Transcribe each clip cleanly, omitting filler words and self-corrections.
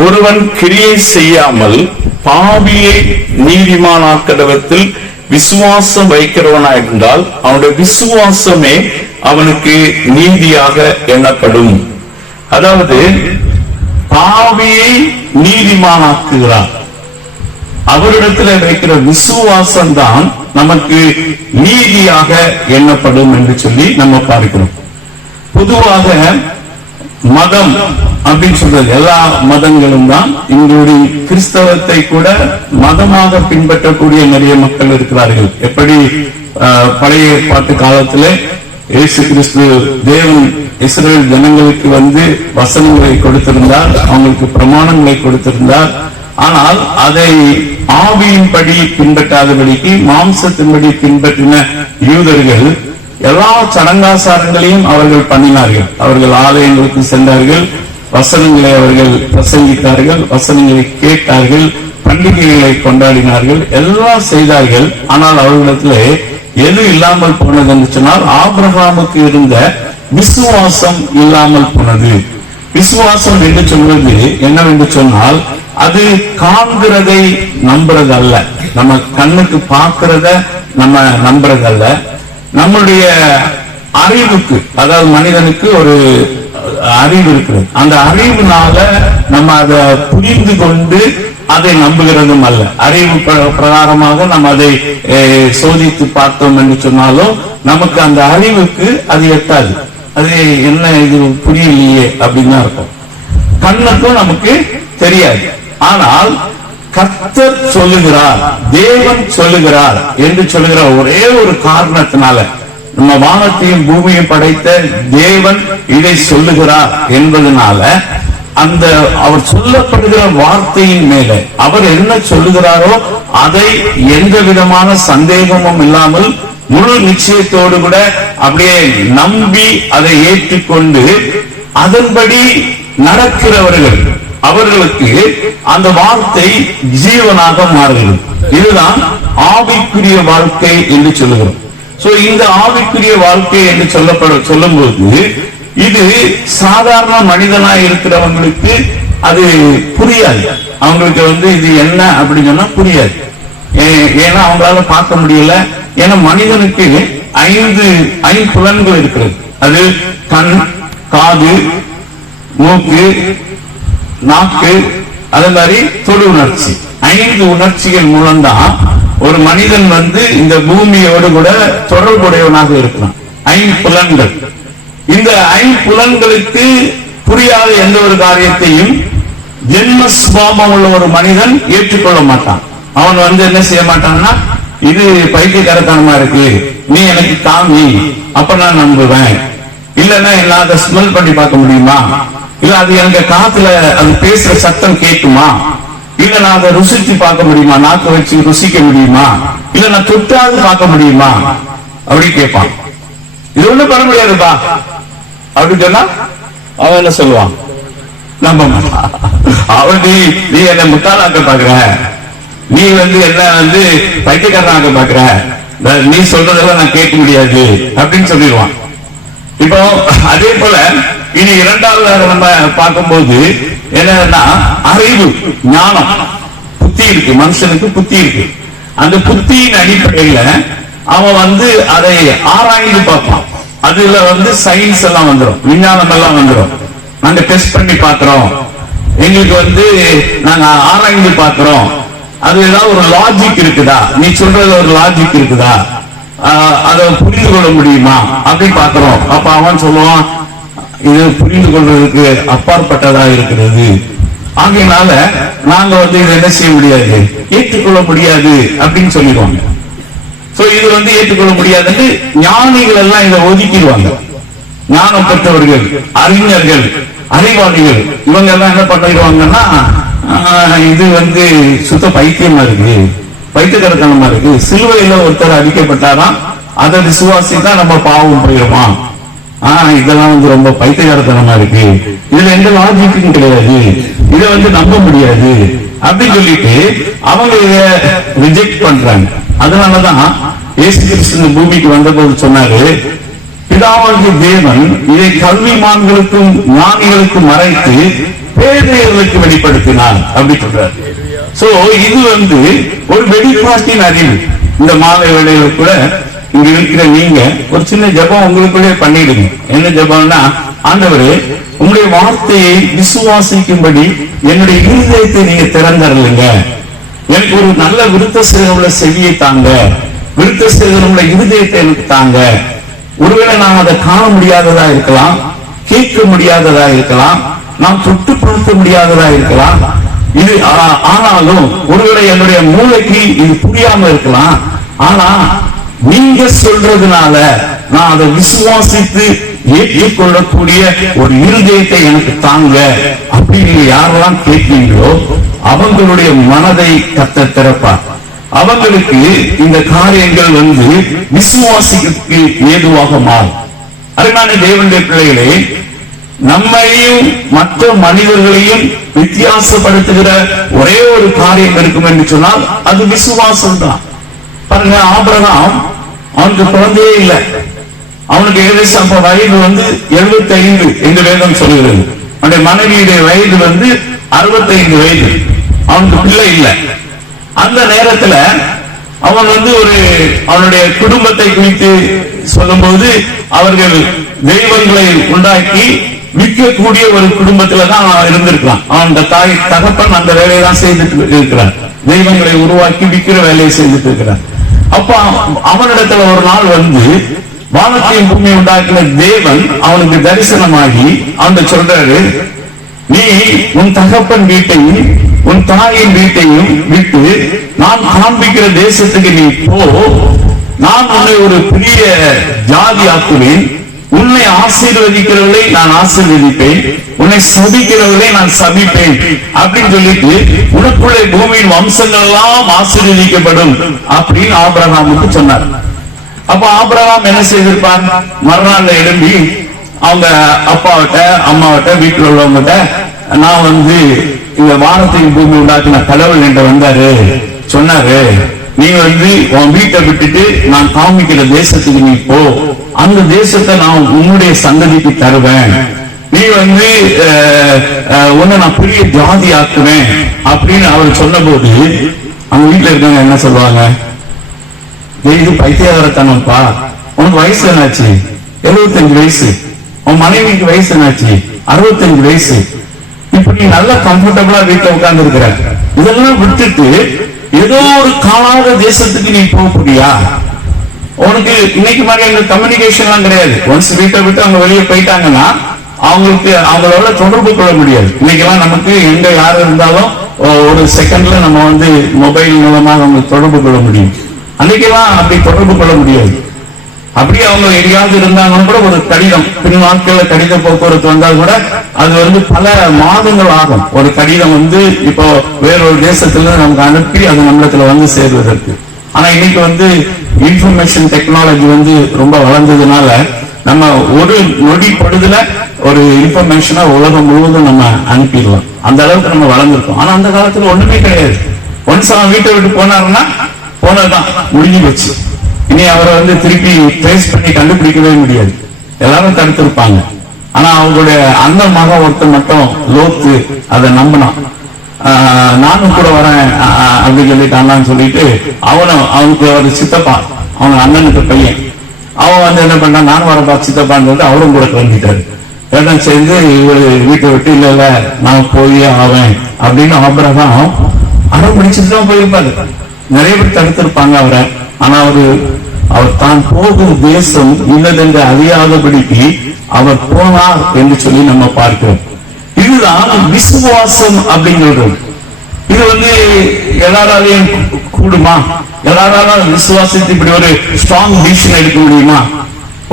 ஒருவன் கிரியை செய்யாமல் பாவியை நீதிமானாக்கடவத்தில் விசுவாசம் வைக்கிறவனா இருந்தால் அவனுடைய விசுவாசமே அவனுக்கு நீதியாக எண்ணப்படும். அதாவது பாவியை நீதிமானாக்குகிறார். அவரிடத்துல வைக்கிற விசுவாசம் தான் நமக்கு நீதியாக எண்ணப்படும் என்று சொல்லி நம்ம பார்க்கிறோம். பொதுவாக மதம் அப்படின்னு சொல்றது எல்லா மதங்களும் தான். எங்களுடைய கிறிஸ்தவத்தை கூட மதமாக பின்பற்றக்கூடிய நிறைய மக்கள் இருக்கிறார்கள். எப்படி பழைய ஏற்பாட்டு காலத்திலே இயேசு கிறிஸ்து தேவன் இஸ்ரவேல் ஜனங்களுக்கு வசனங்களை கொடுத்திருந்தார், அவங்களுக்கு பிரமாணங்களை கொடுத்திருந்தார். ஆனால் அதை ஆவியின்படி பின்பற்றாதபடிக்கு மாம்சத்தின்படி பின்பற்றின யூதர்கள் எல்லா சடங்காசாரங்களையும் அவர்கள் பண்ணினார்கள். அவர்கள் ஆலயங்களுக்கு சென்றார்கள், வசனங்களை அவர்கள் பிரசங்கித்தார்கள், வசனங்களை கேட்டார்கள், பண்டிகைகளை கொண்டாடினார்கள், எல்லாம் செய்தார்கள். ஆனால் அவர்களிடத்திலே எது இல்லாமல் போனது என்று சொன்னால் ஆபிரகாமுக்கு இருந்த விசுவாசம் இல்லாமல் போனது. விசுவாசம் என்று சொல்வது என்னவென்று சொன்னால் அது காண்கிறதை நம்புறதல்ல, நம்ம கண்ணுக்கு பார்க்கிறத நம்ம நம்புறதல்ல, நம்முடைய அறிவுக்கு, அதாவது மனிதனுக்கு ஒரு அறிவு இருக்கிறது, அந்த அறிவுனால நம்ம அதை புரிந்து கொண்டு அதை நம்புகிறதும் அல்ல. அறிவு பிரகாரமாக நம்ம அதை சோதித்து பார்த்தோம் என்று சொன்னாலும் நமக்கு அந்த அறிவுக்கு அது எட்டாது. அது என்ன இது புரியலையே அப்படின்னு தான் இருக்கும். கண்ணுக்கும் நமக்கு தெரியாது. ஆனால் கர்த்தர் சொல்லுகிறார், தேவன் சொல்லுகிறார் என்று சொல்லுகிற ஒரே ஒரு காரணத்தினால, நம்ம வானத்தையும் பூமியும் படைத்த தேவன் இதை சொல்லுகிறார் என்பதனால அந்த அவர் சொல்லப்படுகிற வார்த்தையின் மேல அவர் என்ன சொல்லுகிறாரோ அதை எந்த விதமான சந்தேகமும் இல்லாமல் முழு நிச்சயத்தோடு கூட அப்படியே நம்பி அதை ஏற்றுக்கொண்டு அதன்படி நடக்கிறவர்கள், அவர்களுக்கு அந்த வார்த்தை ஜீவனாக மாறுகிறது. இதுதான் ஆவிக்குரிய வாழ்க்கை என்று சொல்லுகிறோம். சோ இந்த ஆவிக்குரிய வாழ்க்கை என்று சொல்லும் போது இது சாதாரண மனிதனாய் இருக்கிறவங்களுக்கு அது புரியாது. அவங்களுக்கு இது என்ன அப்படின்னு சொன்னா புரியாது. ஏன்னா அவங்களால பார்க்க முடியல. ஏன்னா மனிதனுக்கு 5 ஐம்புலன்கள் இருக்கிறது. அது கண், காது, மூக்கு, நாக்கு, அதே மாதிரி தொடு உணர்ச்சி. 5 உணர்ச்சிகள் மூலம்தான் ஒரு மனிதன் இந்த பூமியோடு கூட தொடர்புடையவனாக இருக்கிறான். 5 புலன்கள். இந்த 5 புலன்களுக்கு புரியாத எந்த ஒரு காரியத்தையும் ஜென்ம சுபாவம் உள்ள ஒரு மனிதன் ஏற்றுக்கொள்ள மாட்டான். அவன் என்ன செய்ய மாட்டான்னா, இது பைத்தியக்காரத்தனமா இருக்கு, நீ எனக்கு காமி, அப்ப நான் நம்புவேன். இல்லன்னா என்ன அதை ஸ்மெல் பண்ணி பார்க்க முடியுமா, இல்ல அது எனக்கு காத்துல அது பேசுற சத்தம் கேட்குமா, இல்ல நான் அதை ருசிச்சு பார்க்க முடியுமா, நாக்கு வச்சு ருசிக்க முடியுமா, இல்ல நான் தொட்டாது பார்க்க முடியுமா அப்படி கேட்பான். இது ஒண்ணும் பண்ண முடியாதுப்பா அப்படின்னு சொன்னா அவன் என்ன சொல்லுவான், நம்ப மாட்டான். அவன் நீ என்ன முட்டாளாக்க பாக்குற, நீ என்ன பைத்தியக்காரனாக்க பாக்குற, நீ சொல்றதெல்லாம் நான் கேட்க முடியாது அப்படின்னு சொல்லிடுவான். இப்போ அதே போல இனி 2வது நம்ம பார்க்கும்போது என்னன்னா அறிவு, ஞானம், புத்தி இருக்கு. மனுஷனுக்கு புத்தி இருக்கு. அந்த புத்தியின் அடிப்படையில அவன் அதை ஆராய்ந்து பார்ப்பான். அதுல சயின்ஸ் எல்லாம் வந்துடும், விஞ்ஞானம் எல்லாம் வந்துடும். நாங்க டெஸ்ட் பண்ணி பார்க்கிறோம், எங்களுக்கு நாங்க ஆராய்ந்து பார்க்கிறோம், அது ஏதாவது ஒரு லாஜிக் இருக்குதா, நீ சொல்றது ஒரு லாஜிக் இருக்குதா, அதை புரிந்து கொள்ள முடியுமா அப்படி பார்க்கிறோம். அப்ப அவன் சொல்லுவான், இது புரிந்து கொள்வதற்கு அப்பாற்பட்டதா இருக்கிறது, ஆகையினால நாங்க இதை என்ன செய்ய முடியாது, ஏற்றுக்கொள்ள முடியாது அப்படின்னு சொல்லிடுவாங்க. இது ஏற்றுக்கொள்ள முடியாதுன்னு ஞானிகள் எல்லாம் இதை ஒதுக்கிடுவாங்க. ஞானம் பெற்றவர்கள், அறிஞர்கள், அறிவாளிகள் இவங்க எல்லாம் என்ன பண்ணிடுவாங்கன்னா, இது சுத்த பைத்தியமா இருக்கு, பைத்தியக்காரத்தனமா இருக்கு, சிலுவையில ஒருத்தர் அடிக்கப்பட்டாராம், அதை விசுவாசித்தா நம்ம பாவம் போயிடுமா, இதெல்லாம் ரொம்ப பைத்தியக்காரத்தனமா இருக்கு, இதுல எந்த லாஜிக்கும் கிடையாது, இதை நம்ப முடியாது அப்படின்னு சொல்லிட்டு அவங்க இதை ரிஜெக்ட் பண்றாங்க. அதனாலதான் இயேசு கிறிஸ்து பூமிக்கு வந்தபோது சொன்னாரு, பிதாவாகிய தேவன் இதை கல்விமான்களுக்கும் ஞானிகளுக்கும் மறைத்து பேதையர்களுக்கு வெளிப்படுத்தினார் அப்படி சொல்றார். சோ இது ஒரு வெளிப்பாட்டின் அறிவு. இந்த மாலை வேளையில கூட இங்க இருக்கிற நீங்க ஒரு சின்ன ஜெபம் உங்களுக்குள்ளே பண்ணிடுங்க. என்ன ஜெபம்னா, ஆண்டவரே உங்களுடைய வார்த்தையை விசுவாசிக்கும்படி என்னுடைய இருதயத்தை நீங்க திறந்தருளுங்க. எனக்கு ஒரு நல்ல விருத்த சேதனமுள்ள செவியை தாங்க, விருத்த சேதனமுள்ள இருதயத்தை எனக்கு தாங்க. ஒருவேளை நான் அதை காண முடியாததா இருக்கலாம், கேட்க முடியாததா இருக்கலாம், நான் தொட்டு பார்க்க முடியாததா இருக்கலாம். இது ஆனாலும் ஒருவேளை என்னுடைய மூளைக்கு இது புரியாம இருக்கலாம். ஆனா நீங்க சொல்றதுனால நான் அதை விசுவாசித்து ஏற்றுக்கொள்ளக்கூடிய ஒரு இருதயத்தை எனக்கு தாங்க அப்படின்னு யாரெல்லாம் கேட்கிறீங்களோ அவங்களுடைய மனதை கர்த்தர் திறப்பார். அவங்களுக்கு இந்த காரியங்கள் விசுவாசிக்கு ஏதுவாக மாறும். அருமையான தேவனுடைய பிள்ளைகளே, நம்மையும் மற்ற மனிதர்களையும் வித்தியாசப்படுத்துகிற ஒரே ஒரு காரியம் இருக்கும் என்று சொன்னால் அது விசுவாசம் தான். பாருங்க, ஆபிரகாம் அவனுக்கு குழந்தையே இல்லை. அவனுக்கு ஏகദേശம் வயது 75 என்று வேதம் சொல்கிறது. அவனுடைய மனைவியுடைய வயது 65 வயது. அவனுக்கு பிள்ளை இல்லை. அந்த நேரத்துல அவன் அவனுடைய குடும்பத்தை குறித்து சொல்லும் போது அவர்கள் தெய்வங்களை உண்டாக்கி விற்கக்கூடிய ஒரு குடும்பத்துலதான் அவன் இருந்திருக்கலாம். அவன் தாய் தகப்பன் அந்த வேலையை தான் செய்துட்டு இருக்கிறார். தெய்வங்களை உருவாக்கி விற்கிற வேலையை செய்துட்டு இருக்கிறார். அப்ப அவனிடத்துல ஒரு நாள் வானத்தையும் பூமியை உண்டாக்கின தேவன் அவனுக்கு தரிசனமாகி அவன் சொல்றாரு, நீ உன் தகப்பன் வீட்டையும் உன் தாயின் வீட்டையும் விட்டு நான் காண்பிக்கிற தேசத்துக்கு நீ போ. நான் உன்னை ஒரு பெரிய ஜாதி ஆக்குவேன். உன்னை ஆசீர்வதிக்கிறவர்களை நான் ஆசீர்வதிப்பேன், உன்னை சபிக்கிறவர்களை நான் சபிப்பேன் அப்படின்னு சொல்லிட்டு உனக்குள்ளே பூமியின் வம்சங்கள் எல்லாம் ஆசீர்வதிக்கப்படும் அப்படின்னு ஆபிரகாமுக்கு சொன்னார். அப்ப ஆபிரகாம் என்ன செய்திருப்பான்? மறுநாள் எழும்பி அவங்க அப்பாவிட்ட அம்மாவிட்ட வீட்டில் உள்ளவங்கிட்ட, நான் இந்த வானத்தையும் பூமி உண்டாக்கின கடவுள் என்ற வந்தாரு, சொன்னாரு, நீ உன் வீட்டை விட்டுட்டு நான் காமிக்கிற தேசத்துக்கு நீ போ. அந்த தேசத்தை நான் உன்னுடைய சந்ததிக்கு தருவேன். நீ உன்னை நான் பெரிய ஜாதி ஆக்குவேன் அப்படின்னு அவர் சொன்ன போது அவங்க வீட்டுல இருக்கவங்க என்ன சொல்லுவாங்க? இது பைத்தியகாரத்தனப்பா, உனக்கு வயசு என்னாச்சு? 75 வயசு. உன் மனைவிக்கு வயசு என்னாச்சு? 65 வயசு. இப்ப நீ நல்லா கம்ஃபர்டபுளா வீட்டுல உட்கார்ந்து இருக்கிற. இதெல்லாம் விட்டுட்டு ஏதோ ஒரு காணாத தேசத்துக்கு நீ போறியா? உனக்கு இன்னைக்கு மாதிரி எங்க கம்யூனிகேஷன் எல்லாம் கிடையாது. ஒன்ஸ் வீட்டை விட்டு அவங்க வெளியே போயிட்டாங்கன்னா அவங்களோட தொடர்பு கொள்ள முடியாது. இன்னைக்கு எல்லாம் நமக்கு எங்க யாரு இருந்தாலும் ஒரு செகண்ட்ல நம்ம மொபைல் மூலமா அவங்க தொடர்பு கொள்ள முடியும். அன்னைக்கெல்லாம் அப்படி தொடர்பு கொள்ள முடியாது. அப்படி அவங்க எங்கேயாவது இருந்தாங்கன்னா கூட ஒரு கடிதம், பின் நாட்கள்ல கடித போக்குவரத்து வந்தால் கூட அது பல மாதங்கள் ஆகும். ஒரு கடிதம் இப்போ வேறொரு தேசத்துல நமக்கு அனுப்பி அது நம்மளத்துல சேர்வதற்கு. ஆனா இன்னைக்கு இன்ஃபர்மேஷன் டெக்னாலஜி ரொம்ப வளர்ந்ததுனால நம்ம ஒரு நொடி பொழுதுல ஒரு இன்ஃபர்மேஷனை உலகம் முழுவதும் நம்ம அனுப்பிடலாம். அந்த அளவுக்கு நம்ம வளர்ந்துருக்கோம். ஆனா அந்த காலத்துல ஒண்ணுமே கிடையாது. ஒன்ஸ் அவன் வீட்டை விட்டு போனாருன்னா போனதுதான், முடிஞ்சு வச்சு. இனி அவரை திருப்பி ட்ரேஸ் பண்ணி கண்டுபிடிக்கவே முடியாது. எல்லாரும் தடுத்திருப்பாங்க. ஆனா அவங்களுடைய அந்த மகன் ஒருத்தர் மட்டும் லோத்து அதை நம்பினான். நானும் கூட வரேன் அப்படின்னு சொல்லிட்டான்னு சொல்லிட்டு அவனுக்கு ஒரு சித்தப்பா, அவன் அண்ணனுக்கு பையன், அவன் என்ன பண்ணான், நானும் வரப்பா சித்தப்பான்னு அவரும் கூட கிளம்பிட்டாரு. எல்லாம் சேர்ந்து இவரு வீட்டை விட்டு இல்ல நான் போயே ஆவேன் அப்படின்னு ஆபிரகாம் அடம் பிடிச்சிட்டு தான் போயிருப்பாரு. நிறைய பேர் தடுத்திருப்பாங்க அவரை. ஆனா அவர் தான் போகும் தேசம் இன்னதென்று அறியாதபடிக்கு அவர் போனார் என்று சொல்லி நம்ம பார்க்கிறோம். இதுதான் விசுவாசம் அப்படிங்கிறது. இது எல்லாராலையும் கூடுமா? எல்லாராலும் விசுவாசத்தை இப்படி ஒரு ஸ்ட்ராங் டிசிஷன் எடுக்க முடியுமா?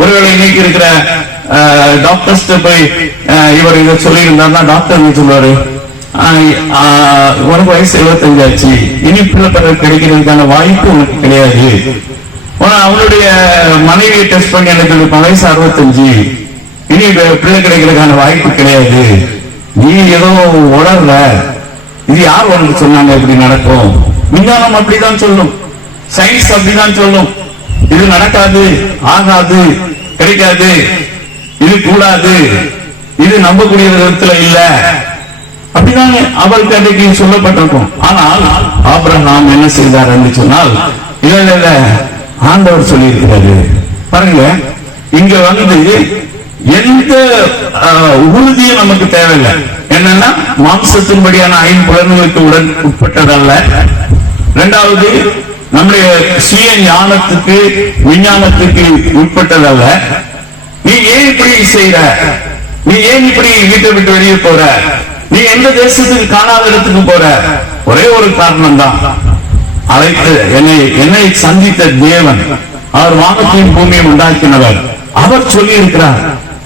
ஒருவேளை இன்னைக்கு இருக்கிற டாக்டர்ஸ் போய் இவர் இதை சொல்லி இருந்தாருன்னா டாக்டர் சொல்லுவாரு, உனக்கு வயசு 75 ஆச்சு, இனி பிள்ளை கிடைக்கிறதுக்கான வாய்ப்பு உனக்கு கிடையாது. அவனுடைய மனைவியை டெஸ்ட் பண்ணி எனக்கு வயசு 65, இனி பிள்ளை கிடைக்கிறதுக்கான வாய்ப்பு கிடையாது. நீ ஏதோ உணர்ல, இது யார் உனக்கு சொன்னாங்க இப்படி நடக்கும்? விஞ்ஞானம் அப்படிதான் சொல்லும், சயின்ஸ் அப்படிதான் சொல்லும், இது நடக்காது ஆகாது கிடைக்காது, இது கூடாது, இது நம்பக்கூடிய விதத்துல இல்ல அப்படிதான் அவருக்கு அன்றைக்கு சொல்லப்பட்டிருக்கும். ஆனால் ஆபிரகாம் என்ன செய்தார் என்று சொன்னால், இல்ல இல்ல ஆண்டவர் சொல்லி இருக்கிறாரு பாருங்க. இங்க எந்த உறுதியும் நமக்கு தேவையில்லை. என்னன்னா மாம்சத்தின்படியான ஐம்புலன்களுக்கு உட்பட்டதல்ல. இரண்டாவது நம்முடைய சுய ஞானத்துக்கு விஞ்ஞானத்துக்கு உட்பட்டதல்ல. நீ ஏன் இப்படி செய்யற, நீ ஏன் இப்படி வீட்டை விட்டு வெளியே போற, நீ எந்த தேசத்துக்கு காணாத இடத்துக்கு போற, ஒரே ஒரு காரணம் தான், அழைத்து என்னை சந்தித்த தேவன், அவர் வானத்தையும் பூமியும் உண்டாக்கினவர், அவர் சொல்லி இருக்கிறார்,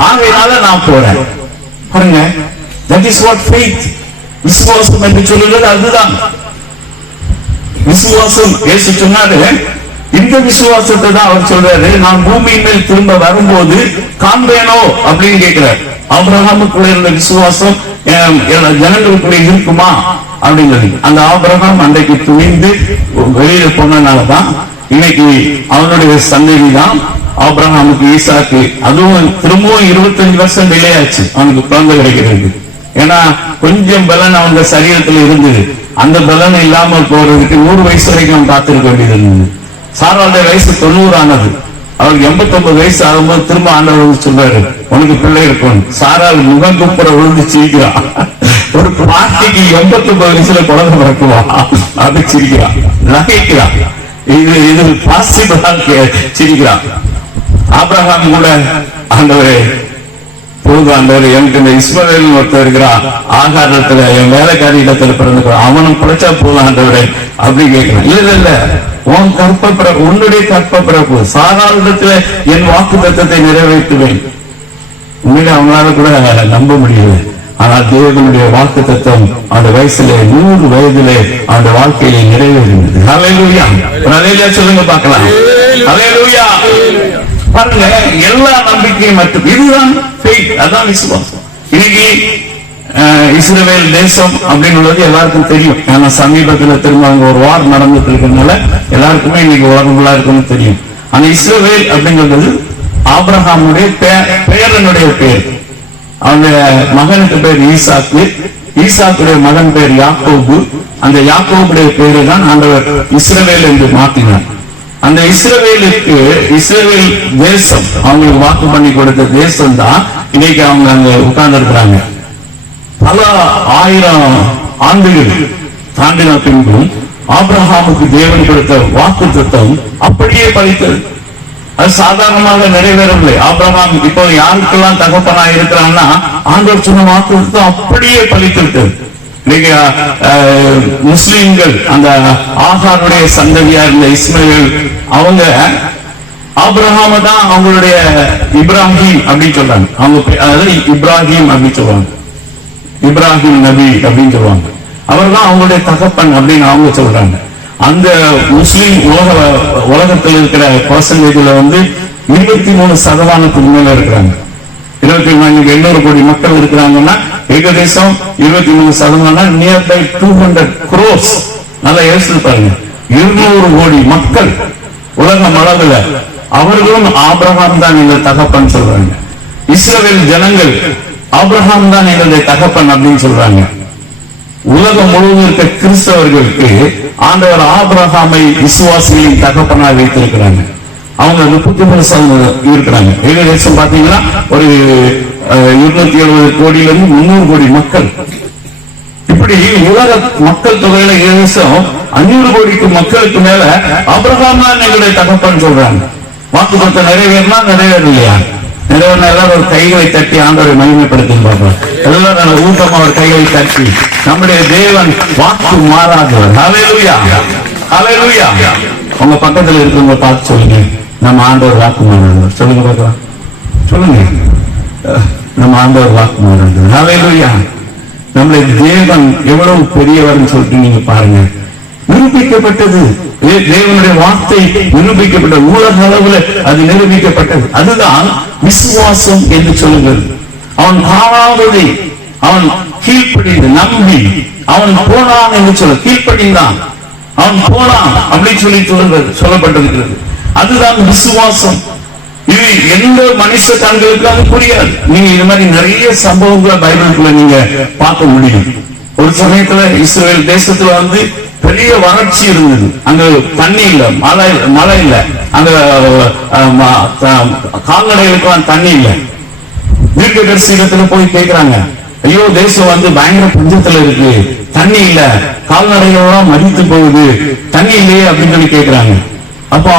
ஆகையினால நான் போறேன். பாருங்க, that is what faith, விசுவாசம் என்று சொல்லுகிறது அதுதான். விசுவாசம் இயேசு சொன்னாரு, இந்த விசுவாசத்தை தான் அவர் சொல்றாரு, நான் பூமியின் மேல் திரும்ப வரும்போது காண்பேனோ அப்படின்னு கேட்கிறார். ஆபிரகாமுக்குள்ள இருந்த விசுவாசம் ஜனங்களுக்குள்ள இருக்குமா அப்படிங்கிறது. அந்த ஆபிரகாம் அன்றைக்கு துணிந்து வெளியில போனதுனாலதான் இன்னைக்கு அவனுடைய சந்ததி தான் ஆபிரகாமுக்கு ஈசாக்கு, அதுவும் திரும்பவும் 25 வருஷம் டிலே ஆச்சு அவனுக்கு குழந்தை கிடைக்கிறது. ஏன்னா கொஞ்சம் பலன் அவங்க சரீரத்தில் இருந்தது, அந்த பலன் இல்லாமல் போறதுக்கு 100 வயசு வரைக்கும் காத்திருக்க வேண்டியது இருந்தது. சாராளுடைய வயசு 90 ஆனது, அவருக்கு 89 வயசு ஆகும்போது திரும்ப ஆண்டவர் சொல்றாரு, உனக்கு பிள்ளை இருக்கும். சாரால் முகம் குப்புற விழுந்து சிரிக்கிறான். ஒரு பாட்டிக்கு 89 வயசுல குழந்தை பிறக்குவா, அது சிரிக்கிறான், நகைக்கிறான். இது பாசிபிளா சிரிக்கிறான். ஆபிரகாம் கூட ஆண்டவரே போது, ஆண்டவர் எனக்கு இந்த இஸ்மவேல் ஒருத்தர் இருக்கிறான், ஆகாரத்துல என் வேலைக்காரி இடத்துல பிறந்து அவனும் பிழைச்சா போதும் ஆண்டவரே அப்படி கேட்கிறான். இல்ல இல்ல, உன் உன்னுடைய கற்ப பிறப்பு சாதாரணத்துல என் வாக்கு தத்தத்தை நிறைவேற்றுவேன். உண்மையில அவங்களால கூட நம்ப முடியல. ஆனால் தேவனுடைய வாக்கு தத்தம் அந்த வயசுல 100 வயதிலே அந்த வாழ்க்கையை நிறைவேறினது. ஹல்லேலூயா, ஹல்லேலூயா சொல்லுங்க பார்க்கலாம். ஹல்லேலூயா. பாருங்க, எல்லா நம்பிக்கையும் மட்டும் இதுதான் ஃபெய்த், அதான் விசுவாசம். இன்னைக்கு இஸ்ரவேல் தேசம் அப்படின்னு உள்ளது எல்லாருக்கும் தெரியும். ஆனா சமீபத்துல திரும்ப அங்க ஒரு வார் நடந்துட்டு இருக்கிறதுனால எல்லாருக்குமே இன்னைக்கு உலகங்களா இருக்குன்னு தெரியும். ஆனா இஸ்ரவேல் அப்படிங்கிறது ஆபிரகாமுடைய பேரனுடைய பேர். அவனுடைய மகனுக்கு பேர் ஈசாக்கு, ஈசாக்குடைய மகன் பேர் யாக்கோபு. அந்த யாக்கோபுடைய பேரை தான் ஆண்டவர் இஸ்ரவேல் என்று மாற்றினார். அந்த இஸ்ரவேலுக்கு இஸ்ரவேல் தேசம் அவங்களுக்கு வாக்கு பண்ணி கொடுத்த தேசம் தான் இன்னைக்கு அவங்க அங்க உட்கார்ந்து இருக்கிறாங்க. பல 1000 ஆண்டுகள் தாண்டின பின்பும் ஆபிரகாமுக்கு தேவன் கொடுத்த வாக்கு தத்தம் அப்படியே பலித்தது. அது சாதாரணமாக நிறைவேறவில்லை. ஆபிரகாம் இப்போ யாருக்கெல்லாம் தகப்பனா இருக்கிறான்னா ஆண்டவர் சொன்ன வாக்கு தத்தம் அப்படியே பலித்திருக்கிறது. இன்னைக்கு முஸ்லிம்கள் அந்த ஆகாருடைய சந்ததியா இருந்த இஸ்மாயில் அவங்க ஆபிரகாம தான் அவங்களுடைய இப்ராஹிம் அப்படின்னு சொல்றாங்க. அவங்க அதாவது இப்ராஹிம் அப்படின்னு சொல்லுவாங்க, இப்ராஹிம் நபி அப்படின்னு சொல்லுவாங்க. அவர் தான் அவங்களுடைய தகப்பன் அப்படின்னு அவங்க சொல்றாங்க. அந்த முஸ்லிம் உலகத்தில் இருக்கிற பர்சன்டேஜ்ல 23% மேல இருக்கிறாங்க. 800 கோடி மக்கள் இருக்கிறாங்கன்னா ஏகதேசம் 23%, நியர்பை 200 crores. நல்லா யோசிச்சு பாருங்க, 200 கோடி மக்கள் உலகம் அளவுல அவர்களும் ஆபிரகாம் தான் எங்கள் தகப்பன் சொல்றாங்க. இஸ்ரவேல் ஜனங்கள் ஆபிரகாம் தான் எங்களுடைய தகப்பன் அப்படின்னு சொல்றாங்க. உலகம் முழுவதும் இருக்க கிறிஸ்தவர்களுக்கு ஆண்டவர் ஆபிரகாமை விசுவாசிகளின் தகப்பனாக வைத்திருக்கிறாங்க. அவங்க 33% இருக்கிறாங்க. ஏகதேசம் பாத்தீங்கன்னா ஒரு 270 கோடியிலிருந்து 300 கோடி மக்கள். இப்படி உலக மக்கள் தொகையில ஏகதேசம் 500 கோடிக்கு மக்களுக்கு மேல ஆபிரகாம் தான் எங்களுடைய தகப்பன் சொல்றாங்க. வாக்கு கொடுத்த நிறைவேறினா நிறைவேறலையா? நிறைவேறினா எல்லாரும் ஒரு கைகளை தட்டி ஆண்டவரை மகிமைப்படுத்தி பார்ப்போம். எல்லாரும் ஊட்டமா ஒரு கைகளை தட்டி, நம்முடைய தேவன் வாக்கு மாறாதவர். ஹல்லேலூயா, ஹல்லேலூயா. உங்க பக்கத்துல இருக்கிறவங்க பார்த்து சொல்லுங்க, நம்ம ஆண்டவர் வாக்கு மாறாதவர். சொல்லுங்க பார்க்கலாம், சொல்லுங்க, நம்ம ஆண்டவர் வாக்கு மாறாதவர். ஹல்லேலூயா. நம்முடைய தேவன் எவ்வளவு பெரியவர் சொல்லிட்டு நீங்க பாருங்க. நிரூபிக்கப்பட்டது, தேவனுடைய வார்த்தை நிரூபிக்கப்பட்டது, உலக அளவுல அது நிரூபிக்கப்பட்டது. அதுதான் விசுவாசம் என்று சொல்லுங்கள். அவன் காணாததை அவன் கீழ்ப்படிந்து நம்பி அவன் போனான் என்று சொல்ல, கீழ்ப்படிந்தான், அவன் போனான் அப்படின்னு சொல்லி சொல்லப்பட்டிருக்கிறது. அதுதான் விசுவாசம். இது எந்த மனுஷ கண்களுக்கு அது புரியாது. நீங்க இது மாதிரி நிறைய சம்பவங்களை பைபிளுக்குள்ள நீங்க பார்க்க முடியும். ஒரு சமயத்துல இஸ்ரேல் தேசத்துல வந்து பெரிய வறட்சி இருந்தது. அங்க தண்ணி இல்ல, மழை இல்ல, அங்க கால்நடைகளுக்கு தண்ணி இல்ல. தீர்க்கதரிசனத்துல போய் கேட்கிறாங்க, ஐயோ தேசம் வந்து பயங்கர பஞ்சத்துல இருக்கு, தண்ணி இல்ல, கால்நடைகள் மதித்து போகுது, தண்ணி இல்லையே அப்படின்னு சொல்லி கேட்கிறாங்க. அப்போ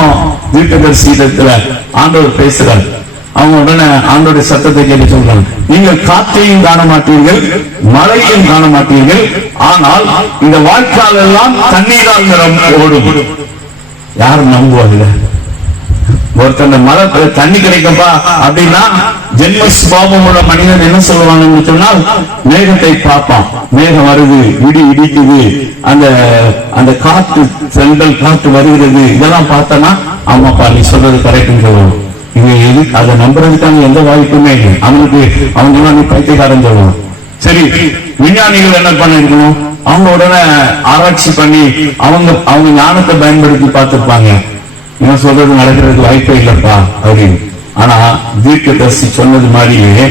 தீர்க்கதரிசனத்துல ஆண்டவர் பேசுறாரு. அவங்க உடனே ஆண்டோட சத்தத்தை கேட்டு சொல்றாங்க, நீங்கள் காற்றையும் காண மாட்டீர்கள், மழையும் காண மாட்டீர்கள், ஆனால் இந்த வாய்க்கால் எல்லாம் தண்ணீரால் ஓடும். யாரும் நம்புவாங்க? ஒருத்தர் மழை தண்ணி கிடைக்கப்பா அப்படின்னா ஜென்ம சுபாவம் உள்ள மனிதன் என்ன சொல்லுவாங்கன்னு சொன்னால், மேகத்தை பார்ப்பான், மேகம் வருது, இடி இடிக்குது, அந்த காற்று செங்கல் காற்று வருகிறது, இதெல்லாம் பார்த்தனா ஆமாப்பா நீ சொல்றது கரெக்ட்னு சொல்லுவான். இங்க எது அதை நம்புறதுக்கான எந்த வாய்ப்புமே இல்லை. அவனுக்கு அவங்க நீ பைத்தியக்காரன் சொல்லுவான். சரி, விஞ்ஞானிகள் என்ன பண்ணிருக்கணும்? அவங்க உடனே ஆராய்ச்சி பண்ணி அவங்க ஞானத்தை பயன்படுத்தி பார்த்திருப்பாங்க, இவன் சொல்றது நடக்கிறதுக்கு வாய்ப்பே இல்லப்பா அப்படின்னு. ஆனா தீர்க்கதரிசி சொன்னது மாதிரியே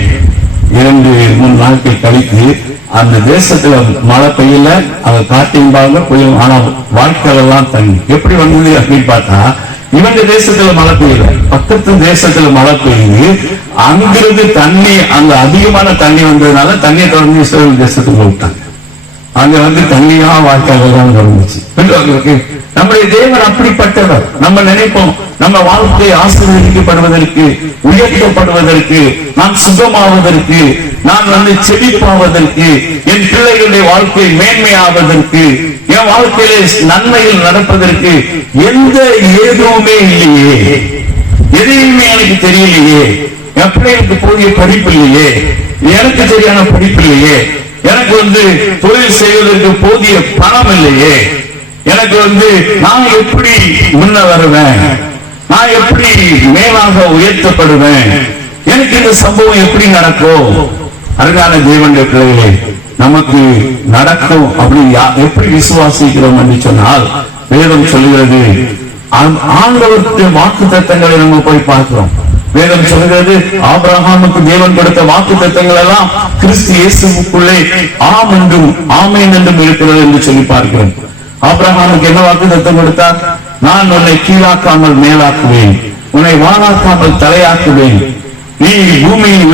2-3 நாட்கள் கழித்து அந்த தேசத்துல மழை பெய்யல, அதை காட்டியிருந்தாங்க புயல், ஆனா வாய்க்கால் எல்லாம் தண்ணி எப்படி வந்தது அப்படின்னு பார்த்தா, இவங்க தேசத்துல மழை பெய்யல, பக்கத்து தேசத்துல மழை பெய்யுது, அங்கிருந்து தண்ணி, அங்க அதிகமான தண்ணி வந்ததுனால தண்ணியை தொடர்ந்து இஸ்ரேல் தேசத்துக்கு விட்டாங்க. அங்க வந்து தண்ணியா வாய்க்கால் தான் தொடர்ந்துச்சு. நம்முடைய தேவன் அப்படிப்பட்டவர். நம்ம நினைப்போம் நம்ம வாழ்க்கை ஆசீர்வதிக்கப்படுவதற்கு, உயர்த்தப்படுவதற்கு, நான் சுகமாவதற்கு, நான் வந்து செழிப்பாவதற்கு, என் பிள்ளைகளுடைய வாழ்க்கை மேன்மையாவதற்கு, என் வாழ்க்கையில நன்மைகள் நடப்பதற்கு எந்த ஏதுவுமே இல்லையே, எதையுமே எனக்கு தெரியலையே, என் பிள்ளைகளுக்கு போதிய படிப்பு இல்லையே, எனக்கு சரியான படிப்பு இல்லையே, எனக்கு வந்து தொழில் செய்வதற்கு போதிய பணம் இல்லையே, எனக்கு வந்து நான் எப்படி முன்ன வருவேன், நான் எப்படி மேலாக உயர்த்தப்படுவேன், எனக்கு இந்த சம்பவம் எப்படி நடக்கும்? அருகான தேவனுடைய பிள்ளைகளே, நமக்கு நடக்கும் அப்படி எப்படி விசுவாசிக்கிறோம் என்று சொன்னால், வேதம் சொல்லுகிறது, ஆண்டவருடைய வாக்கு தத்தங்களை நம்ம போய் பார்க்கிறோம். வேதம் சொல்கிறது, ஆபிரகாமுக்கு தேவன் கொடுத்த வாக்கு தத்தங்கள் எல்லாம் கிறிஸ்து இயேசுவுக்குள்ளே ஆம் என்றும் ஆமேன் என்றும் இருக்கிறது என்று சொல்லி பார்க்கிறோம். ஆபிரகாமுக்கு என்ன வாக்கு தத்தம் கொடுத்தார்? நான் உன்னை கீழாக்காமல் மேலாக்குவேன், உன்னை வாழாக்காமல் தலையாக்குவேன், நீ பூமியில்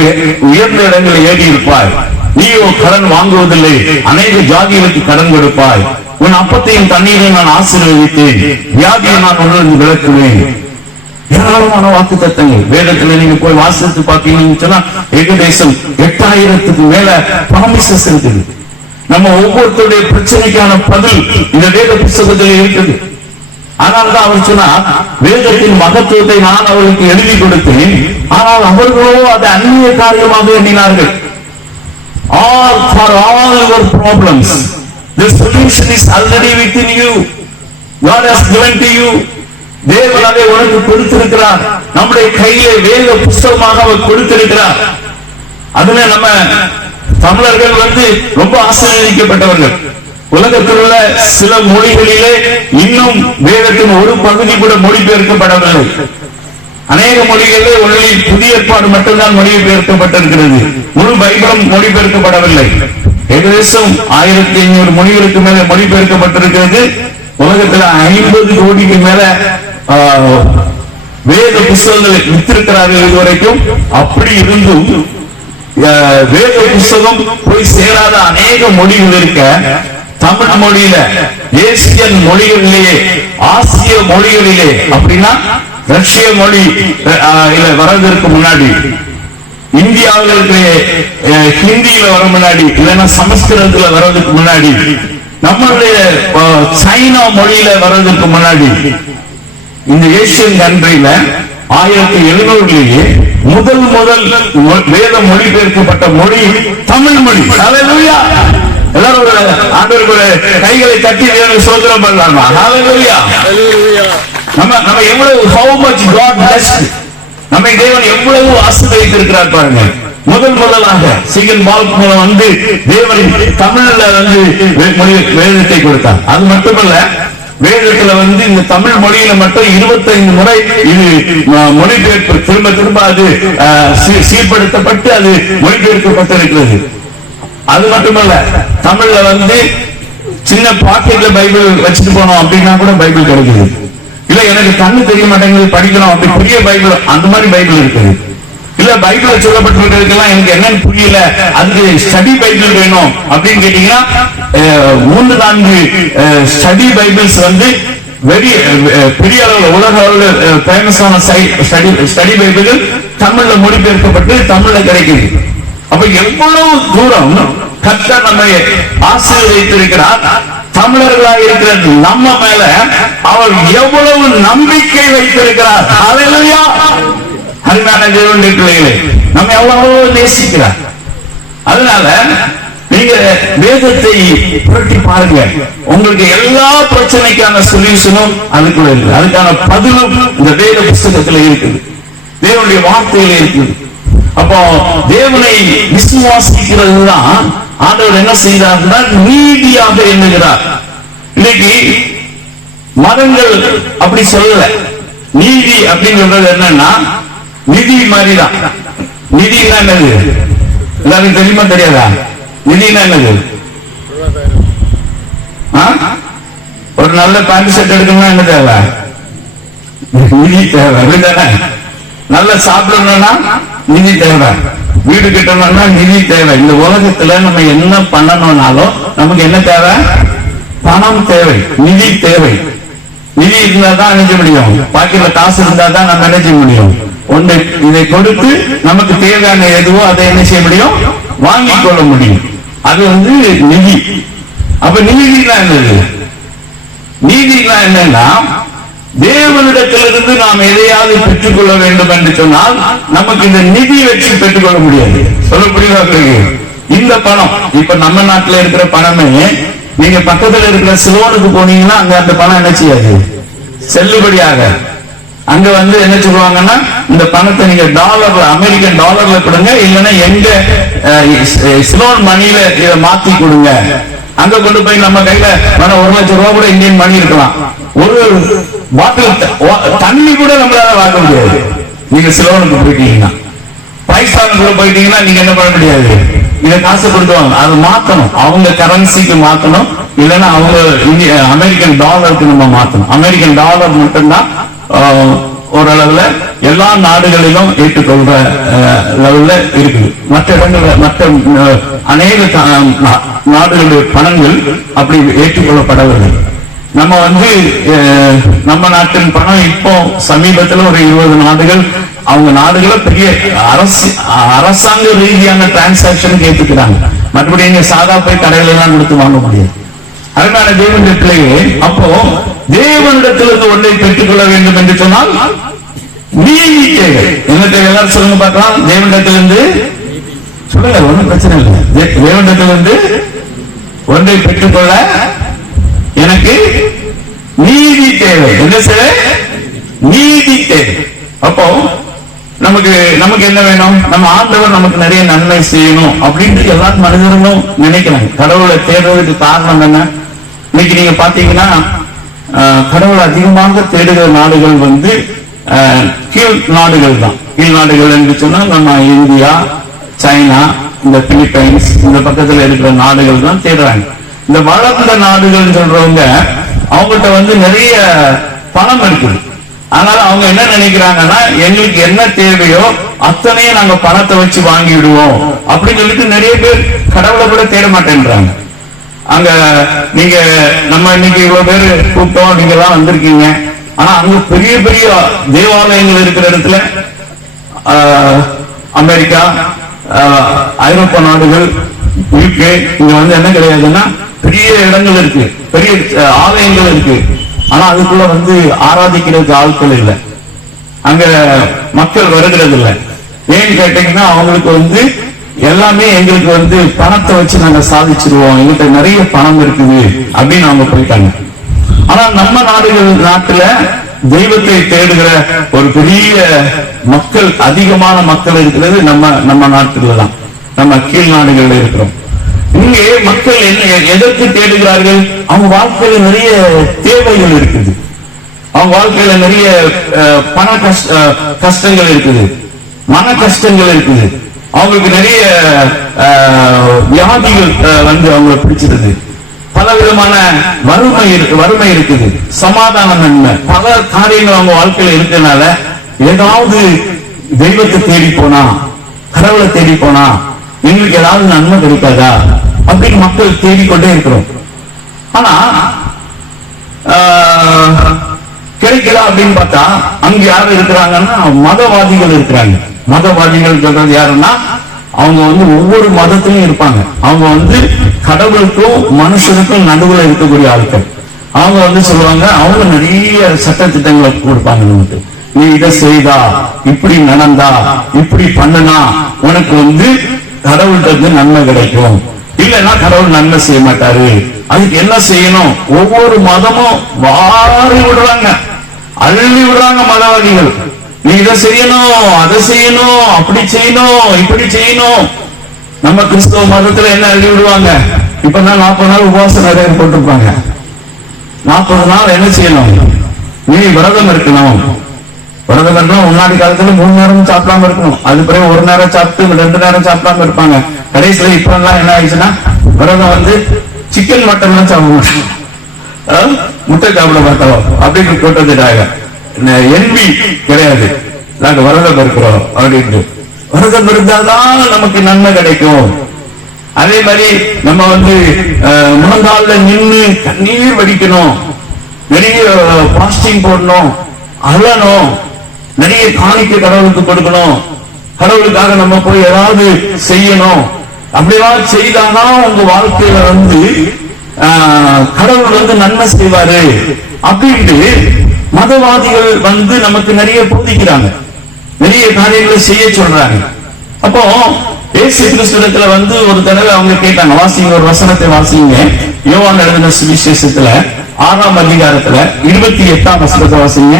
உயர்ந்த இடங்களை ஏறி இருப்பாய், நீயோ கடன் வாங்குவதில்லை, அநேக ஜாதிகளுக்கு கடன் கொடுப்பாய், உன் அப்பத்தையும் தண்ணீரையும் நான் ஆசீர்வதித்தேன், வியாதியை நான் உணர்ந்து விளக்குவேன். ஏராளமான வாக்கு தத்தங்கள் வேதத்துல நீங்க போய் வாசித்து பார்த்தீங்கன்னு சொன்னா ஏகதேசம் 8000க்கு மேல ப்ராமிசஸ் இருக்குது. நம்ம ஒவ்வொருத்தருடைய பிரச்சனைக்கான பதில் இந்த வேத புத்தகத்தில் இருக்குது. ஆனால் தான் அவர் சொன்னார், வேதத்தின் மகத்துவத்தை நான் அவர்களுக்கு எழுதி கொடுத்தேன், ஆனால் அவர்களோ அதை அந்நிய காரியமாக எண்ணினார்கள். All for all your problems, the solution is already within you. God has given to you. தேவன் அதை உனக்கு கொடுத்திருக்கிறார். நம்முடைய கையிலே வேத புத்தகமாக அவர் கொடுத்திருக்கிறார். அதுல நம்ம தமிழர்கள் வந்து ரொம்ப ஆசீர்வதிக்கப்பட்டவர்கள். உலகத்தில் உள்ள சில மொழிகளிலே இன்னும் வேதத்தின் ஒரு பகுதி கூட மொழிபெயர்க்கப்படவில்லை. அநேக மொழிகளிலே ஒன்லி புதிய ஏற்பாடு மட்டும்தான் மொழிபெயர்க்கப்பட்டிருக்கிறது. முழு பைபிளும் மொழிபெயர்க்கப்படவில்லை. ஏகதேசம் 1500 மொழிகளுக்கு மேல மொழிபெயர்க்கப்பட்டிருக்கிறது. உலகத்தில் 50 கோடிக்கு மேல வேத புத்தகங்களை வித்திருக்கிறார்கள் இதுவரைக்கும். அப்படி இருந்தும் வேத புத்தகம் போய் சேராத அநேக மொழிகள் இருக்க, தமிழ் மொழியில, ஏசியன் மொழிகளிலேயே, ஆசிய மொழிகளிலே, அப்படின்னா ரஷ்ய மொழி வர்றதற்கு முன்னாடி, இந்தியாவில் இருக்கிற ஹிந்தியில வர முன்னாடி, இல்லைன்னா சமஸ்கிருதத்துல வர்றதுக்கு முன்னாடி, நம்மளுடைய சைனா மொழியில வர்றதுக்கு முன்னாடி, இந்த ஏசியன் கண்ட்ரியில 1700 முதல் வேத மொழிபெயர்க்கப்பட்ட மொழி தமிழ் மொழி. ஹல்லேலூயா! எல்லாரும் ஆண்டவருடைய கைகளை தட்டி சோதனை பண்ணலாமா? ஹல்லேலூயா! நம்ம எவ்வளவு how much God blessed, நம்மை தேவன் எவ்வளவு ஆசீர்வதித்திருக்கிறார் பாருங்க. முதலாக சீகன் பால்க் மூலம் வந்து தேவன் தமிழ்ல வந்து வேதத்தை கொடுத்தார். அது மட்டுமல்ல, வேதத்துல வந்து இந்த தமிழ் மொழியில மட்டும் 25 முறை இது மொழிபெயர்ப்பு திரும்ப திரும்ப அது சீர்படுத்தப்பட்டு அது மொழிபெயர்க்கப்பட்டிருக்கிறது. அது மட்டுமல்ல, தமிழ்ல வந்து சின்ன பாக்கெட்ல பைபிள் வச்சுட்டு போனோம் அப்படின்னா கூட பைபிள் கிடைக்குது. இல்ல எனக்கு கண்ணு தெரிய மாட்டேங்குது படிக்கணும் அப்படி பெரிய பைபிள், அந்த மாதிரி பைபிள் இருக்குது. இல்ல பைபிள்ல சொல்லப்பட்டிருக்கிறதுக்கெல்லாம் எனக்கு என்னன்னு புரியல, அதுக்கு ஸ்டடி பைபிள் வேணும் அப்படின்னு கேட்டீங்கன்னா 3-4 ஸ்டடி பைபிள்ஸ் வந்து பெரிய அளவில் உலக அளவில் ஃபேமஸான ஸ்டடி பைபிள்கள் தமிழ்ல மொழிபெயர்க்கப்பட்டு தமிழ்ல கிடைக்குது. அப்ப எவ்வளவு தூரம் கர்த்தர் நம்மை ஆசீர்வதித்திருக்கிறார். தமிழர்களாக இருக்கிற நம்ம மேல அவர் எவ்வளவு நம்பிக்கை வைத்திருக்கிறார். ஹல்லேலூயா. அருமையான தேவனுடைய பிள்ளைகளே, நம்ம எவ்வளவு நேசிக்கிறார். அதனால நீங்க வேதத்தை புரட்டி பாருங்க, உங்களுக்கு எல்லா பிரச்சனைக்கான சொல்யூஷனும் அதுக்குள்ள இருக்கு. அதுக்கான பதிலும் இந்த வேத புஸ்தகத்துல இருக்குது, தேவனுடைய வார்த்தையில இருக்குது. அப்போ தேவனை விசுவாசிக்கிறது தான் ஆண்டவர் என்ன செய்தார்னா நீதியாக எண்ணுகிறார். இன்னைக்கு மதங்கள் அப்படி சொல்லல. நீதி அப்படிங்கிறது என்னன்னா நிதி மாதிரிதான். நிதினா என்னது எல்லாருக்கும் தெரியுமா தெரியாதா? நிதினா என்னது? ஒரு நல்ல பேண்ட் ஷர்ட் எடுக்கணும்னா என்ன தேவை? நிதி தேவை. அப்படிதானே? நல்ல சாப்பிடணும்னா நிதி தேவை. வீடு கட்டணும்னா நிதி தேவை. இந்த உலகத்துல நம்ம என்ன பண்ணணும்னாலும் நமக்கு என்ன தேவை? பணம் தேவை, நிதி தேவை. நிதி இருந்தா தான் நினைச்ச முடியும். பாக்கெட்ல காசு இருந்தா தான் நம்ம நினைச்ச முடியும். ஒன்று இதை கொடுத்து நமக்கு தேவையான எதுவோ அதை என்ன செய்ய முடியும்? வாங்கிக் கொள்ள முடியும். அது வந்து நிதி. அப்ப நீதினா என்னது? நீதினா என்னன்னா தேவனிடத்திலிருந்து நாம் எதையாவது பெற்றுக்கொள்ள வேண்டும் என்று சொன்னால் நமக்கு இந்த நிதி வச்சு பெற்றுக்கொள்ள முடியாது. சொல்ல புரியுதா? இந்த பணம் இப்ப நம்ம நாட்டுல இருக்கிற பணமே நீங்க பக்கத்துல இருக்கிற சிலோனுக்கு போனீங்கன்னா அங்க அந்த பணம் என்ன செய்யாது? செல்லுபடியாக. அங்க வந்து என்ன சொல்லுவாங்கன்னா இந்த பணத்தை நீங்க டாலர்ல, அமெரிக்கன் டாலர்ல கொடுங்க, இல்லைன்னா எங்க சிலோன் மணியில இதை மாத்தி கொடுங்க. அங்க கொண்டு போய் நம்ம கையில 1,00,000 ரூபாய் கூட இந்தியன் மணி இருக்கலாம். ஒரு பாட்டில் தண்ணி கூட நம்மளால வாங்க முடியாது. நீங்க சிலோனுக்கு போயிட்டீங்கன்னா, பாகிஸ்தானுக்குள்ள போயிட்டீங்கன்னா நீங்க என்ன பண்ண முடியாது? இதை காசு கொடுத்துவாங்க, அது மாத்தணும், அவங்க கரன்சிக்கு மாத்தணும், இல்லைன்னா அவங்க அமெரிக்கன் டாலருக்கு நம்ம மாத்தணும். அமெரிக்கன் டாலர் மட்டும்தான் ஓரளவுல எல்லா நாடுகளிலும் ஏற்றுக்கொள்ற லெவல்ல இருக்குது. மற்ற இடங்கள்ல மற்ற அநேக நாடுகளுடைய பணங்கள் அப்படி ஏற்றுக்கொள்ளப்படவில்லை. நம்ம வந்து நம்ம நாட்டின் பணம் இப்போ சமீபத்தில் ஒரு 20 நாடுகள் அவங்க நாடுகளை பெரிய அரசாங்க ரீதியான டிரான்சாக்சன் ஏற்றுக்கிறாங்க. மற்றபடி நீங்க சாதா போய் கடையில எல்லாம் கொடுத்து வாங்க முடியாது. அதனால தேவனுடைய பிள்ளையே, அப்போ தேவனிடத்திலிருந்து ஒன்றை பெற்றுக்கொள்ள வேண்டும் என்று சொன்னால் நீதி தேவை. என்ன தேவை? எல்லாரும் சொல்லுங்க பார்க்கலாம். தேவனிடத்திலிருந்து சொல்லுங்க, ஒன்றும் பிரச்சனை இல்லை. தேவனிடத்திலிருந்து ஒன்றை பெற்றுக்கொள்ள எனக்கு நீதி தேவை. என்ன தேவை? நீதி தேவை. அப்போ நமக்கு என்ன வேணும்? நம்ம ஆண்டவர் நமக்கு நிறைய நன்மை செய்யணும் அப்படின்னு எல்லா மனிதர்களும் நினைக்கிறாங்க. கடவுளை தேடுறதுக்கு காரணம் என்ன? இன்னைக்கு நீங்க பாத்தீங்கன்னா கடவுளை அதிகமாக தேடுகிற நாடுகள் வந்து கீழ் நாடுகள் தான். கீழ் நாடுகள் என்று சொன்னா நம்ம இந்தியா, சைனா, இந்த பிலிப்பைன்ஸ், இந்த பக்கத்துல இருக்கிற நாடுகள் தான் தேடுறாங்க. இந்த வளர்ந்த நாடுகள் சொல்றவங்க அவங்ககிட்ட வந்து நிறைய பணம் இருக்குது. அதனால அவங்க என்ன நினைக்கிறாங்கன்னா எங்களுக்கு என்ன தேவையோ அத்தனையும் நாங்க பணத்தை வச்சு வாங்கிடுவோம் அப்படின்னு சொல்லிட்டு நிறைய பேர் கடவுளை கூட தேட மாட்டேன்றாங்க. அங்க நீங்க நம்ம இன்னைக்கு இவ்வளவு பேர் கூப்பிட்டோம், நீங்க எல்லாம் வந்திருக்கீங்க. ஆனா அங்க பெரிய பெரிய தேவாலயங்கள் இருக்கிற இடத்துல அமெரிக்கா, ஐரோப்பா நாடுகள், யூகே, இங்க வந்து என்ன கிடையாதுன்னா பெரிய இடங்கள் இருக்கு, பெரிய ஆலயங்கள் இருக்கு. ஆனா அதுக்குள்ள வந்து ஆராதிக்கிறதுக்கு ஆட்கள் இல்லை, அங்க மக்கள் வருகிறது இல்லை. ஏன்னு கேட்டீங்கன்னா அவங்களுக்கு வந்து எல்லாமே எங்களுக்கு வந்து பணத்தை வச்சு நாங்க சாதிச்சிருவோம், எங்கிட்ட நிறைய பணம் இருக்குது அப்படின்னு அவங்க போயிட்டாங்க. ஆனா நம்ம நாட்டுல தெய்வத்தை தேடுகிற ஒரு பெரிய மக்கள், அதிகமான மக்கள் இருக்கிறது நம்ம நாட்டுல தான். நம்ம கீழ் நாடுகள்ல இருக்கிறோம். இங்கே மக்கள் எதற்கு தேடுகிறார்கள்? அவங்க வாழ்க்கையில நிறைய தேவைகள் இருக்குது, அவங்க வாழ்க்கையில நிறைய பண கஷ்டங்கள் இருக்குது, மன கஷ்டங்கள் இருக்குது, அவங்களுக்கு நிறைய வியாதிகள் அவங்களை பிடிச்சிருது, பல விதமான வறுமை இருக்குது, சமாதானம் நன்மை, பல காரியங்கள் அவங்க வாழ்க்கையில இருக்கிறதுனால ஏதாவது தெய்வத்தை தேடி போனா, கடவுளை தேடி போனா எங்களுக்கு ஏதாவது நன்மை கிடைக்காதா அப்படின்னு மக்கள் தேடிக்கொண்டே இருக்கிறோம். ஆனா கிடைக்கல அப்படின்னு பார்த்தா அங்க யாரு இருக்கிறாங்கன்னா மதவாதிகள் இருக்கிறாங்க. மதவாதிகள் சொல்றது யாருன்னா அவங்க ஒவ்வொரு மதத்திலும் இருப்பாங்க. அவங்க கடவுளுக்கும் மனுஷனுக்கும் நடுவுல இருக்கக்கூடிய ஆட்கள். அவங்க சொல்லுவாங்க, அவங்க நிறைய சட்ட திட்டங்களை கொடுப்பாங்க. நமக்கு நீ இதை செய்தா, இப்படி நடந்தா, இப்படி பண்ணுனா உனக்கு கடவுள்கிட்ட நன்மை கிடைக்கும், இல்லைன்னா கடவுள் நன்மை செய்ய மாட்டாரு. அதுக்கு என்ன செய்யணும்? ஒவ்வொரு மதமும் வாரி விடுறாங்க, அள்ளி விடுறாங்க மதவாதிகள். நீ இதை செய்யணும், அதை செய்யணும், அப்படி செய்யணும், இப்படி செய்யணும். நம்ம கிறிஸ்தவ மதத்துல என்ன அள்ளி விடுவாங்க? இப்பதான் 40 நாள் உபவாசம் நிறைய போட்டிருப்பாங்க. 40 நாள் என்ன செய்யணும்? நீ விரதம் இருக்கணும். விரதம் இருக்கணும். முன்னாடி காலத்துல 3 நேரம் சாப்பிடாம இருக்கணும். அது பிறகு 1 நேரம் சாப்பிட்டு 2 நேரம் சாப்பிடாம இருப்பாங்க. கடைசியில இப்ப எல்லாம் என்ன ஆயிடுச்சுன்னா விரதம் சிக்கன் மட்டன் எல்லாம் சாப்பிட மாட்டாங்க, முட்டை சாப்பிட மாட்டோம் அப்படின்னு போட்டதுக்காக என்பி கிடையாது. நாங்க விரதம் இருக்கிறோம் அப்படின்ட்டு. விரதம் இருந்தால்தான் நமக்கு நன்மை கிடைக்கும். அதே மாதிரி நம்ம முழங்கால நின்று கண்ணீர் வடிக்கணும், நிறைய பாஸ்டிங் போடணும், அழணும், நிறைய காணிக்கை கடவுளுக்கு கொடுக்கணும், கடவுளுக்காக நம்ம போய் ஏதாவது செய்யணும். அப்படியெல்லாம் செய்தாதான் உங்க வாழ்க்கையில கடவுள் நன்மை செய்வாரு அப்படின்ட்டு மதவாதிகள் நமக்கு நிறைய போதிக்கிறாங்க, நிறைய காரியங்களை செய்ய சொல்றாங்க. அப்போ இயேசு கிறிஸ்துவிடத்துல ஒரு தடவை அவங்க கேட்டாங்க, வாசிங்க, ஒரு வசனத்தை வாசிங்க. யோவான் எழுதின சுவிசேஷத்துல 6ஆம் அதிகாரத்துல 28ஆம் வசனத்தை வாசிங்க.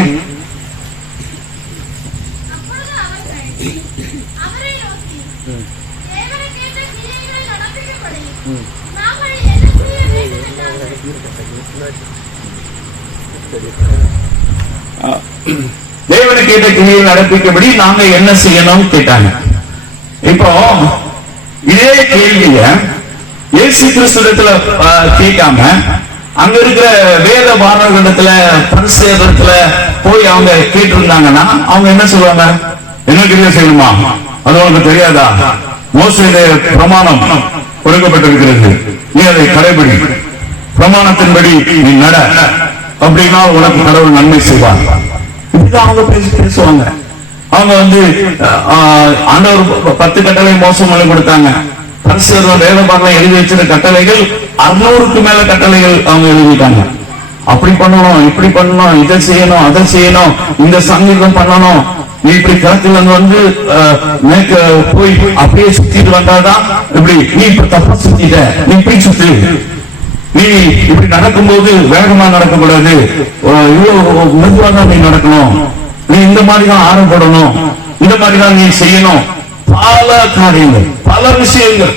தேவனை கேட்ட கிரியை நடப்பிக்கும்படி நாங்க என்ன செய்யணும் கேட்டாங்க. இப்போ இதே கேள்விய இயேசு கிறிஸ்துவிடத்துல கேட்காம அங்க இருக்கிற வேத பாரகத்துல பரிசேயத்துல போய் அவங்க கேட்டிருந்தாங்கன்னா அவங்க என்ன சொல்லுவாங்க? என்ன கிரியை செய்யணுமா? அது உனக்கு தெரியாதா? மோசேயுடைய பிரமாணம் கொடுக்கப்பட்டிருக்கிறது, நீ அதை கடைபிடி, பிரமாணத்தின்படி நீ நட, அப்படின்னா உனக்கு கடவுள் நன்மை செய்வார். இப்படிதான் அவங்க பேசுவாங்க. அவங்க ஆண்டவர் 10 கட்டளை மோசம் கொடுத்தாங்க. பரிசேயர் வேதபாரகம் எழுதி வச்சிருந்த கட்டளைகள் 600க்கு மேல கட்டளைகள் அவங்க எழுதிட்டாங்க. அப்படி பண்ணணும், இப்படி பண்ணணும், இதை செய்யணும், அதை செய்யணும், இந்த சங்கீதம் பண்ணணும், நீ இப்படி களத்துல மேற்க போய் அப்படியே சுத்திட்டு வந்தாதான் இப்படி, நீ இப்ப தப்பா சுத்திட்ட, நீ இப்படி சுத்து, நீ இப்படி நடக்கும்போது வேகமா நடக்கக்கூடாது, இவ்வளவு மெதுவா தான் நீ நடக்கணும், நீ இந்த மாதிரிதான் ஆரம் போடணும், இந்த மாதிரிதான் நீ செய்யணும். பல காரியங்கள், பல விஷயங்கள்,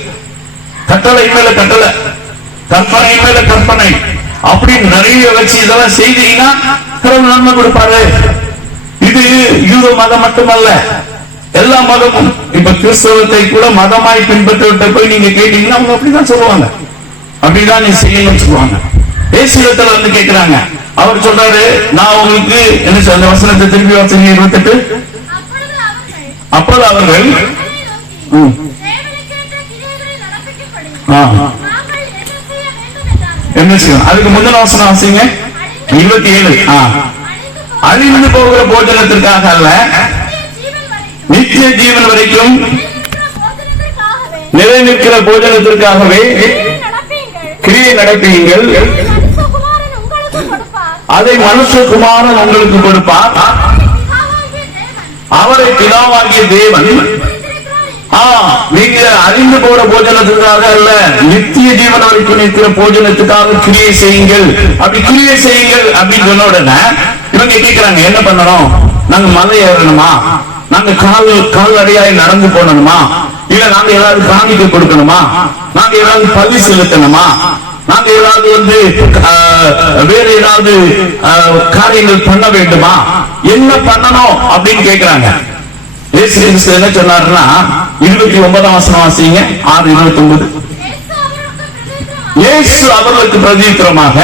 கட்டளை மேல கட்டளை, கற்பனை மேல கற்பனை, அப்படி நிறைய வச்சு இதெல்லாம் செய்தீங்கன்னா கடவுள் நன்மை கொடுப்பாரு. இது யூத மதம் மட்டுமல்ல, எல்லா மதமும். இப்ப கிறிஸ்தவத்தை கூட மதமாய் பின்பற்ற போய் நீங்க கேட்டீங்கன்னா அவங்க அப்படிதான் சொல்லுவாங்க, அப்படிதான் நீ செய்யணும்னு சொல்லுவாங்க. இயேசுவிடத்துல கேட்கிறாங்க, அவர் சொல்றாரு, நான் உங்களுக்கு என்ன சொல்ற வசனத்தை திருப்பி வாசிங்க 28. அப்போது அவர்கள் என்ன செய்யணும்? அதுக்கு முந்தின வசனம் வாசிங்க 27. அழிந்து போகிற போஜனத்திற்காக அல்ல, நித்திய ஜீவன் வரைக்கும் நிலை நிற்கிற போஜனத்திற்காகவே கிரியை நடப்பீங்கள், அதை மனுஷகுமாரன் உங்களுக்கு கொடுப்பார், அவரை பிதாவாகிய தேவன். நீங்க அறிந்து போற போஜனத்துக்காக அல்ல, நித்திய ஜீவன் வரைக்கும் நிற்கிற போஜனத்துக்காக கிரியை செய்யுங்கள். அப்படி கிரியை செய்யுங்கள் அப்படின்னு சொன்ன உடனே இவங்க கேட்கிறாங்க, என்ன பண்ணணும்? நாங்க மலை ஏறணுமா? நாங்க கால்நடையாய் நடந்து போனணுமா? இல்ல நாங்க ஏதாவது காணிக்கை கொடுக்கணுமா? நாங்க ஏதாவது பலி செலுத்தணுமா? நாங்க ஏதாவது வேற ஏதாவது காரியங்கள் பண்ண வேண்டுமா, என்ன பண்ணணும் அப்படின்னு கேட்கிறாங்க. இயேசு கிறிஸ்து என்ன சொன்னாருன்னா 29ஆம் வசனம் வாசிங்க, 6:29. இயேசு அவர்களுக்கு பிரதியுத்தரமாக,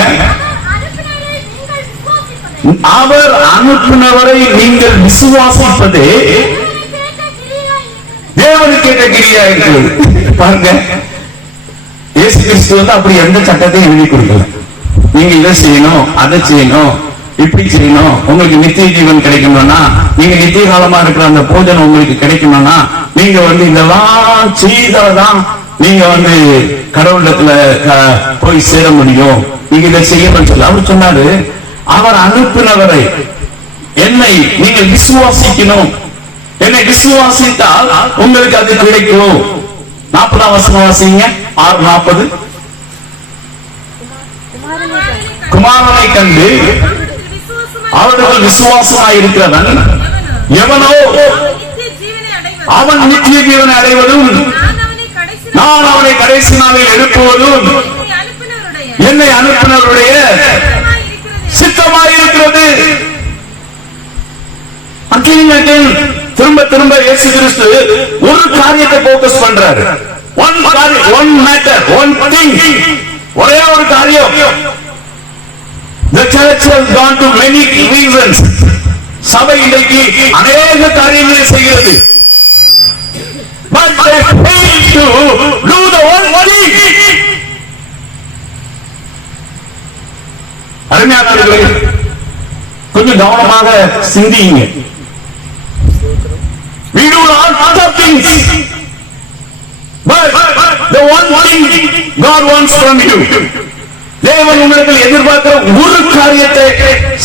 அவர் அனுப்பினவரை நீங்கள் விசுவாசிப்பதே தேவனுக்கு கேட்ட கிரியா இருக்கிறது. பாருங்க, இயேசு கிறிஸ்து அப்படி எந்த சட்டத்தையும் எழுதி கொடுக்கல. நீங்க இதை செய்யணும், அதை செய்யணும், இப்படி செய்யணும், உங்களுக்கு நித்திய ஜீவன் கிடைக்கணும்னா, நீங்க நித்திய காலமா இருக்கிற அந்த போஜனம் உங்களுக்கு கிடைக்கணும்னா நீங்க இதெல்லாம் செய்தாதான் நீங்க கடவுளத்துல போய் சேர முடியும், நீங்க இதை செய்யணும்னு சொல்ல அவர் சொன்னாரு. அவர் அனுப்பினவரை என்னை நீங்கள் விசுவாசிக்கணும், என்னை விசுவாசித்தால் உங்களுக்கு அது கிடைக்கும். 40ஆம் வசனம் வாசிங்க, 6:40. குமாரனை கண்டு அவர்கள் விசுவாசமாய் இருக்கிறவன் எவனோ அவன் நித்திய ஜீவனை அடைவதும் நான் அவனை கடைசி நாளில் எழுப்புவதும் என்னை அனுப்பினவருடைய சித்தமாயிருக்கிறது. திரும்ப திரும்ப இயேசு கிறிஸ்து ஒரு காரியத்தை போக்கஸ் பண்றாரு. ஒரே ஒரு காரியம். The church has gone to many reasons. சபை இன்றைக்கு அநேக காரியங்களை செய்கிறது. But they fail to do the one thing. அருமையானவர்களே, கொஞ்சம் கவனமாக சிந்தியுங்க. We do other things, but the one thing God wants from you. தேவன் உங்களுக்கு எதிர்பார்க்கிற ஒரு காரியத்தை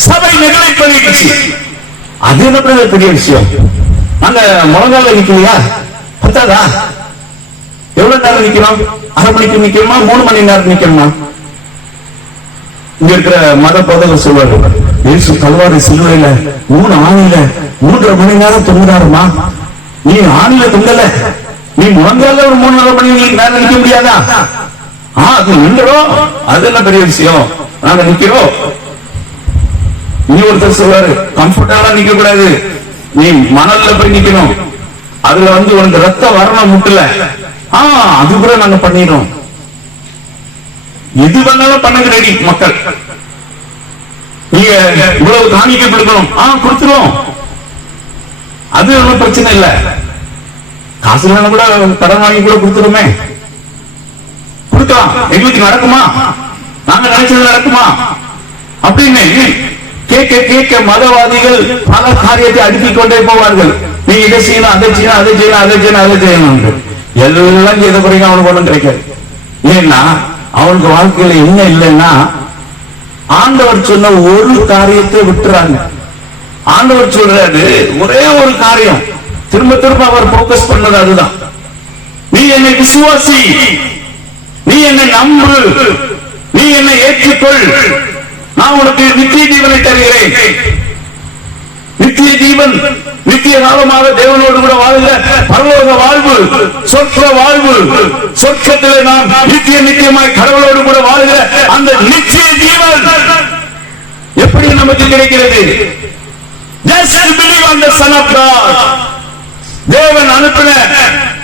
சபை நிறைவேற்றி, அது என்ன பெரிய விஷயம். அந்த முழங்கால நிக்கலையா, பத்தாதா? எவ்வளவு நேரம் நிக்கணும்? அரை மணிக்கு நிக்கணுமா, 3 மணி நேரம் நிக்கணுமா? இங்க இருக்கிற மத போதகர் சொல்வாரு, இயேசு கல்வாரி சிலுவையில 3 ஆணில 3.5 மணி நேரம் தொங்குறாருமா. நீ ஆணில தொங்கல, நீ முழங்கால ஒரு 3.5 மணி நேரம் நிக்க முடியாதா? அது நின்றோம், அது என்ன பெரிய விஷயம், நாங்க நிக்கிறோம். நீ ஒருத்தர் சொல்றாரு, கம்ஃபர்டபுளா நிக்க கூடாது, நீ மணல்ல போய் நிக்கணும், அதுல உனக்கு ரத்தம் வரணும் முட்டுல. அது கூட நாங்க பண்ணிடுறோம். எது வேணாலும் பண்ணுங்க ரெடி மக்கள். நீங்க இவ்வளவு காணிக்கை கொடுக்கணும், கொடுத்துருவோம், அது ஒன்றும் பிரச்சனை இல்லை. காசு வேணும் கூட கடன் வாங்கி கூட கொடுத்துருமே, கொடுக்கலாம். எங்களுக்கு நடக்குமா, நாங்க நினைச்சது நடக்குமா அப்படின்னு கேட்க கேட்க மதவாதிகள் பல காரியத்தை அடுக்கிக் கொண்டே போவார்கள். நீ இதை செய்யணும், அதை செய்யணும், அதை செய்யணும், அதை செய்யணும், அதை செய்யணும், எல்லாம் செய்த பிறகு அவனுக்கு ஒன்றும் கிடைக்காது. ஏன்னா அவனுக்கு வாழ்க்கையில என்ன இல்லைன்னா, ஆண்டவர் சொன்ன ஒரு காரியத்தை விட்டுறாங்க. ஆண்டவர் சொல்றாரு ஒரே ஒரு காரியம், திரும்ப திரும்ப அவர் போக்கஸ் பண்ணது அதுதான். நீ என்னை விசுவாசி, நீ என்னை நம்பு, நீ என்னை ஏற்றுக்கொள், நான் உனக்கு நித்திய ஜீவனை தருகிறேன். நித்திய ஜீவன், நித்திய காலமாக தேவனோடு கூட வாழ்கிற பரலோக வாழ்வு, சொர்க்க வாழ்வு, சொர்க்கத்திலே நாம் நித்தியமாய் கடவுளோடு கூட வாழ்கிற அந்த நித்திய ஜீவன் எப்படி நமக்கு கிடைக்கிறது? Just believe on the Son of God. தேவன் அனுப்பின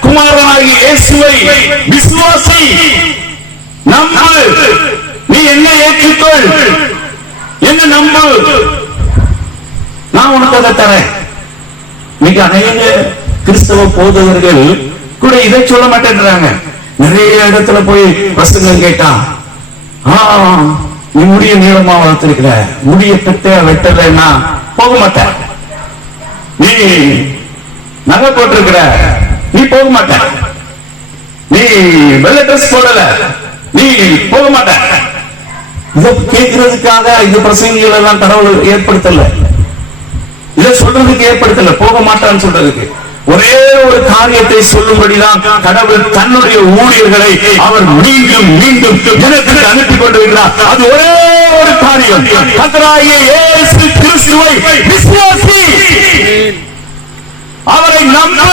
குமாரனாகிய இயேசுவை விசுவாசி, நம்பு, நீ என்ன ஏற்றுக்கொள், என்ன நம்பு, நான் உனக்கு அதை தரேன். மிக அநேக கிறிஸ்தவ போதகர்கள் கூட இதை சொல்ல மாட்டேன்றாங்க. நிறைய இடத்துல போய் பிரசங்கம் கேட்டா, நீ முடிய நீளமா வளர்த்திருக்கிற, முடிய வெட்டலைன்னா போக மாட்ட, நீ நகை போட்டிருக்கிற, நீ போக மாட்ட, நீ வெள்ளை ட்ரெஸ் போடல, நீ போக மாட்ட. இதை கேட்கறதுக்காக இந்த பிரசங்கிகள் எல்லாம் கடவுள் ஏற்படுத்தல, இதை சொல்றதுக்கு ஏற்படுத்தல, போக மாட்டான்னு சொல்றதுக்கு. ஒரே ஒரு காரியத்தை சொல்லும்படிதான் கடவுள் தன்னுடைய ஊழியர்களை அவர் மீண்டும் மீண்டும் ஜனத்துக்கு அனுப்பி கொண்டிருக்கிறார். அது ஒரே ஒரு காரியம், கர்த்தராகிய இயேசு கிறிஸ்துவை விசுவாசி, அவரை நம்பு,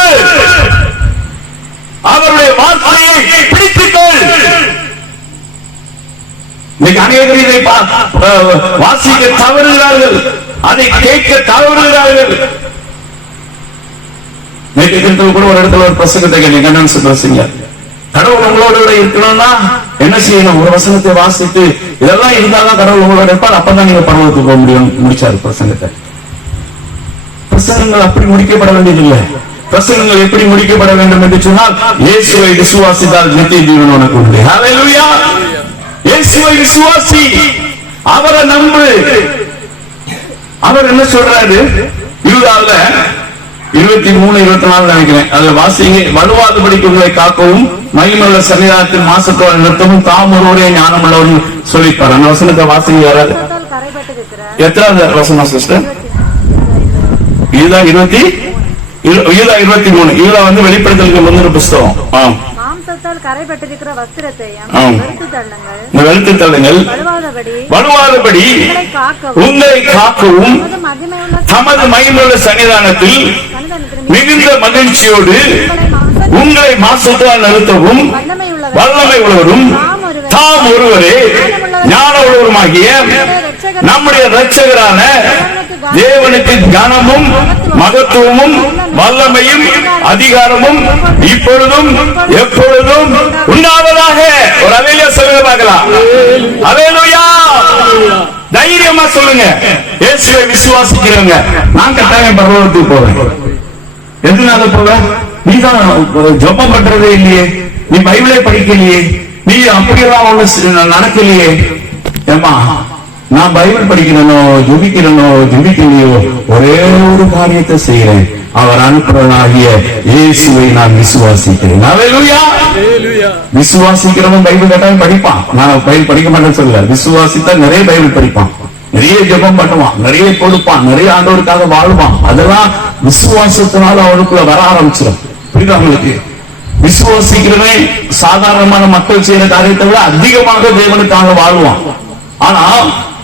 அவருடைய வார்த்தையை பிடித்துக்கொள். இன்னைக்கு அநேகர் இதை வாசிக்க தவறுகிறார்கள், அதை கேட்க தவறுகிறார்கள். நேற்று கூட ஒரு இடத்துல ஒரு பிரசங்கத்தை கேட்டீங்க, கடவுள் உங்களோட இருக்கணும்னா என்ன செய்யணும்? ஒரு வசனத்தை வாசித்து இதெல்லாம் இருந்தால்தான் கடவுள் உங்களோட இருப்பார், அப்பதான் நீங்க பரலோகத்துக்கு போக முடியும். முடிச்சாரு பிரசங்கத்தை. பிரசங்கங்கள் அப்படி முடிக்கப்பட வேண்டியதில்லை. பிரசங்கங்கள் எப்படி முடிக்கப்பட வேண்டும் என்று சொன்னால், இயேசுவை விசுவாசித்தால் நித்திய ஜீவன் உனக்கு உண்டு. ஹல்லேலூயா! இயேசுவை விசுவாசி, அவரை நம்பு. அவர் என்ன சொல்றாரு? யூதால 23, 24 நினைக்கிறேன், அதுல வாசிங்க. வலுவாதபடிக்கு உங்களை காக்கவும் மகிமையுள்ள சன்னிதானத்தில் மாசத்தோடு நிறுத்தவும் தாம் ஒருவரே ஞானம் உள்ளவர்கள் சொல்லிப்பார். அந்த வசனத்தை வாசிங்க. யாராவது எத்தனாவது வசனம் சிஸ்டர்? யூதா 23. யூதா வந்து வெளிப்படுத்தலுக்கு முந்தின புஸ்தகம். வெளுத்து தள்ளுங்கள், வலுவாதபடி உங்களை காக்கவும் தமது மகிமையுள்ள சன்னிதானத்தில் மிகுந்த மகிழ்ச்சியோடு உங்களை மாசத்தால் நிறுத்தவும் வல்லமை உள்ளவரும் தாம் ஒருவரே ஞான உள்ளவருமாகிய நம்முடைய இரட்சகரான தேவனுக்கு கனமும் மகத்துவமும் வல்லமையும் அதிகாரமும் இப்பொழுதும் எப்பொழுதும் உண்டாவதாக. ஒரு அல்லேலூயா சொல்லுங்க பார்க்கலாம். அல்லேலூயா! தைரியமா சொல்லுங்க. இயேசுவை விசுவாசிக்கிறவங்க, நான் கட்டாயம் பரலோகத்துக்கு போவேன். எதுனால போவேன்? நீதான் ஜெபம் பண்றதே இல்லையே, நீ பைபிளே படிக்கலையே, நீ அப்படியெல்லாம் ஒண்ணு நடக்கலையே. ஏமா, நான் பைபிள் படிக்கிறனோ ஜெபிக்கலையோ, ஒரே ஒரு காரியத்தை செய்கிறேன். அவர் அனுப்புறனாகிய இயேசுவை நான் விசுவாசிக்கிறேன். அல்லேலூயா! விசுவாசிக்கிறவன் பைபிள் கட்டாயம் படிப்பான். நான் பைபிள் படிக்க மாட்டேன்னு சொல்லல. விசுவாசித்தா நிறைய பைபிள் படிப்பான், நிறைய ஜெபம் பண்ணுவான், நிறைய கொடுப்பான், நிறைய ஆண்டவருக்காக வாழ்வான். அதெல்லாம் விசுவாசத்தினால அவனுக்குள்ள வர ஆரம்பிச்சிடும். புரியுதா உங்களுக்கு? விசுவாசிக்கிறவன் சாதாரணமான மக்கள் செய்யற காரியத்தை விட அதிகமாக தேவனுக்காக வாழ்வான். ஆனா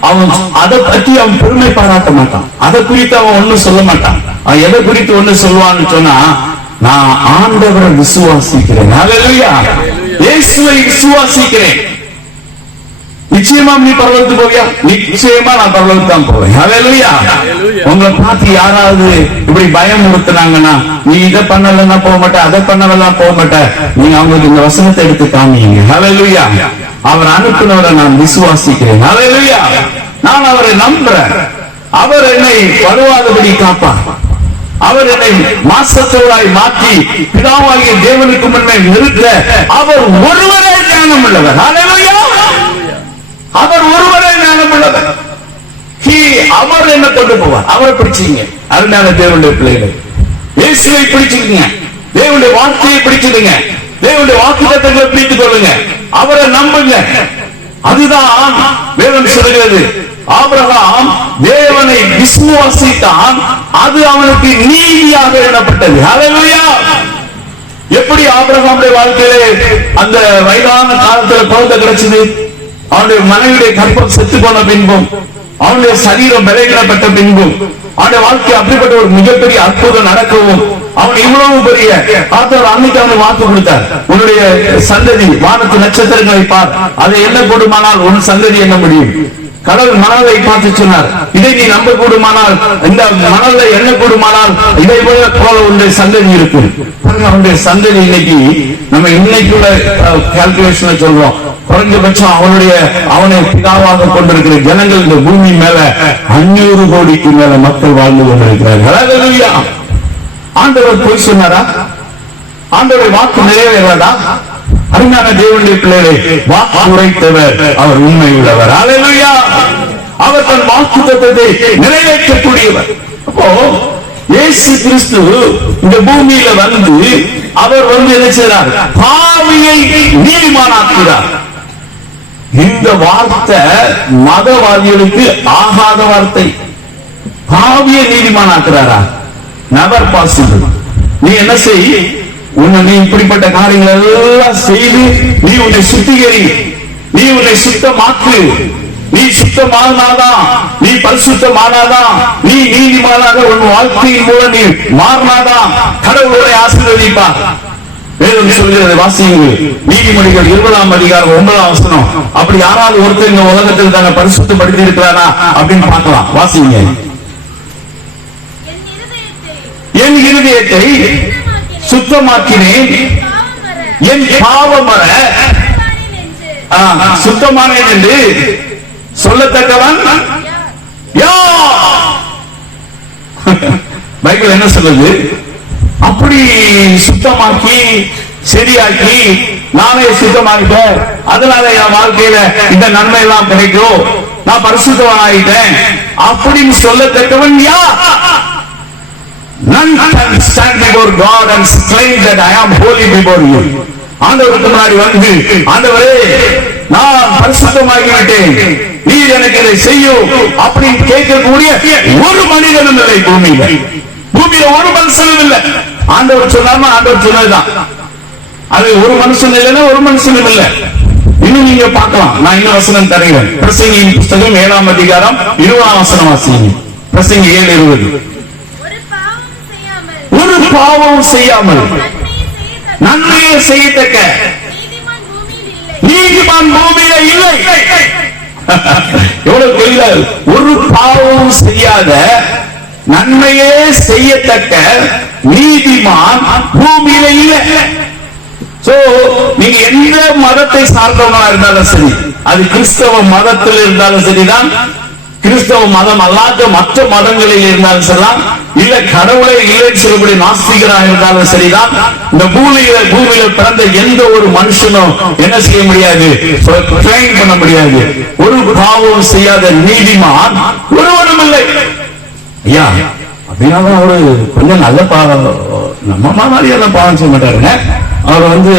அவன் அதை பற்றி அவன் பெருமை பாராட்ட மாட்டான். அதை குறித்து அவன் ஒண்ணும் சொல்ல மாட்டான். அவன் எதை குறித்து ஒண்ணு சொல்லுவான்னு சொன்னா, நான் ஆண்டவரை விசுவாசிக்கிறேன். அல்லேலூயா! இயேசுவை விசுவாசிக்கிறேன். நிச்சயமா நீ பரலோகத்துக்கு போவியா? நிச்சயமா நான் பரலோகத்துக்கு தான் போவேன். அல்லேலூயா! உங்களை பார்த்து யாராவது இப்படி பயம் கொடுத்துனாங்கன்னா, நீ இதை பண்ணலன்னா போக மாட்டேன், அதை பண்ணலாம் போக மாட்டேன், நீங்க அவங்களுக்கு இந்த வசனத்தை எடுத்து காமிங்க. அல்லேலூயா! அவர் அனுப்பினவரை நான் விசுவாசிக்கிறேன். அல்லேலூயா! நான் அவரை நம்புறேன். அவர் என்னை வலுவாதபடி காப்பார். அவர் என்னை மாசத்தோடாய் மாற்றி பிதாவாகிய தேவனுக்கு முன்னே நிறுத்த அவர் ஒருவரே ஞானம் உள்ளவர். அல்லேலூயா! அவர் ஒருவரே ஞானம் உள்ளவர். அவர் என்ன கொண்டு போவார்? அவரை பிடிச்சிங்க. அருமையான தேவனுடைய பிள்ளைகளை, இயேசுவை பிடிச்சிருங்க, தேவனுடைய வார்த்தையை பிடிச்சிடுங்க, தேவனுடைய வாக்குத்தத்தங்களை பிடித்துக் கொள்ளுங்க, அவரை நம்புங்க. அதுதான் வேதம் சொல்கிறது. ஆபிரகாம் தேவனை விசுவாசித்தான், அது அவனுக்கு நீதியாக எண்ணப்பட்டது. அல்லேலூயா! எப்படி ஆபிரகாமுடைய வாழ்க்கையிலே அந்த வயதான காலத்துல குழந்தை கிடைச்சது? அவனுடைய மனைவியுடைய கற்பம் செத்து போன பின்பும், அவனுடைய சரீரம் விலையிடப்பட்ட பின்பும், அவனுடைய வாழ்க்கை அப்படிப்பட்ட ஒரு மிகப்பெரிய அற்புதம் நடக்கவும், அவன் இவ்வளவு பெரிய அன்னைக்கு அவனுக்கு வாக்கு கொடுத்தார். உன்னுடைய சந்ததி வானத்து நட்சத்திரங்களை பார், அதை என்ன கூடுமானால் உன் சந்ததி என்ன முடியும்? கடவுள் மணலை பார்த்து சொன்னார், இதை நீ நம்ப கூடுமானால், இந்த மணலை என்ன கூடுமானால் இதை போல உன்னுடைய சந்ததி இருக்கும். அவனுடைய சந்ததி இன்னைக்கு நம்ம இன்னைக்குள்ள கால்குலேஷன்ல சொல்றோம், குறைஞ்சபட்சம் அவனை பிதாவாக கொண்டிருக்கிற ஜனங்கள் இந்த பூமி மேல 500 கோடிக்கு மேல மக்கள் வாழ்ந்து கொண்டிருக்கிறார்கள். அல்லேலூயா! ஆண்டவர் போய் சொன்னாரா? ஆண்டவருடைய வாக்கு நிறைவேறாதா? அருமையான தேவனுடைய பிள்ளைகளை, வாக்கு உரைத்தவர் அவர் உண்மை உள்ளவர். அல்லேலூயா! அவர் தன் வாக்குத்தத்தத்தை நிறைவேற்றக்கூடியவர். அப்போ இயேசு கிறிஸ்து இந்த பூமியில வந்து அவர் என்ன செய்றார்? பாவியை நீதிமானாக்குகிறார். இந்த வார்த்தை மதவாதிகளுக்கு ஆகாத வார்த்தை. பாவியை நீதிமானாக்குறாரா? Never possible. நீ என்ன செய்? நீ இப்படிப்பட்ட காரியங்கள் எல்லாம் செய்து நீ உன்னை சுத்திகரி, நீ உன்னை சுத்தமாக்கு. நீ சுத்தமானாதான், நீ பரிசுத்தமானாதான், நீ நீதிமானாக உன் வாழ்க்கையின் மூலம் நீ மாறினாதான் கடவுளுடைய ஆசீர்வதிப்பார். வேதம் சொல்கிறது, வாசியுங்கள். நீதிமொழிகள் 20ஆம் அதிகாரம் 9ஆம் வசனம். அப்படி யாராவது ஒருத்தர் இந்த உலகத்தில் தானே பரிசுத்தப்படுத்தி இருக்கிறாரா அப்படின்னு பார்க்கலாம். வாசிங்க. என் இருதயத்தை சுத்தமாக்கினேன், என் பாவமற சுத்தமானேன் என்று சொல்லத்தக்கவன் யார்? பைபிள் என்ன சொல்லுது? அப்படி சுத்தமாக்கி சரியாக்கி நானே சுத்தமாகிட்டேன், அதனால என் வாழ்க்கையில இந்த நன்மை எல்லாம் கிடைக்கும், நான் பரிசுத்தவன் ஆகிட்டேன் அப்படின்னு சொல்லத்தக்கவன் யார்? None can stand before God and claim that I am holy before you. ஆண்டவருக்கு முன்னாடி வந்து, ஆண்டவரே நான் பரிசுத்தமாகிவிட்டேன், நீர் எனக்கு இதை செய்யும் அப்படின்னு கேட்கக்கூடிய ஒரு மனிதனும் இல்லை பூமியில. பூமியில ஒரு மனுஷனும் இல்லை. ஆண்டவர் சொன்னார்னா ஆண்டவர் சொன்னதுதான். அது ஒரு மனுஷன் இல்லைன்னா ஒரு மனுஷனும் இல்லை. இன்னும் நீங்க பார்க்கலாம். நான் இன்னும் வசனம் தருகிறேன். பிரசங்கியின் புஸ்தகம் 7ஆம் அதிகாரம் 20ஆம் வசனம் வாசிங்க. பிரசங்கி 7:20. ஒரு பாவம் செய்யாமல் நன்மையை செய்யத்தக்க நீதிமான் பூமியில இல்லை. எவ்வளவு தெரியல. ஒரு பாவம் செய்யாத நன்மையே செய்யத்தக்க நீதிமான் பூமியில இல்லை. சோ நீங்க எந்த மதத்தை சார்ந்தவங்களா இருந்தாலும் சரி, அது கிறிஸ்தவ மதத்தில் இருந்தாலும் சரிதான், கிறிஸ்தவ மதம் அல்லாத மற்ற மதங்களில் இருந்தாலும் சரிதான், இல்ல கடவுளை இல்லைன்னு சொல்லக்கூடிய நாஸ்திகராக இருந்தாலும் சரிதான், இந்த பூமியில பிறந்த எந்த ஒரு மனுஷனும் என்ன செய்ய முடியாது, பண்ண முடியாது. ஒரு பாவம் செய்யாத நீதிமான் ஒருவனும் இல்லை. ஐயா அப்படின்னா அவரு கொஞ்சம் நல்ல நம்ம மாதிரியான பாவம் செய்ய மாட்டாருங்க. அவர் வந்து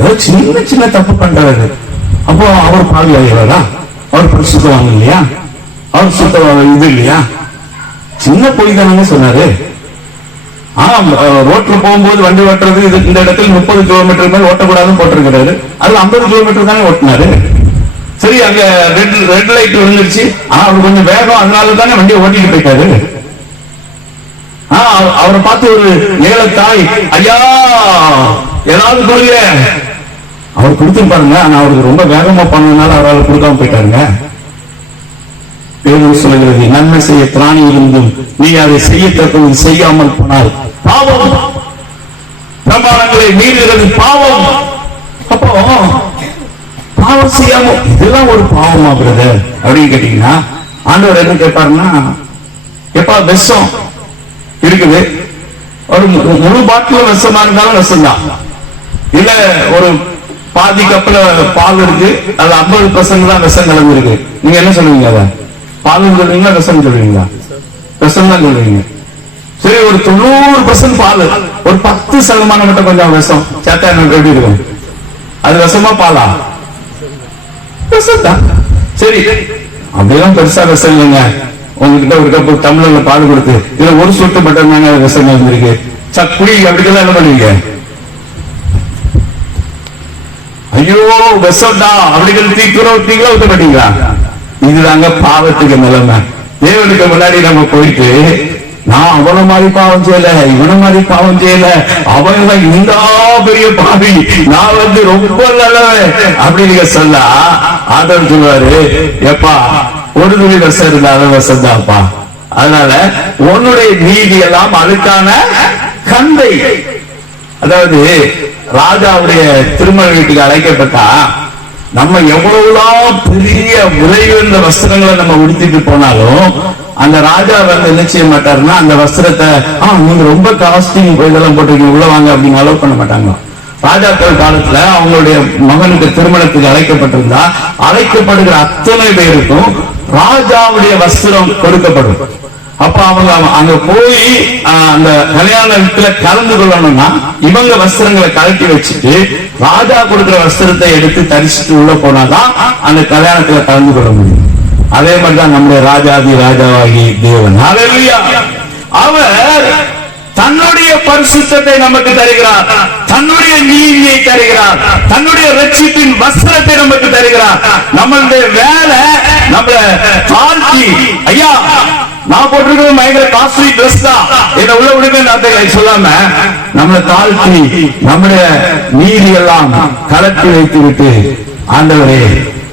ஏதோ சின்ன சின்ன தப்பு பண்றாரு. அப்போ அவர் பாவி ஆகிறாரா? அவர் பரிசுத்தவாங்க இல்லையா? அவர் சுத்தவாங்க இது இல்லையா? சின்ன பொய்தானங்க சொன்னாரு. ரோட்ல போகும்போது வண்டி ஓட்டுறது இந்த இடத்துல 30 கிலோமீட்டர் மேல் ஓட்டக்கூடாதுன்னு போட்டிருக்கிறாரு. அதுல 50 கிலோமீட்டர் தானே ஓட்டினாரு. சரி, அங்க ரெட் லைட் விழுந்துருச்சு. அவர் கொஞ்சம் வேகம், அதனால தானே வண்டியை ஓட்டிட்டு போயிட்டாரு. அவரை பார்த்து ஒரு ஏழத்தாய், ஐயா ஏதாவது கொடுங்க, அவர் கொடுத்துருப்பாருங்க. ஆனா அவருக்கு ரொம்ப வேகமா பண்ணதுனால அவரால் கொடுக்காம போயிட்டாருங்க. சொல்லுகிறது, நன்மை செய்ய திராணி இருந்தும் நீ அதை செய்யத்தக்கது செய்யாமல் போனால் பாவம், பிரமாணங்களை மீறுகிறது பாவம். அப்போ பாவம் செய்யாம இதெல்லாம் ஒரு பாவமா பிரதர் அப்படின்னு கேட்டீங்கன்னா, ஆண்டவர் என்ன கேட்பாருன்னா, எப்பா விஷம் இருக்குது, ஒரு முழு பாட்டில் விஷமா இருந்தாலும் விஷம் தான், இல்ல ஒரு பாதி கப்புல பால் இருக்கு, அது 50% தான் விஷம் கலந்து இருக்கு, நீங்க என்ன சொல்லுவீங்க? அத பால் சொல்றீங்களா விஷம் சொல்றீங்களா? விஷம் தான் சொல்றீங்க. சரி, ஒரு 90% பால், ஒரு 10% மட்டும் கொஞ்சம் விஷம் சேட்டா எப்படி இருக்கும்? அது விஷமா பாலா? விஷம் தான். சரி, அப்படிலாம் பெருசா விஷம் இல்லைங்க. உங்ககிட்ட ஒரு கப்பு தமிழ்ல பால் கொடுத்து இதுல ஒரு சொட்டு மட்டும் தாங்க விஷம் இருந்திருக்கு, சக்குடி அப்படிதான் என்ன பண்ணுவீங்க? ஐயோ விஷம்டா அப்படிங்கிறது தீக்குறீங்களா ஊத்த மாட்டீங்களா? இதுதாங்க பாவத்துக்கு நிலைமை. தேவனுக்கு முன்னாடி நம்ம போயிட்டு, நான் அவன மாதிரி பாவம் செய்யல, இவன மாதிரி பாவம் செய்யல, அவங்க இந்த பெரிய பாவி, நான் வந்து ரொம்ப நல்லவன் அப்படி நீங்க சொல்ல, ஆண்டவர் சொல்லுவாரு, எப்பா ஒரு துளி விஷம் இருந்தாலும் விஷம் தான்ப்பா. அதனால உன்னுடைய நீதி எல்லாம் அதுக்கான கந்தை. அதாவது ராஜாவுடைய திருமண வீட்டுக்கு அழைக்கப்பட்டா, நம்ம எவ்வளவுதான் பெரிய விலையுள்ள வஸ்திரங்களை நம்ம உடுத்திட்டு போனாலும் அந்த ராஜா வந்து என்ன செய்ய மாட்டாருன்னா, அந்த வஸ்திரத்தை நீங்க ரொம்ப காஸ்டிங் இதெல்லாம் போட்டிருக்கீங்க, உள்ள வாங்க அப்படின்னு அலோவ் பண்ண மாட்டாங்க. ராஜாக்கள் காலத்துல அவங்களுடைய மகனுக்கு திருமணத்துக்கு அழைக்கப்பட்டிருந்தா, அழைக்கப்படுகிற அத்தனை பேருக்கும் ராஜாவுடைய வஸ்திரம் கொடுக்கப்படும். அப்ப அவங்க அங்க போய் அந்த கல்யாணத்துல கலந்து கொள்ளணும்னா இவங்க வஸ்திரங்களை கழட்டி வச்சுட்டு ராஜா கொடுக்கிற வஸ்திரத்தை எடுத்து தரிசிட்டு உள்ள போனாதான் அந்த கல்யாணத்துல கலந்து கொள்ள முடியும். அதே மாதிரிதான் நம்முடைய ராஜாதி ராஜாவாகி தேவன், ஹல்லேலூயா, அவர் தன்னுடைய பரிசுத்தத்தை நமக்கு தருகிறார், தன்னுடைய நீதியை தருகிறார், தன்னுடைய ரட்சிப்பின் வஸ்திரத்தை நமக்கு தருகிறார். நம்மளுடைய வேலை நம்மள தாழ்த்தி, ஐயா நான் போட்டிருக்கிறது பயங்கர காஸ்ட்லி ட்ரெஸ் தான், என்ன உள்ள விடுங்க சொல்லாம நம்மளை தாழ்த்தி நம்முடைய நீதி எல்லாம் கலட்டி வைத்து விட்டு, ஆண்டவரே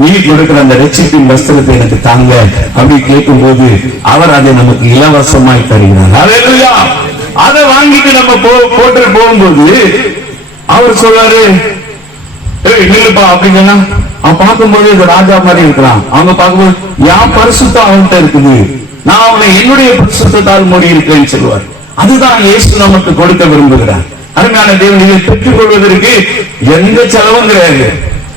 நீ கொடுக்கிற அந்த ரட்சிப்பின் வஸ்திரத்தை எனக்கு தாங்க அப்படி கேட்கும் போது அவர் அதை நமக்கு இலவசமாய் தருகிறார். ஹல்லேலூயா. அதை வாங்கிட்டு நம்ம போட்டு போகும்போது அவர் சொல்றாரு, இல்லப்பா அப்படின்னா அவன் பார்க்கும்போது இந்த ராஜா மாதிரி இருக்கிறான். அவங்க பார்க்கும்போது என் பரிசுத்தம் அவன்கிட்ட இருக்குது, நான் அவனை என்னுடைய பரிசுத்தத்தால் மூடி இருக்கிறேன்னு சொல்லுவார். அதுதான் இயேசு நமக்கு கொடுக்க விரும்புகிறார். அருமையான தேவன், இதை பெற்றுக் கொள்வதற்கு எந்த செலவும் கிடையாது.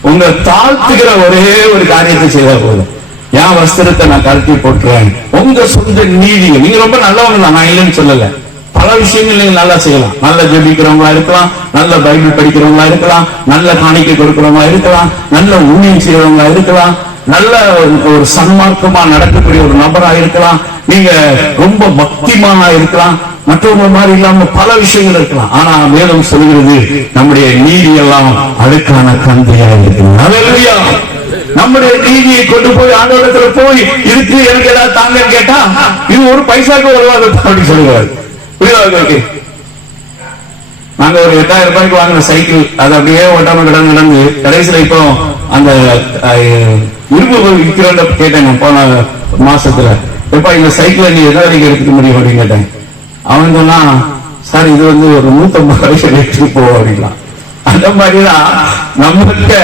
உங்க தாழ்த்துகிற ஒரே ஒரு காரியத்தை செய்தா போதும். என் வஸ்திரத்தை நான் கழட்டி போட்டுறேன். உங்க சொந்த நீதி, நீங்க ரொம்ப நல்லவங்க தான், நான் இல்லைன்னு சொல்லல. பல விஷயங்கள் நீங்க நல்லா செய்யலாம். நல்ல ஜெபிக்கிறவங்களா இருக்கலாம், நல்ல பைபிள் படிக்கிறவங்களா இருக்கலாம், நல்ல காணிக்கை கொடுக்கிறவங்களா இருக்கலாம், நல்ல ஊழியம் செய்யறவங்களா இருக்கலாம், நல்ல ஒரு சன்மார்க்கமா நடக்கக்கூடிய ஒரு நபரா இருக்கலாம், நீங்க ரொம்ப பக்திமானா இருக்கலாம், மற்றவங்க மாதிரி இல்லாம பல விஷயங்கள் இருக்கலாம். ஆனா வேதம் சொல்கிறது நம்முடைய நீதி எல்லாம் அழுக்கான கந்தையா இருக்கிறது. நம்முடைய நீதியை கொண்டு போய் ஆண்டவரிடத்துல போய் இருக்கு எனக்கு ஏதாவது தாங்கன்னு கேட்டா இது ஒரு பைசாக்கு வருவாங்க அப்படின்னு சொல்லுவாரு. புரியுதா? நாங்க ஒரு 8000 ரூபாய்க்கு வாங்கின சைக்கிள், அது அப்படியே ஓட்டாம கிடந்து கடைசியில இப்போ அந்த இரும்பு விற்கிறோம் கேட்டேன் போன மாசத்துல, எப்ப இந்த சைக்கிளை நீ எதாவது நீங்க எடுத்துக்க முடியும் அப்படின்னு கேட்டேன். அவன் சொன்னா, சார் இது வந்து ஒரு 150 ரூபாய்க்கு எடுத்துட்டு போவோம் அப்படின்னா. அந்த மாதிரிதான் நம்மகிட்ட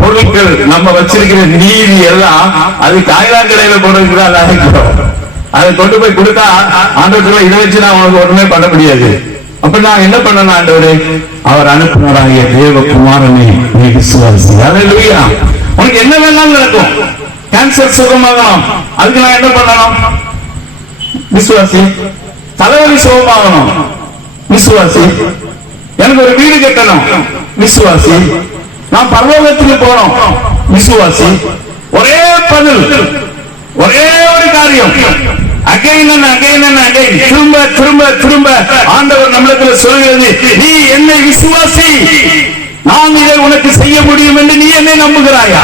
பொருட்கள், நம்ம வச்சிருக்கிற நீதி எல்லாம் அது காய்கறியில போடுறதுக்கு அதை கொண்டு போய் கொடுத்தா ஆண்டவர்கள் இதை வச்சு நான் உனக்கு ஒண்ணுமே பண்ண முடியாது. அப்ப நான் என்ன பண்ணணும்? ஆண்டவரே, அவர் அனுப்பினாராகிய தேவகுமாரனை நீ விசுவாசி. ஹல்லேலூயா. உனக்கு என்ன வேணாலும் நடக்கும். கேன்சர் சுகமாகணும், அதுக்கு நான் என்ன பண்ணணும்? விசுவாசி. தலைவலி சுகமாகணும், விசுவாசி. எனக்கு ஒரு வீடு கட்டணும், விசுவாசி. நான் பரலோகத்துக்கு போறோம், விசுவாசி. ஒரே பதில், ஒரே ஒரு காரியம், திரும்ப திரும்ப திரும்ப ஆண்டவர் நம்மிடத்தில் சொல்கிறது, நீ என்னை விசுவாசி, நான் இதை உனக்கு செய்ய முடியும் என்று நீ என்னை நம்புகிறாயா?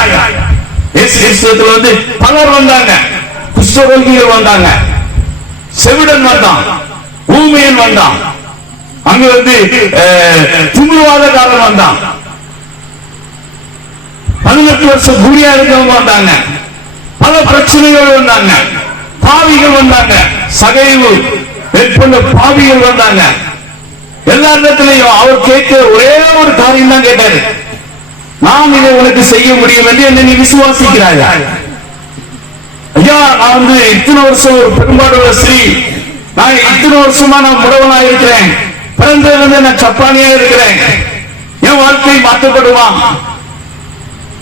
வந்து பலர் வந்தாங்க, குஷ்டரோகிகள் வந்தாங்க, செவிடன் வந்தான், ஊமையன் வந்தான், அங்க வந்து திமிர்வாதக்காரன் வந்தான், 18 வருஷம் குடியா இருக்கவங்க வந்தாங்க, பல பிரச்சனைகள் வந்தாங்க, பாவிகள் வந்தாங்க, சகைவு மேற்கொண்ட பாவிகள் வந்தாங்க. எல்லா இடத்திலையும் அவர் கேட்க ஒரே ஒரு காரியம் தான் கேட்டாரு, நான் இதை உனக்கு செய்ய முடியும் என்று என்னை நீ விசுவாசிக்கிறாயா? ஐயா, நான் வந்து இத்தனை வருஷம் ஒரு பெரும்பாடுள்ள ஸ்ரீ, நான் இத்தனை வருஷமா நான் முடவனா இருக்கிறேன், பிறந்ததிலிருந்து நான் சப்பானியா இருக்கிறேன், என் வாழ்க்கை மாற்றப்படுமா?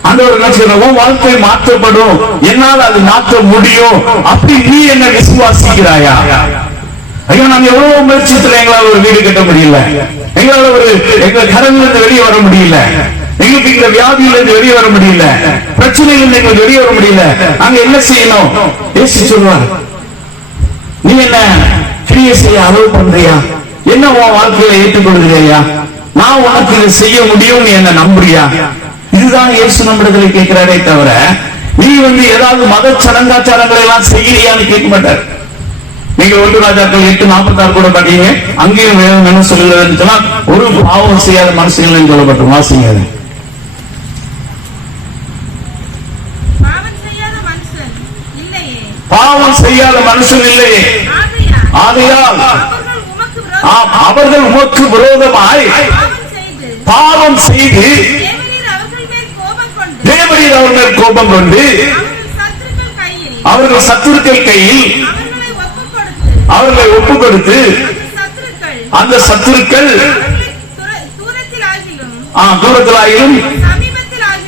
ஆண்டவர் என்ன சொல்றோம்? வாழ்க்கை மாற்றப்படும், என்னால் அது மாற்ற முடியும், அப்படி நீ என்ன விசுவாசிக்கிறாயா? ஐயோ, நாங்க எவ்வளவு முயற்சித்துல எங்களால் ஒரு வீடு கட்ட முடியல, எங்களால் ஒரு எங்க கடனிலிருந்து வெளியே வர முடியல, எங்களுக்கு இந்த வியாதியிலிருந்து வெளியே வர முடியல, பிரச்சனையிலிருந்து எங்களுக்கு வெளியே வர முடியல, நாங்க என்ன செய்யணும்? இயேசு சொல்வார், நீ என்ன கிரியை செய்ய அளவு பண்றியா? என்ன உன் வாழ்க்கையில ஏற்றுக்கொள்கிறியா? நான் உனக்கு இதை செய்ய முடியும், நீ என்ன நம்புறியா? இதுதான் இயேசு நம்மிடத்துல கேட்கிறாரே தவிர, நீ வந்து ஏதாவது மத சடங்காச்சாரங்களை எல்லாம் செய்யறியான்னு கேட்க மாட்டார். நீங்க 1 ராஜாக்கள் 8:46 கூட பாத்தீங்க, அங்கேயும் வேதம் என்ன சொல்லுகிறதுன்னு சொன்னா, ஒரு பாவம் செய்யாத மனுஷங்கள் சொல்லப்பட்டு வாசிங்க. பாவம் செய்யாத மனுஷன் இல்லையே, ஆகையால் அவர்கள் உமக்கு விரோதமாய் பாவம் செய்து தேவரீர் அவர் மேல் கோபம் கொண்டு அவர்கள் சத்துருக்கள் கையில் அவர்களை ஒப்புக் கொடுத்து, அந்த சத்துருக்கள் தூரத்திலாயிலும்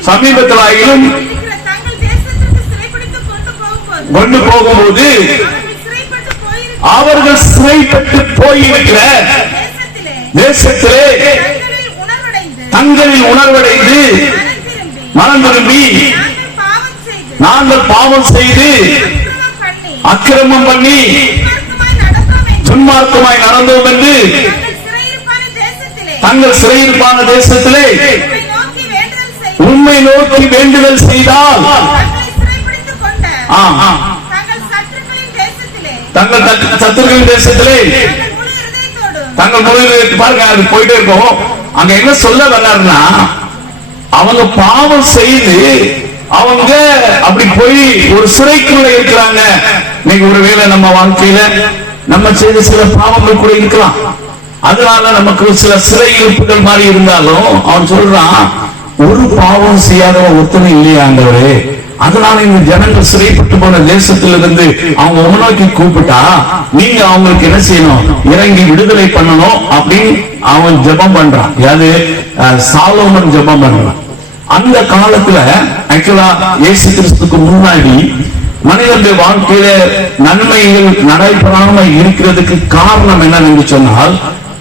சமீபத்திலாயிலும் கொண்டு போகும்போது அவர்கள் சிறைப்பட்டு போயிருக்கிற தேசத்திலே தங்களில் உணர்வடைந்து மனம் திரும்பி, நாங்கள் பாவம் செய்து அக்கிரமம் பண்ணி துன்மார்க்கமாய் நடந்தோம் என்று தங்கள் சிறையிருப்பான தேசத்திலே உண்மை நோக்கி வேண்டுதல் செய்தால் தங்கள் சத்துருவின் தேசத்திலே தங்கள் முழு பாருங்க, அது போயிட்டே இருக்கும். அங்க என்ன சொல்ல வர்றாருன்னா, அவங்க பாவம் செய்து அவங்க அப்படி போய் ஒரு சிறைக்குள்ள இருக்கிறாங்க. நீங்க ஒருவேளை நம்ம வாழ்க்கையில நம்ம செய்த சில பாவங்கள் கூட இருக்கலாம். அதனால நமக்கு சில சிறை இருப்புகள் மாதிரி இருந்தாலும் அவன் சொல்றான், ஒரு பாவம் செய்யாதவன் ஒருத்தனை இல்லையா ஆண்டவரே, அதனால இந்த ஜனங்கள் சிறைப்பட்டு போன தேசத்திலிருந்து அவங்க உணவுக்கு கூப்பிட்டா நீங்க அவங்களுக்கு என்ன செய்யணும், இறங்கி விடுதலை பண்ணணும் அப்படின்னு அவன் ஜெபம் பண்றான். யாரு? சாலோமன் ஜெபம் பண்றான். அந்த காலத்துல ஆக்சுவலா இயேசு கிறிஸ்துக்கு முன்னாடி மனிதனுடைய வாழ்க்கையில நன்மைகள் நடைபெறாம இருக்கிறதுக்கு காரணம் என்னன்னு சொன்னால்,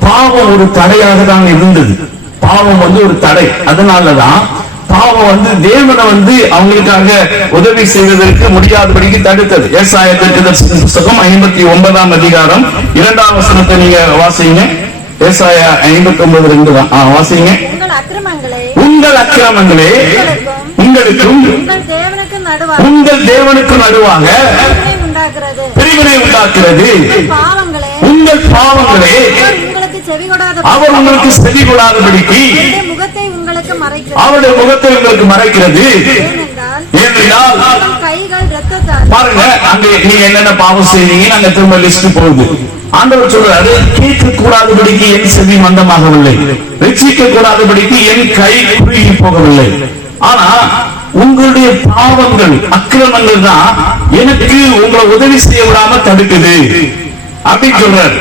பாவம் ஒரு தடையாக தான் இருந்தது. பாவம் ஒரு தடை. அதனாலதான் பாவம் தேவனை அவங்களுக்காக உதவி செய்வதற்கு முடியாதபடிக்கு தடுத்தது. ஏசாயா தீர்க்கதரிசி புத்தகம் 59ஆம் அதிகாரம் 2ஆம் வசனத்தை நீங்க வாசிங்க. ஏசாயா 59:2 தான் வாசிங்க. உங்கள் அக்கிரமங்களே உங்களுக்கும் உங்கள் தேவனுக்கு நடுவாக பிரிவினை உண்டாக்குறது. உங்கள் பாவங்களே அவர் உங்களுக்கு செவி கொடாதபடிக்கு அவருடைய முகத்தை உங்களுக்கு மறைக்கிறது. ஏனென்றால் பாருங்க, அங்க நீங்க என்னென்ன பாவம் செய்வீங்க அங்க திரும்ப லிஸ்ட் போகுது. ஆண்டவர் சொல்றாரு, கேட்க கூடாதபடிக்கு என் செவி மந்தமாகவில்லை, ரட்சிக்க கூடாதபடிக்கு என் கை குறுகி போகவில்லை. ஆனா உங்களுடைய பாவங்கள் அக்கிரமங்கள் தான் எனக்கு உங்களை உதவி செய்ய விடாம தடுக்குது அப்படின்னு சொல்றாரு.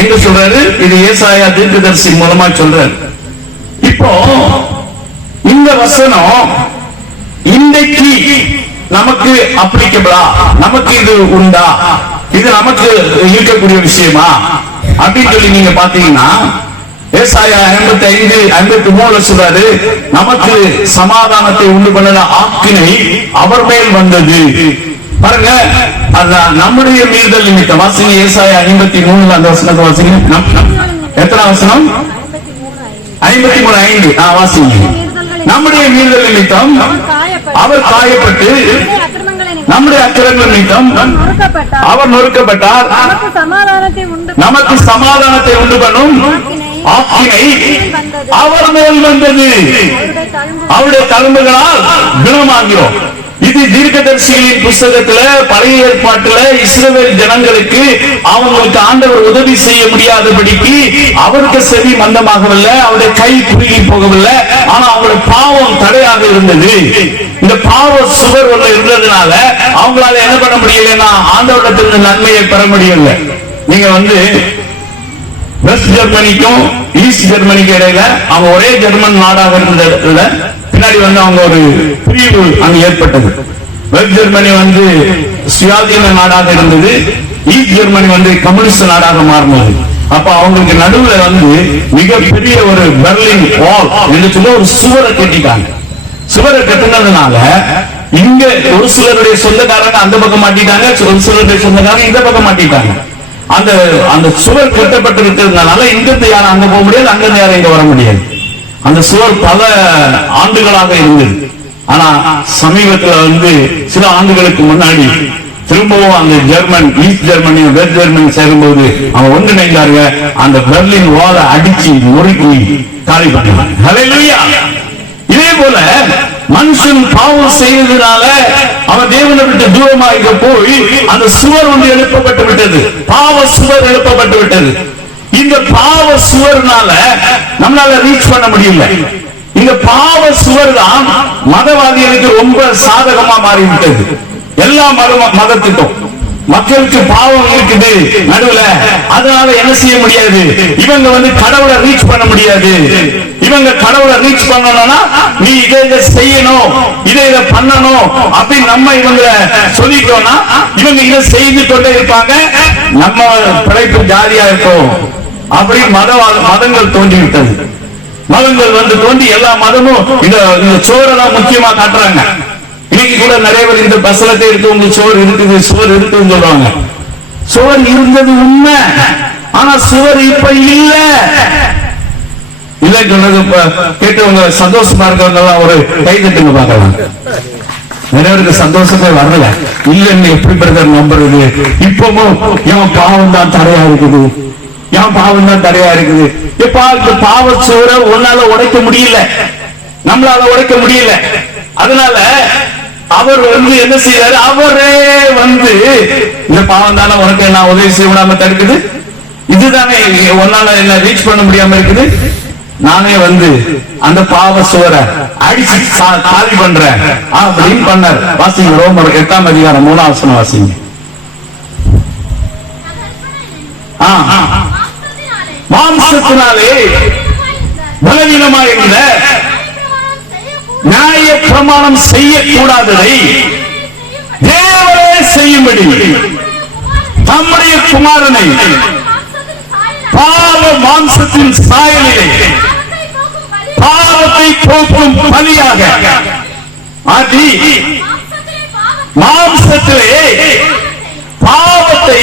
எங்க சொல்றாரு? இது ஏசாயா தீர்க்கதரிசி மூலமா சொல்றாரு. இப்போ இந்த வசனம் இன்றைக்கு நமக்கு அப்ளிகபிளா, நமக்கு இது உண்டா, இது நமக்கு இருக்கக்கூடிய விஷயமா அப்படின்னு சொல்லி நீங்க பாத்தீங்கன்னா, ஏசாயா 55:53 சொல்றாரு, நமக்கு சமாதானத்தை உண்டு பண்ண ஆக்கினை அவர் மேல் வந்தது. பாருங்க, நம்முடைய மீறுதல் நிமித்தம் வாசிங்க. ஏசாயா 53 அந்த வசனத்தை வாசிங்க. எத்தனை வசனம்? 53:5 வாசிங்க. நம்முடைய மீறுதல் நிமித்தம் அவர் காயப்பட்டு நம்முடைய அக்கிரமங்கள் நிமித்தம் அவர் நொறுக்கப்பட்டார். நமக்கு சமாதானத்தை உண்டு பண்ணும் ஆக்கினை அவர் மேல் வந்தது. அவருடைய தழும்புகளால் குணமாகிறோம். இது தீர்க்கதரிசிகளின் புஸ்தகத்துல பழைய ஏற்பாட்டுல இஸ்ரவேல் ஜனங்களுக்கு அவங்களுக்கு ஆண்டவர் உதவி செய்ய முடியாதபடிக்கு அவருக்கு செவி மந்தமாகவில்லை, அவருடைய கை குறுகி போகவில்லை. ஆனா அவங்களுடைய பாவம் தடையாக இருந்தது. இந்த பாவ சுவர் ஒன்று இருந்ததுனால அவங்களால என்ன பண்ண முடியலன்னா ஆண்டவரிடத்திலிருந்து நன்மையை பெற முடியல. நீங்க வெஸ்ட் ஜெர்மனிக்கும் ஈஸ்ட் ஜெர்மனிக்கு இடையில அவங்க ஒரே ஜெர்மன் நாடாக இருந்த இடத்துல பின்னாடி அவங்க ஒரு பிரிவு அங்கு ஏற்பட்டது. வெஸ்ட் ஜெர்மனி சுயாதீன நாடாக இருந்தது, ஈஸ்ட் ஜெர்மனி கம்யூனிஸ்ட் நாடாக மாறினது. அப்ப அவங்களுக்கு நடுவுல மிகப்பெரிய ஒரு பெர்லின் வால் என்று சொல்லி ஒரு சுவரை கட்டிட்டாங்க. சுவரை கட்டினதுனால இங்க ஒரு சிலருடைய சொந்தக்காரங்க அந்த பக்கம் மாட்டிட்டாங்க, ஒரு சிலருடைய சொந்தக்காரங்க இந்த பக்கம் மாட்டிட்டாங்க. அந்த சுவர் கட்டப்பட்டிருக்கிறதுனால இங்கிருந்து யாரும் அங்க போக முடியாது, அங்கிருந்து யாரும் இங்க வர முடியாது. அந்த சுவர் பல ஆண்டுகளாக இருந்தது. ஆனா சமீபத்தில் சில ஆண்டுகளுக்கு முன்னாடி திரும்பவும் அந்த German east Germany west Germany சேரும்போது அவங்க ஒன்றிணைந்தாங்க. அந்த பெர்லின் வாலை அடிச்சு நொறுக்கி காலி பண்ணாங்க. ஹல்லேலூயா. இதே போல மனுஷன் பாவம் செய்ததுனால அவன் தேவனை விட்டு தூரமாக போய் அந்த சுவர் எழுப்பப்பட்டு விட்டது. பாவ சுவர் எழுப்பப்பட்டு விட்டது. இந்த பாவ சுவர்னால நம்மளால ரீச் பண்ண முடியல. இந்த பாவ சுவர் தான் மதவாதிகளுக்கு ரொம்ப சாதகமா மாறிவிட்டது. எல்லா மதத்துக்கும் மக்களுக்கு பாவம் இருக்குது நடுவுல, அதனால என்ன செய்ய முடியாது, இவங்க கடவுளை ரீச் பண்ண முடியாது. இவங்க கடவுளை ரீச் பண்ணணும்னா நீ இதை செய்யணும், இதை பண்ணணும் அப்படின்னு நம்ம இவங்களை சொல்லிட்டோம்னா இவங்க இதை செய்து கொண்டே இருப்பாங்க. நம்ம படைப்பு ஜாலியா இருக்கும். அப்படி மதங்கள் தோன்றிவிட்டது. மதங்கள் தோன்றி எல்லா மதமும் இந்த சோரை தான் முக்கியமா காட்டுறாங்க. இன்னைக்கு கூட நிறைய பேர் இந்த பஸ்லத்தை இருக்கு, உங்களுக்கு சோறு இருக்குது, சுவர் இருக்குன்னு சொல்றாங்க. சுவர் இருந்தது உண்மை, ஆனா சுவர் இப்ப இல்ல. இல்ல சொல்றது கேட்டவங்க சந்தோஷமா இருக்கவங்க எல்லாம் ஒரு கை தட்டுங்க பார்க்கலாம். நிறைய பேருக்கு சந்தோஷமே வரல. இல்லன்னு எப்படி பிரதர் நம்புறது? இப்பவும் என் பாவம் தான் தடையா இருக்குது, என் பாவம் தான் தடையா இருக்குது. இப்ப இந்த பாவ சோரை ஒன்னால உடைக்க முடியல, நம்மளால உடைக்க முடியல. அதனால அவர் என்ன செய்யறாரு? அவரே இந்த பாவம் தானே உனக்கு நான் உதவி செய்ய விடாம தடுக்குது, இதுதானே ஒன்னால என்ன ரீச் பண்ண முடியாம இருக்குது, நானே அந்த பாவ சுவரை அடிச்சு காலி பண்றேன் அப்படின்னு பண்ணார். வாசிங்க ரோமர் 8ஆம் அதிகாரம் 3ஆம் வசனம் வாசிங்க. மாம்சத்தினாலே பலவீனமாயிருந்த நியாய பிரமாணம் செய்யக்கூடாததை தேவனே செய்யும்படி தம்முடைய குமாரனை பாவ மாம்சத்தின் சாயலிலே பாவத்தை போக்கும் பலியாக ஆதி மாம்சத்திலே பாவத்தை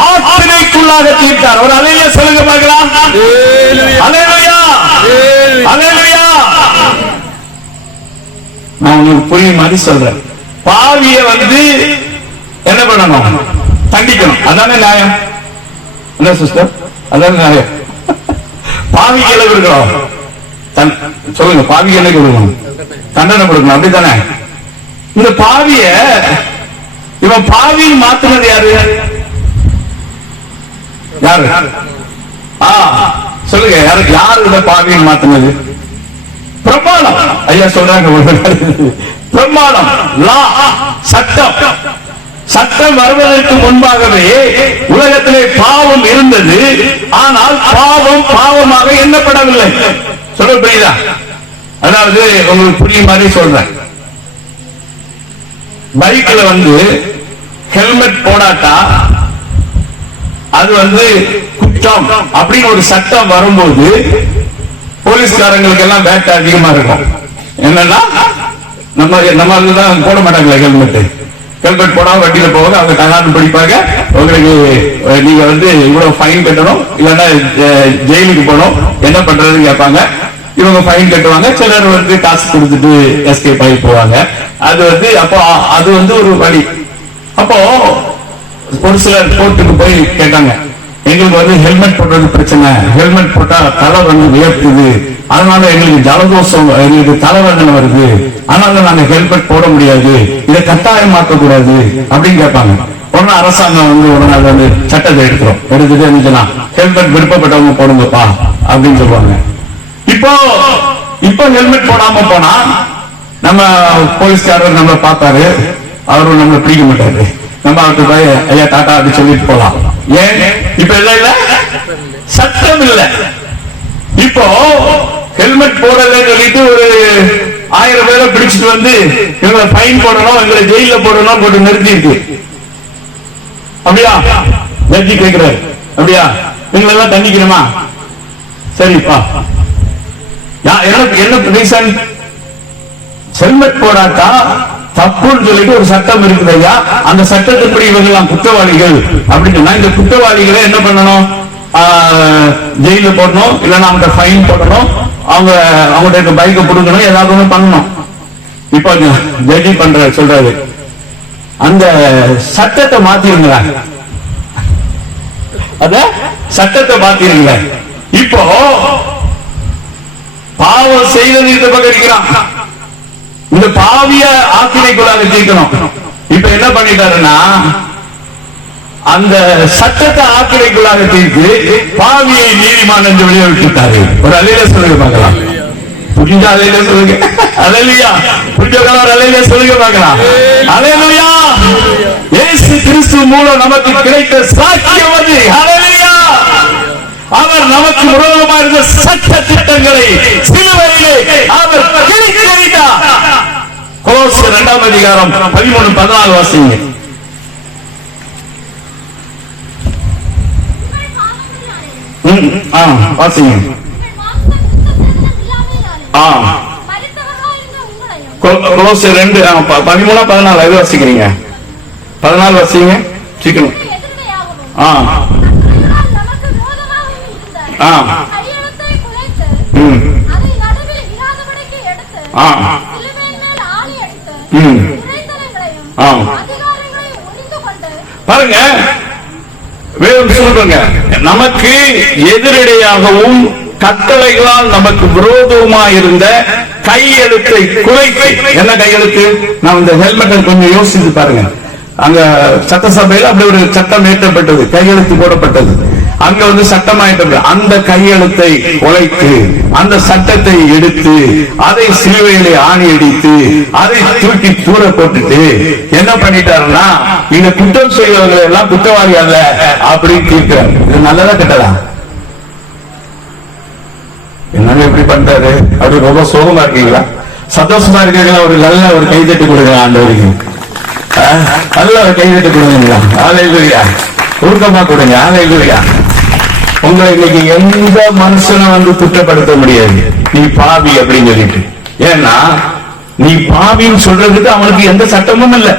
ஆக்கினைக்குள்ளாக தீர்த்தார். ஒரு அல்லேலூயா சொல்லுங்க பார்க்கலாம். அல்லேலூயா, அல்லேலூயா. நான் உங்களுக்கு புரியும் மாதிரி சொல்றேன். பாவிய என்ன பண்ணணும்? தண்டிக்கணும். அதானே நியாயம். என்ன சிஸ்டர்? அதானே நியாயம். பாவிகளை கொடுக்கணும். சொல்லுங்க, பாவிகளை கொடுக்கணும், தண்டனை கொடுக்கணும், அப்படித்தானே? இந்த பாவிய இவன் பாவியை மாத்துனது யாரு? யாரு? சொல்லுங்க, யாரு இந்த பாவியை மாத்துனது? பிரமாணம். ஐயா சொல்றாங்க, பிரமாணம், லா, சட்டம். சட்டம் வருவதற்கு முன்பாகவே உலகத்திலே பாவம் இருந்தது. ஆனால் பாவம் பாவமாக எண்ணப்படவில்லை. சொல்ல புரியுதா? அதாவது உங்களுக்கு புரியும் மாதிரி சொல்றேன். பைக்ல ஹெல்மெட் போடாட்டா அது குற்றம் அப்படின்னு ஒரு சட்டம் வரும்போது போலீஸ்காரங்களுக்கு எல்லாம் வேட்டை அதிகமா இருக்கும். என்னன்னா நம்ம தான் போட மாட்டாங்களா ஹெல்மெட். ஹெல்மெட் போடாம வண்டியில போக அவங்க தகான்னு படிப்பாங்க. உங்களுக்கு நீங்க இவ்வளவு ஃபைன் கட்டணும், இல்லைன்னா ஜெயிலுக்கு போகணும், என்ன பண்றதுன்னு கேட்பாங்க. இவங்க ஃபைன் கட்டுவாங்க. சிலர் காசு கொடுத்துட்டு எஸ்கேப் ஆகி போவாங்க. அது அப்போ அது ஒரு வழி. அப்போ ஒரு சிலர் கோர்ட்டுக்கு போய் கேட்டாங்க, எங்களுக்கு ஹெல்மெட் போடுறது பிரச்சனை, ஹெல்மெட் போட்டா தலை வியர்க்குது, அதனால எங்களுக்கு ஜலதோஷம், எங்களுக்கு தலைவந்தனை வருது, அதனால நாங்க ஹெல்மெட் போட முடியாது, இதை கட்டாயமாக்க கூடாது அப்படின்னு கேட்பாங்க. உடனே அரசாங்கம் உடனே சட்டத்தை எடுத்துட்டு இருந்துச்சுன்னா ஹெல்மெட் விருப்பப்பட்டவங்க போடுங்கப்பா அப்படின்னு சொல்லுவாங்க. இப்போ ஹெல்மெட் போடாம போனா நம்ம போலீஸ்காரர் நம்மளை பார்த்தாரு, அவரும் நம்மளை பிடிக்க மாட்டாரு. நம்ம அவருக்கு போய் ஐயா டாட்டா அப்படி சொல்லிட்டு போலாம். ஏன்? இப்ப இல்ல, சட்டம் இல்ல. இப்போ ஹெல்மெட் போடலன்னு சொல்லிட்டு ஒரு 1000 பேரை பிடிச்சிட்டு இவங்களை ஃபைன் போடணும், எங்களை ஜெயில போடணும் போட்டு நிறுத்தி இருக்கு. அப்படியா? ஜட்ஜி கேட்கிறாரு, அப்படியா எங்களை எல்லாம் தண்டிக்கணுமா? சரிப்பா, என்ன ரீசன்? ஹெல்மெட் போடாட்டா தப்புன்னு சொல்லிட்டு ஒரு சட்டம் இருக்குது ஐயா. அந்த சட்டத்தின்படி இவங்கெல்லாம் குற்றவாளிகள் அப்படின்னு சொன்னா இந்த குற்றவாளிகளை என்ன பண்ணணும்? ஜெயில போடணும், இல்லைன்னா அவங்க ஃபைன் போடணும், அவங்கள்ட்ட பைக்கை புடுங்கணும், ஏதாவது ஒண்ணு பண்ணணும். இப்ப ஜட்ஜி சொல்றாரு, அந்த சட்டத்தை மாத்திருங்களா, அத சட்டத்தை மாத்திருங்கள. இப்போ பாவம் செய்வது இந்த பக்கம் இருக்கிறான், இந்த பாவிய ஆக்கினைக்குள்ளாக தீர்க்கணும். இப்ப என்ன பண்ணிட்டாருன்னா அந்த சட்டத்தை ஆக்கினைக்குள்ளாக தீர்த்து பாவியை நீதிமான் என்று வெளியே விட்டுட்டாரு. ஒரு அல்லேலூயா சொல்லுங்க பார்க்கலாம். புரிஞ்சா அல்லேலூயா சொல்லுங்க. அல்லேலூயா. புரிஞ்சவங்க அல்லேலூயா சொல்லுங்க பார்க்கலாம். அல்லேலூயா. இயேசு கிறிஸ்து மூலம் நமக்கு கிடைத்த சாட்சியம் அது. அல்லேலூயா. அவர் நமக்கு விரோதமாக இருந்த சட்ட திட்டங்களை சிலுவையிலே அவர் கிழித்தெறிந்தார். கொலோசியர் 2ஆம் அதிகாரம் 13-14 வாசிங்க. வாசிங்க. கொலோசியர் 2:13-14 எது வாசிக்கிறீங்க? 14 வாசிங்க சீக்கிரம். பாருங்க, சொல்லுங்க, நமக்கு எதிரடையாகவும் கட்டளைகளால் நமக்கு விரோதமா இருந்த கையெழுத்தை குறைத்து, என்ன கையெழுத்து? நான் இந்த ஹெல்மெட்டை கொஞ்சம் யோசித்து பாருங்க. அங்க சட்டசபையில் அப்படி ஒரு சட்டம் ஏற்றப்பட்டது, கையெழுத்து போடப்பட்டது. அங்க வந்து சட்டமாயிட்டது. அந்த கையெழுத்தை உழைத்து அந்த சட்டத்தை எடுத்து அதை சிலுவையிலே ஆணி அடித்து அதை தூக்கி தூர போட்டுட்டு என்ன பண்ணிட்டாருன்னா, இந்த குற்றம் செய்தவர்கள் எல்லாம் குற்றவாளி அல்ல அப்படின்னு தீர்க்கிறார். இது நல்லதா கெட்டதா? என்ன எப்படி பண்றாரு? அப்படி ரொம்ப சோகமா இருக்கீங்களா? சந்தோஷமா இருக்கீங்களா? ஒரு நல்ல ஒரு கைதட்டு கொடுங்க ஆண்டவருக்கு. நல்ல ஒரு கைதட்டு கொடுங்களா? ஹல்லேலூயா. ஊக்கமா கொடுங்க. ஹல்லேலூயா. உங்களை இன்னைக்கு எந்த மனுஷனும் வந்து குற்றப்படுத்த முடியாது, நீ பாவி அப்படின்னு சொல்லிட்டு. ஏன்னா நீ பாவின்னு சொல்றதுக்கு அவனுக்கு எந்த சட்டமும் இல்லை.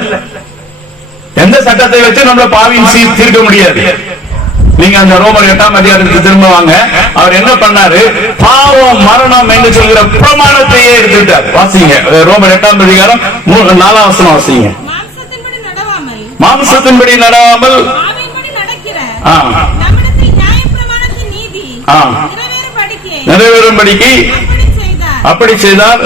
எந்த சட்டத்தை வச்சு நம்மள பாவின்னு தீர்க்க முடியாது. நீங்க அந்த ரோமர் 8ஆம் அதிகாரத்துக்கு திரும்ப வாங்க. அவர் என்ன பண்ணாரு? பாவம் மரணம் என்று சொல்கிற பிரமாணத்தையே எடுத்துட்டார். வாசிங்க ரோமர் 8ஆம் அதிகாரம் 4ஆம் வசனம் வாசிங்க. மாம்சத்தின்படி நடாமல் நிறைவேறும்படிக்கு அப்படி செய்தார்.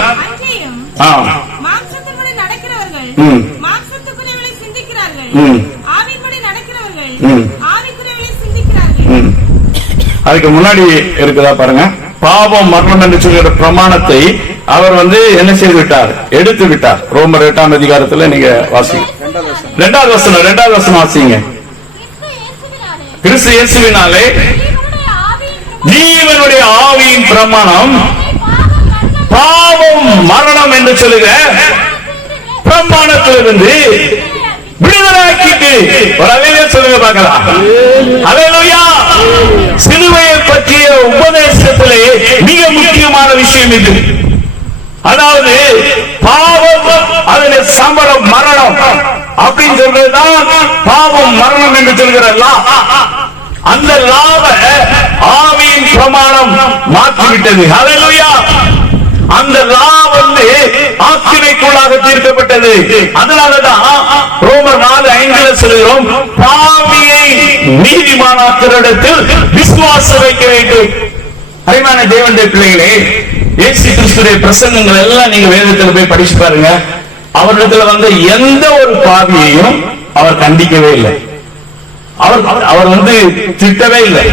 அதுக்கு முன்னாடி இருக்குதா பாருங்க. பாவம் மரணம் என்று சொல்கிற பிரமாணத்தை அவர் வந்து என்ன செய்து விட்டார்? எடுத்து விட்டார். ரோமர் 8ஆம் அதிகாரத்துல நீங்க வாசிங்க. 2வது வசனம் வாசிங்க. கிறிஸ்து இயேசுவினாலே ஜீவனுடைய ஆவியின் பிரமாணம் பாவம் மரணம் என்று சொல்லுகிற பிரமாணத்திலிருந்து விடுதலாக்கிட்டு சொல்லுங்க பார்க்கலாம். ஹல்லேலூயா. சிலுவையை பற்றிய உபதேசத்திலே மிக முக்கியமான விஷயம் இது. அதாவது பாவம் அதில் சம்பளம் மரணம் அப்படின்னு சொல்றதுதான் பாவம் மரணம் என்று சொல்கிற லா. அந்த லாவை ஆவியின் பிரமாணம் மாற்றிவிட்டது. ஹல்லேலூயா. அந்த லா வந்து ஆக்கினைக்குள்ளாக தீர்க்கப்பட்டது. அதனாலதான் ரோமர் 4:5 சொல்கிறோம், பாவியை நீதிமானாக்குவதிடத்தில் விசுவாசம் வைக்க வேண்டும். அருமையான தேவனுடைய பிள்ளைகளே, இயேசு கிறிஸ்துவின் பிரசங்கங்கள் எல்லாம் நீங்க வேதத்தில் போய் படிச்சு பாருங்க. அவரிடத்துல வந்த எந்த ஒரு பாவியையும் அவர் கண்டிக்கவே இல்லை. அவர் வந்து திட்டவே இல்லை.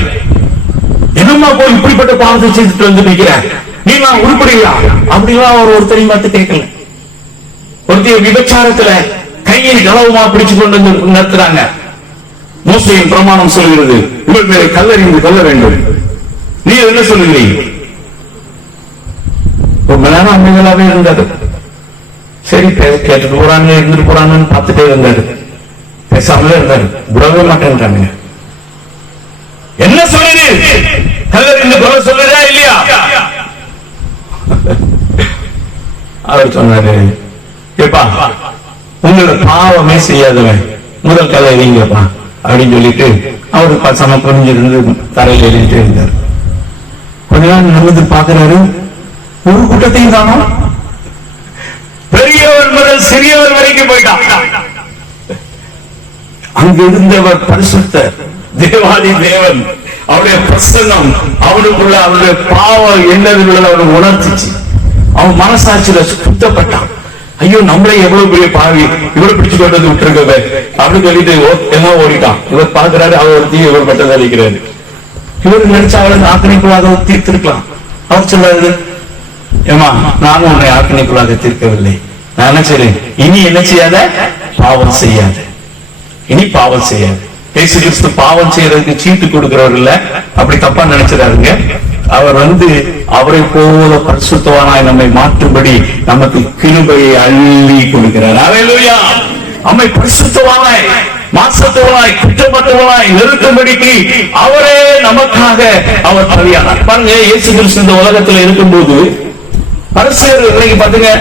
என்னமா போய் இப்படிப்பட்ட பாவத்தை செய்துட்டு வந்து நிற்கிறேன், நீ நான் உருப்படியா அப்படிலாம் அவர் ஒருத்தரையும் பார்த்து கேட்கல. ஒருத்தைய விபச்சாரத்துல கையில் களவுமா பிடிச்சு கொண்டு நடத்துறாங்க. மோசேயின் பிரமாணம் சொல்கிறது, இவர் மேலே கல்லறிந்து கொள்ள வேண்டும். நீ என்ன சொல்லுகிறீங்க? ரொம்ப நேரம் அமைதியாவே இருந்தாரு. சரி கேட்டுட்டு போறாங்க, இருந்துட்டு போறாங்கன்னு பார்த்துட்டே இருந்தாரு. பேசாமலே இருந்தாரு. விடவே மாட்டேன்றாங்க. என்ன சொல்லுது? கல்லறிந்து கொள்ள சொல்லுறா இல்லையா? அவர் சொன்னாரு, ஏப்பா உங்களோட பாவமே செய்யாதவன் முதல் கல்லை எறிங்கப்பா அப்படின்னு சொல்லிட்டு அவரு பசம புரிஞ்சிருந்து தரையில் எழுதிட்டு இருந்தார். கொஞ்ச நாள் நிமிர்ந்து பாக்குறாரு, ஒரு கூட்டத்தையும் காணோம். பெரியவர் முதல் சிறியவர் வரைக்கும் போயிட்டான். அங்கு இருந்தவர் பரிசுத்த தேவாதி தேவன். அவருடைய பிரசன்னம் அவனுக்குள்ள அவருடைய பாவம் என்னது அவனுக்கு உணர்த்துச்சு. அவன் மனசாட்சியில சுத்தப்பட்டான். ஐயோ நம்மளே எவ்வளவு பெரிய பாவி, இவரை பிடிச்சு கொண்டு வந்து விட்டுருக்கவே அப்படின்னு சொல்லிட்டு எல்லாம் ஓடிட்டான். இவர் பாக்குறாரு, அவர் இவர் பட்டதை அளிக்கிறாரு. இவருக்கு நினைச்சா அவளை ஆக்கினைக்குள்ளாக தீர்த்திருக்கலாம். அவர் சொல்லாரு, ஏமா நானும் உன்னை ஆக்கினைக்குள்ளாக தீர்க்கவில்லை. நான் என்ன செய்றேன், இனி என்ன செய்யாத, பாவம் செய்யாத, இனி பாவம் செய்யாது. இயேசு கிறிஸ்து பாவம் செய்யறதுக்கு சீட்டு கொடுக்கிறவர் இல்ல, அப்படி தப்பா நினைச்சிடாருங்க. அவர் வந்து அவரை போல பரிசுத்தவானாய் நம்மை மாற்றும்படி நமக்கு கிருபையை அள்ளி கொடுக்கிறார். ஹல்லேலூயா. நம்மை பரிசுத்தவானாய், மாசத்தவனாய், குற்றமற்றவனாய் நிறுத்தும்படிக்கு அவரே நமக்காக அவர் பலியானார். பாருங்க, இயேசு கிறிஸ்து இந்த உலகத்துல இருக்கும்போது பரிசேயர் இன்னைக்கு பாத்தீங்க,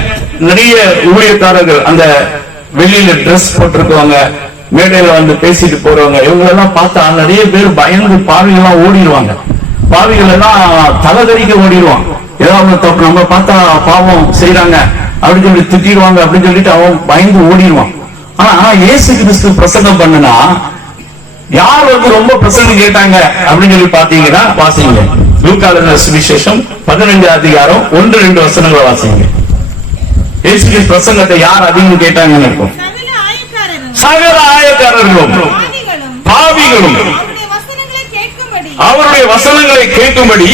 நிறைய ஊழியக்காரர்கள் அந்த வெளியில டிரெஸ் போட்டிருக்கவங்க, மேடையில வந்து பேசிட்டு போறவங்க, இவங்களெல்லாம் பார்த்தா நிறைய பேர் பயந்து பாவிகள்லாம் ஓடிடுவாங்க. பாவிகள் எல்லாம் தலைதறிக்க ஓடிடுவான். ஏதாவது தப்பு நம்ம பார்த்தா பாவம் செய்யறாங்க அப்படின்னு சொல்லி திட்டிடுவாங்க அப்படின்னு சொல்லிட்டு அவன் பயந்து ஓடிடுவான். ஆனா இயேசு கிறிஸ்து பிரசங்கம் பண்ணுனா யார் வந்து ரொம்ப பிரசங்கம் கேட்டாங்க அப்படின்னு சொல்லி பாத்தீங்கன்னா வாசிங்க. லூக்கான சுவிசேஷம் 15 அதிகாரம் 1-2 வசனங்களை வாசிங்க. இயேசு பிரசங்கத்தை யார் அதிகம் கேட்டாங்கன்னு இருக்கும்? சகல ஆயக்காரர்களும் பாவிகளும் அவருடைய வசனங்களை கேட்கும்படி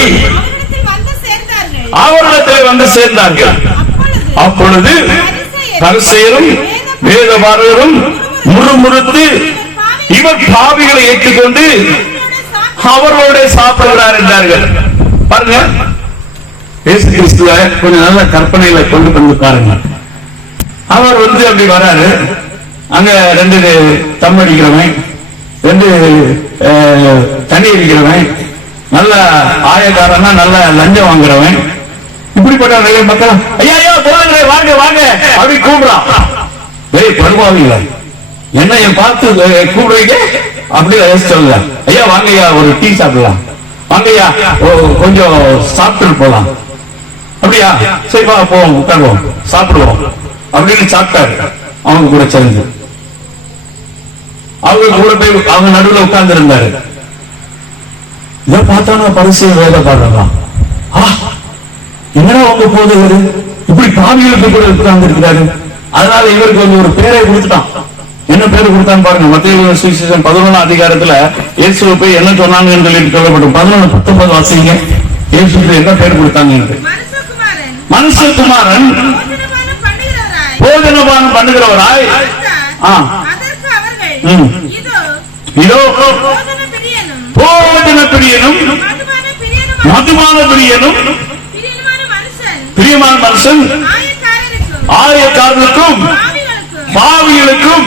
அவரிடத்தில் வந்து சேர்ந்தார்கள். அப்பொழுது பரிசேயரும் வேதபாரகரும் முறுமுறுத்து இவர் பாவிகளை ஏற்றுக்கொண்டு அவர்களோட சாப்பிடுகிறார் என்றார்கள். பாருங்க, இயேசு கிறிஸ்துவ கொஞ்சம் நல்ல கற்பனையில கொண்டு வந்து பாருங்க. அவர் வந்து அப்படி வராரு. அங்க 2 தம் அடிக்கிறவன், 2 தண்ணி அடிக்கிறவன், நல்ல ஆயக்காரனா நல்ல லஞ்சம் வாங்குறவன், இப்படிப்பட்ட நிறைய மக்கள் ஐயா போதுங்களே வாங்க வாங்க அப்படி கூப்பிடுறான். ஏய் பருவாவில்லை, என்னைய பார்த்து கூப்பிடுவீங்க அப்படி சொல்ல. ஐயா வாங்கய்யா ஒரு டீ சாப்பிடலாம், வாங்கய்யா கொஞ்சம் சாப்பிட்டு போலாம். அப்படியா, சரிப்பா போவோம் உட்காருவோம் சாப்பிடுவோம் அப்படின்னு சாப்பிட்டாரு. அவங்க கூட சேர்ந்து அவங்க கூட போய் அவங்க நடுவில் உட்கார்ந்து இருந்தாரு. இதை பார்த்தானா பரிசேயர் வேலை பாடுறான். என்னடா அவங்க போதகரு இப்படி பாவிகளுக்கு கூட உட்கார்ந்து இருக்கிறாரு. அதனால இவருக்கு வந்து ஒரு பேரை கொடுத்துட்டான். என்ன பேரு கொடுத்தான்னு பாருங்க. மத்தேயு சுவிசேஷம் 11 அதிகாரத்துல இயேசுவை போய் என்ன சொன்னாங்கன்னு சொல்லிட்டு சொல்லப்படும். 11:19 வாசிங்க. இயேசுக்கு என்ன பேர் கொடுத்தாங்க? மனுஷகுமாரன் போஜனபானம் பண்ணுகிறவராய், இதோ போஜன பிரியனும் மதுபான பிரியனும் பிரியமான மனுஷன் ஆயக்காரர்களுக்கும் பாவிகளுக்கும்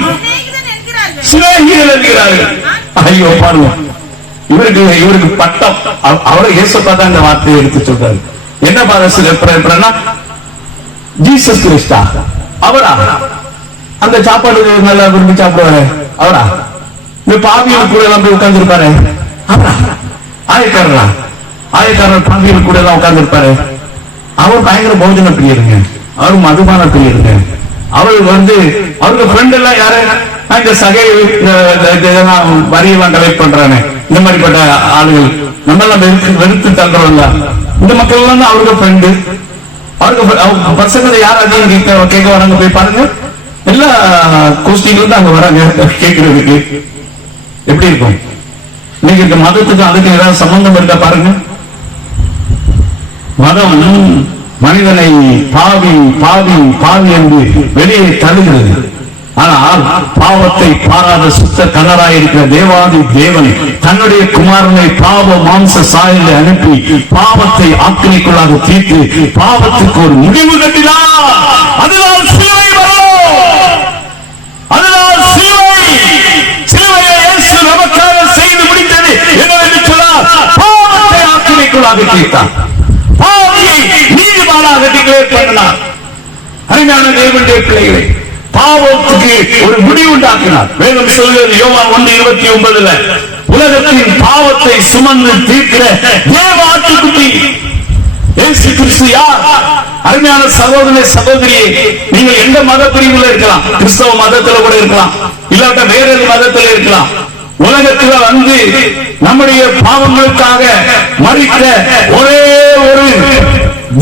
சிநேகிதர் என்கிறார்கள். ஐயோ பாருங்க, இவருக்கு பட்டம். அவரை இயேசுப்பா தான் இந்த வார்த்தையை எடுத்து சொல்றாரு. என்ன பாருன்னா ஜீசஸ் கிறிஸ்டா அவரா அந்த சாப்பாடு நல்லா விரும்பி சாப்பிடுவாரு அவரா? இந்த பாவிகள் கூட எல்லாம் போய் உட்கார்ந்து இருப்பாரு அவரா? ஆயக்காரரா? ஆயக்காரர் பாவிகள் கூட எல்லாம் உட்கார்ந்து இருப்பாரு. அவர் பயங்கர போஜன பிரியருங்க, அவர் மதுபான பிரியருங்க. அவர் வந்து அவருக்கு ஃப்ரெண்ட் எல்லாம் யாரு? இந்த சகை வரியெல்லாம் கலெக்ட் பண்றானே இந்த மாதிரிப்பட்ட ஆளுகள் நம்ம எல்லாம் வெறுத்து தள்ளுறோம்ல, இந்த மக்கள் எல்லாம் தான் அவருக்கு ஃப்ரெண்டு. அவருக்கு பசங்களை யார் அதிகம் கேட்க வராங்க போய் பாருங்க. எல்லா கோஷ்டிகளும் தான் அங்க வராங்க கேட்கறதுக்கு. எப்படி இருக்கும் இன்னைக்கு இருக்க மதத்துக்கு அதுக்கு ஏதாவது சம்பந்தம் இருக்கா பாருங்க. மதம் மனிதனை பாவி பாவி பாவி என்று வெளியே தள்ளுகிறது. ஆனால் பாவத்தை பாராத சுத்த கனராய் இருக்கிற தேவாதி தேவன் தன்னுடைய குமாரனை பாவ மாம்ச சாயலை அனுப்பி பாவத்தை ஆக்கினைக்குள்ளாக தீர்த்து பாவத்துக்கு ஒரு முடிவு கட்டினார். அதுதான் சிலுவை வரும். அதுதான் சிலுவை. சிலுவையை இயேசு நமக்காக செய்து முடித்தது என்னவென்று சொன்னார்? பாவத்தை ஆக்கினைக்குள்ளாக தீர்த்தார். பாவியை நீதிமானாக டிக்ளேர் பண்ணினார். அருமையான தேவனுடைய பிள்ளைகளை, பாவத்துக்கு ஒரு முடிவு உண்டாக்கினார். வேதம் சொல்கிறது யோவான் 1:29 உலகத்தின் பாவத்தை சுமந்து தீர்க்கிற தேவ ஆட்டுக்குட்டி இயேசு கிறிஸ்து யார்? அருமையான சகோதரனே சகோதரியே, நீங்கள் எந்த மத பிரிவுல இருக்கலாம், கிறிஸ்தவ மதத்துல கூட இருக்கலாம், இல்லாட்ட வேற மதத்துல இருக்கலாம். உலகத்துல வந்து நம்முடைய பாவங்களுக்காக மரித்த ஒரே ஒரு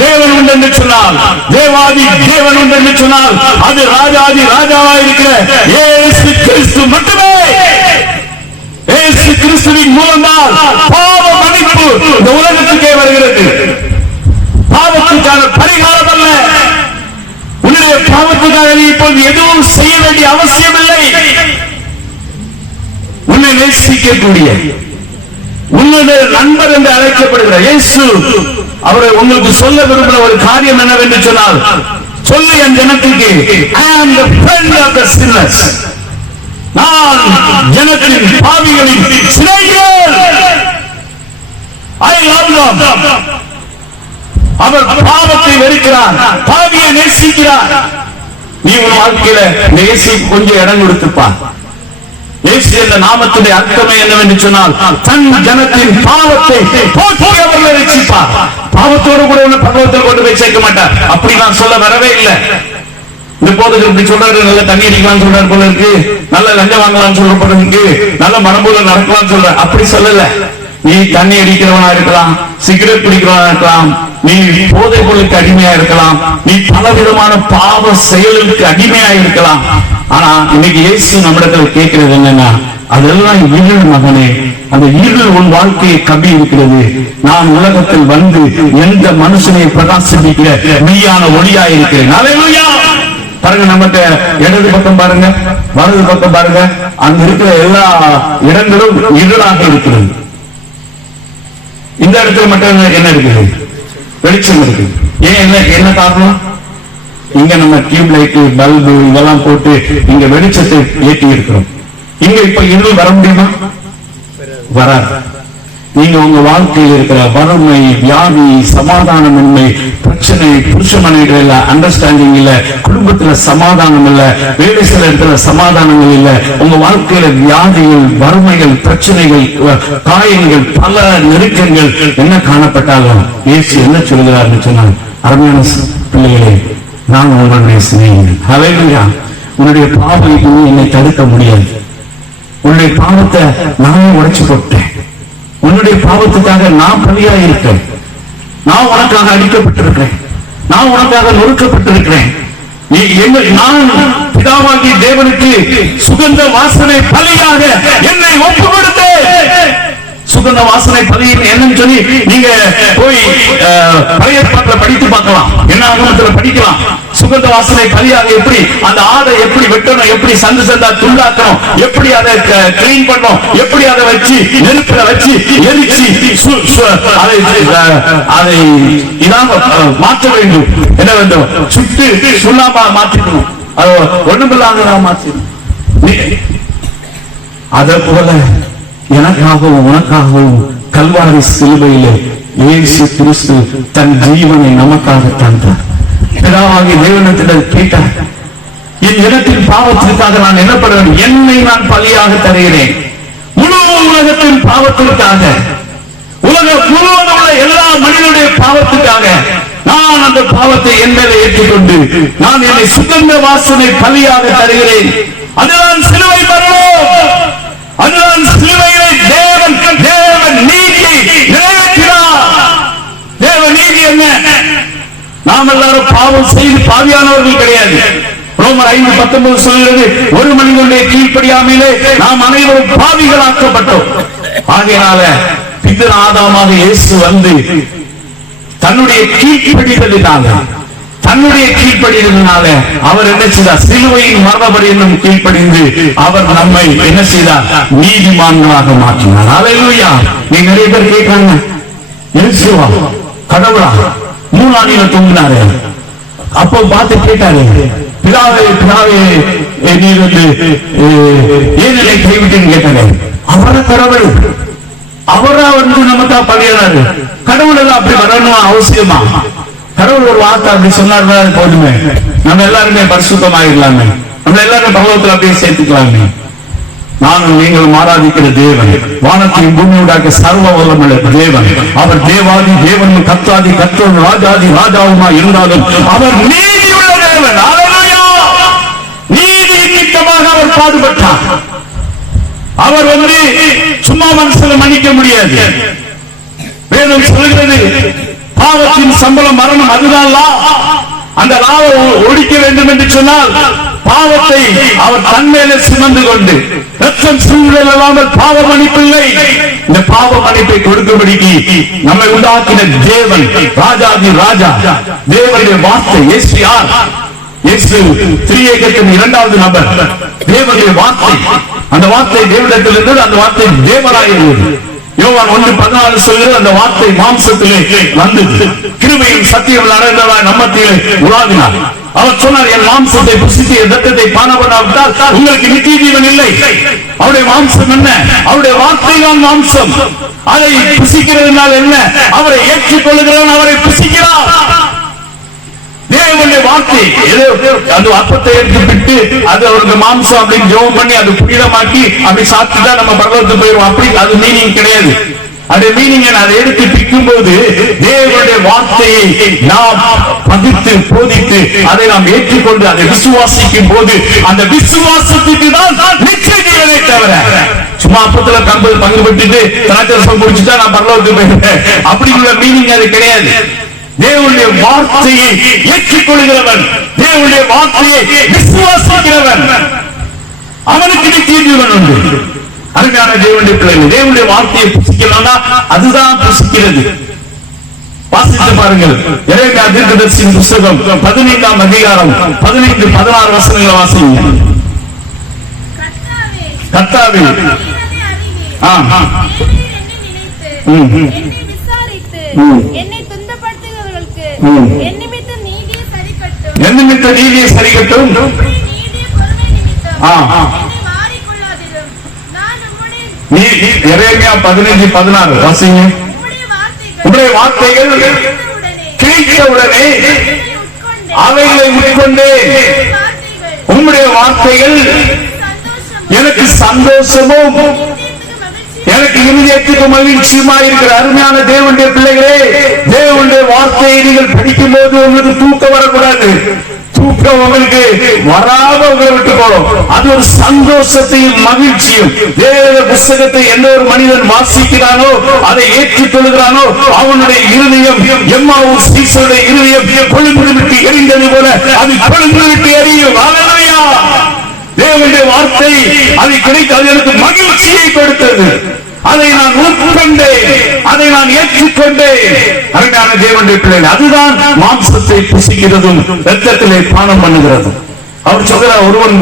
தேவன் உண்டு என்று சொன்னால், தேவாதி தேவன் உண்டு என்று சொன்னால் அது ராஜாதி ராஜாவாக இருக்கிற இயேசு கிறிஸ்து மட்டுமே. இயேசு கிறிஸ்துவின் மூலம்தான் பாவ மன்னிப்பு இந்த உலகத்துக்கே வருகிறது. பாவத்துக்கான பரிகாரம் அல்ல. உன்னுடைய பாவத்துக்காக நீ இப்போது எதுவும் செய்ய வேண்டிய அவசியம் இல்லை. உன்னை நேசிக்கக்கூடிய உன்னுடைய நண்பர் என்று அழைக்கப்படுகிற இயேசு அவரை உங்களுக்கு சொல்ல விரும்புகிற ஒரு காரியம் என்னவென்று சொன்னால், சொல்லு என் ஜனத்துக்கு, I am the friend of the sinners. நான் ஜனத்தின் பாவிகளின் சிநேகிதன். I love them. அவர் பாவத்தை வெறுக்கிறார், பாவியை நேசிக்கிறார். நீ உன் வாழ்க்கையில இந்த இயேசுக்கு கொஞ்சம் இடம் கொடுத்துப்பான். இயேசு என்ற நாமத்துடைய அர்த்தமே என்னவென்று சொன்னால் தன் ஜனத்தின் பாவத்தை போக்கி அவர்களை ரட்சிப்பார். பாவத்தோடு கூட பரலோகத்தில் கொண்டு போய் சேர்க்க மாட்டார். அப்படி நான் சொல்ல வரவே இல்லை. இந்த போதுக்கு இப்படி சொல்றாரு, நல்ல தண்ணி அடிக்கலாம் சொல்றாரு போல இருக்கு, நல்ல லஞ்சம் வாங்கலாம் சொல்ற போல இருக்கு, நல்ல மனம்போல நடக்கலாம் சொல்ற. அப்படி சொல்லல. நீ தண்ணி அடிக்கிறவனா இருக்கலாம், சிகரெட் பிடிக்கிறவனா இருக்கலாம், நீ போதை பொருளுக்கு அடிமையா இருக்கலாம், நீ பலவிதமான பாவ செயலுக்கு அடிமையா இருக்கலாம். ஆனா இன்னைக்கு இயேசு நம்மிடத்துல கேட்கிறது என்னன்னா, அதெல்லாம் இருள் மகனே, அந்த இருள் உன் வாழ்க்கையை கம்பி இருக்கிறது. நான் உலகத்தில் வந்து எந்த மனுஷனை பிரகாசிப்பிக்கிற மெய்யான ஒளியா இருக்கிறேன். அல்லேலூயா. பாருங்க, நம்மகிட்ட இடது பக்கம் பாருங்க, வலது பக்கம் பாருங்க, அங்க இருக்கிற எல்லா இடங்களும் இருளாக இருக்கிறது. இந்த இடத்துல மட்டும் என்ன இருக்குது? வெளிச்சம் இருக்கு. ஏன்? என்ன காரணம்? இங்க நம்ம டியூப் லைட், பல்பு இதெல்லாம் போட்டு இங்க வெளிச்சத்தை ஏற்றி இருக்கிறோம். இங்க இப்ப இருள் வர முடியுமா? வராது. நீங்க உங்க வாழ்க்கையில் இருக்கிற வறுமை, வியாதி, சமாதானமின்மை, பிரச்சனை, புருஷ மனைவிகள் அண்டர்ஸ்டாண்டிங் இல்ல, குடும்பத்துல சமாதானம் இல்ல, வேலை சில இடத்துல சமாதானங்கள் இல்ல, உங்க வாழ்க்கையில வியாதிகள், வறுமைகள், பிரச்சனைகள், காயங்கள், பல நெருக்கங்கள் என்ன காணப்பட்டாலும் இயேசு என்ன சொல்கிறார் சொன்னால், அருமையான பிள்ளைகளே, நான் உங்களுடைய சிநேகிதன். ஹல்லேலூயா. உன்னுடைய பாவத்தை என்னை தடுக்க முடியாது. உன்னுடைய பாவத்தை நானே உடைச்சு போட்டேன். உன்னுடைய பாவத்துக்காக நான் பலியா இருக்கேன். நான் உனக்காக அடிக்கப்பட்டிருக்கிறேன். நான் உனக்காக நொறுக்கப்பட்டிருக்கிறேன். நான் பிதாவாகிய தேவனுக்கு சுகந்த வாசனை பலியாக என்னை ஒப்பு கொடுத்தேன். சுகந்த வாசனை பலி என்னன்னு சொல்லி நீங்க போய் பழைய ஏற்பாட்டில் படித்து பார்க்கலாம். என்ன ஆகமத்துல படிக்கலாம். சுகந்த வாசனை பலியாக எப்படி அந்த ஆடை எப்படி வெட்டணும், எப்படி சந்து சந்தா துண்டாக்கணும், எப்படி அதை கிளீன் பண்ணணும், எப்படி அதை வச்சு நெருப்புல வச்சு எரிச்சு அதை இதாக மாற்ற வேண்டும். என்ன வேண்டும்? சுட்டு சுண்ணாம்பா மாற்றிக்கணும். அது ஒண்ணுமில்லாத மாற்றிக்கணும். அதே போல எனக்காகவும் உனக்காகவும் கல்வாரி சிலுவையிலே இயேசு கிறிஸ்து தன் ஜீவனை நமக்காக தந்தார். பிதாவாகிய தேவனிடத்தில் கேட்டார், என் இனத்தின் பாவத்திற்காக நான் என்ன பண்ண வேண்டும்? என்னை நான் பலியாக தருகிறேன். முழு உலகத்தின் பாவத்திற்காக, உலகம் முழுவதும் உள்ள எல்லா மனிதனுடைய பாவத்துக்காக நான் அந்த பாவத்தை என் மேலே ஏற்றுக்கொண்டு நான் என்னை சுகந்த வாசனை பலியாக தருகிறேன். அதுதான் சிலுவை மரணம். அதுதான் சிலுவையிலே தேவன் நீதியை நிறைவேற்றினார். தேவ நீதி என்ன? நாம் எல்லாரும் பாவம் செய்து பாவியானவர்கள் கிடையாது. ரோமர் 5:19 சொல்கிறது, ஒரு மனிதனுடைய கீழ்ப்படியாமையிலே நாம் அனைவரும் பாவிகளாக்கப்பட்டோம். ஆகையினால பிதா ஆதாமாக இயேசு வந்து தன்னுடைய கீழ்ப்படிதலினால அவர் என்ன செய்தார்? சிலுவையின் மரணபடி என்னும் கீழ்ப்படிந்து அவர் நம்மை என்ன செய்தார்? நீதிமான்களாக மாற்றினார். அல்லேலூயா. நீ நிறைய பேர் கேட்கிறாங்க, இயேசுவா கடவுளா? மூணாணியில தொங்கினாரு. அப்போ பார்த்து கேட்டாரு, பிதாவே பிதாவே நீ வந்து ஏன் என்னை கைவிட்டேன்னு கேட்டாரு. அவர கடவுள், அவரா வந்து நமக்கா பலியானாரு. கடவுள் எல்லாம் அப்படி வரணும் அவசியமா? கடவுள் ஒரு வார்த்தை அப்படி சொன்னார் போதுமே, நம்ம எல்லாருமே பரிசுத்தமாயிடலாமே, நம்ம எல்லாரும் பரலோகத்தில் அப்படியே சேர்த்துக்கலாமே. நானும் நீங்களும் ஆராதிக்கிற தேவன் வானத்தையும் பூமியுடாக்க சர்வ வல்லமுள்ள தேவன். அவர் தேவாதி தேவன், கர்த்தாதி கர்த்தரும், ராஜாதி ராஜாவுமா இருந்தாலும் அவர் நீதியுள்ள தேவன். அல்லேலூயா. நீதி நிமித்தமாக அவர் பாடுபட்டார். அவர் வந்து சும்மா மனசுல மன்னிக்க முடியாது. வேதம் சொல்கிறது, பாவத்தின் சம்பளம் மரணம். அதுதான் லா. அந்த லாவை ஒழிக்க வேண்டும் என்று சொன்னால் பாவத்தை அவர் தன்மேலே சுமந்து கொண்டு ரத்தம் சிந்துதல் இல்லாமல் பாவ மன்னிப்பில்லை. இந்த பாவ மன்னிப்பை கொடுக்கும்படிக்கு நம்மை உண்டாக்கின தேவன், ராஜாதி ராஜா, தேவனுடைய வார்த்தை. இயேசு யார்? இயேசு திரியேகத்தின் இரண்டாவது நபர், தேவனுடைய வார்த்தை. அந்த வார்த்தை தேவனிடத்தில் இருந்தது, அந்த வார்த்தை தேவனாய் இருந்தது. யோவான் 1:14 சொல்கிறது, அந்த வார்த்தை மாம்சத்திலே வந்தது, கிருபையும் சத்தியம் நிறைந்தவராய் நம்ம மத்தியிலே உலாவினார். அவர் சொன்னார், என் மாம்சத்தை புசித்து என் இரத்தத்தை பானம் பண்ணாவிட்டால் உங்களுக்கு நித்திய ஜீவன் இல்லை. அவருடைய மாம்சம் என்ன? அவருடைய வார்த்தை தான் மாம்சம். அதை புசிக்கிறதுனால என்ன? அவரை ஏற்றுக்கொள்கிறவன் அவரை புசிக்கிறார். தேவனுடைய வார்த்தை அந்த அப்பத்தை எடுத்துவிட்டு அது அவருக்கு மாம்சம் அப்படின்னு ஜெபம் பண்ணி அது புனிதமாக்கி அப்படி சாப்பிட்டுட்டா நம்ம பரலோகத்துக்கு போயிடுவோம். அப்படி அது மீனிங் கிடையாது. அது மீனிங் அதை எடுத்து பிக்கும் போது தேவனுடைய வார்த்தையை நாம் பகிர்ந்து போதித்து அதை நாம் ஏற்றுக்கொண்டு அதை விசுவாசிக்கும் போது அந்த விசுவாசத்துக்கு தான் நிச்சய ஜீவனை தவிர சும்மா அப்பத்துல பங்கு பெற்றுட்டு திராட்சரசம் குடிச்சுட்டா நான் பரலோகத்துக்கு போயிடுவேன் அப்படிங்கிற மீனிங் அது கிடையாது. தேவனுடைய வார்த்தையை ஏற்றுக்கொள்கிறவன், தேவனுடைய வார்த்தையை விசுவாசிக்கிறவன், அவனுக்கு நித்திய ஜீவன் உண்டு. அருமையான தேவனுடைய பிள்ளைகள், தேவனுடைய வார்த்தையை புசிக்கலாம்னா அதுதான் புசிக்கிறது. வாசித்து பாருங்கள். எரேமியா தீர்க்கதரிசியின் புத்தகம் 15ஆம் அதிகாரம் 15-16 வசனங்களை வாசிங்க. கர்த்தாவே என்னை துன்பப்படுத்துகிறவர்களுக்கு என் நிமித்தம் நீதியை சரிக்கட்டும், என் நிமித்தம் நீதியை சரிக்கட்டும், எரேமியா 15-16 வாசிங்க. உம்முடைய வார்த்தைகள் கிடைத்தவுடனே அவைகளை உட்கொண்டே உம்முடைய வார்த்தைகள் எனக்கு சந்தோஷமும் எனக்கு இருதயத்துக்கு மகிழ்ச்சியுமா இருக்கிற அருமையான தேவனுடைய பிள்ளைகளே, தேவனுடைய வார்த்தையை நீங்கள் படிக்கும் போது உங்களுக்கு தூக்கம் வரக்கூடாது. தூக்கம் உங்களுக்கு வராத உங்களை விட்டு போகும். அது ஒரு சந்தோஷத்தையும் மகிழ்ச்சியும். தேவ புஸ்தகத்தை எந்த ஒரு மனிதன் வாசிக்கிறானோ அதை ஏற்றுக்கொள்கிறானோ அவனுடைய இருதயம் எம்மாவூர் சீசருடைய இருதயம் கொழுந்து விட்டு எரிந்தது போல அது கொழுந்து விட்டு எரியும். அல்லேலூயா. தேவனுடைய வார்த்தை அது கிடைத்து அது எனக்கு மகிழ்ச்சியை கொடுத்தது. அதை நான் உட்கொண்டேன், அதை நான் ஏற்றுக்கொண்டேன். அருமையான தேவனுடைய பிள்ளைகள், அதுதான் மாம்சத்தை புசிக்கிறதும் இரத்தத்திலே பானம் பண்ணுகிறதும். அவர் சொல்கிறார், ஒருவன்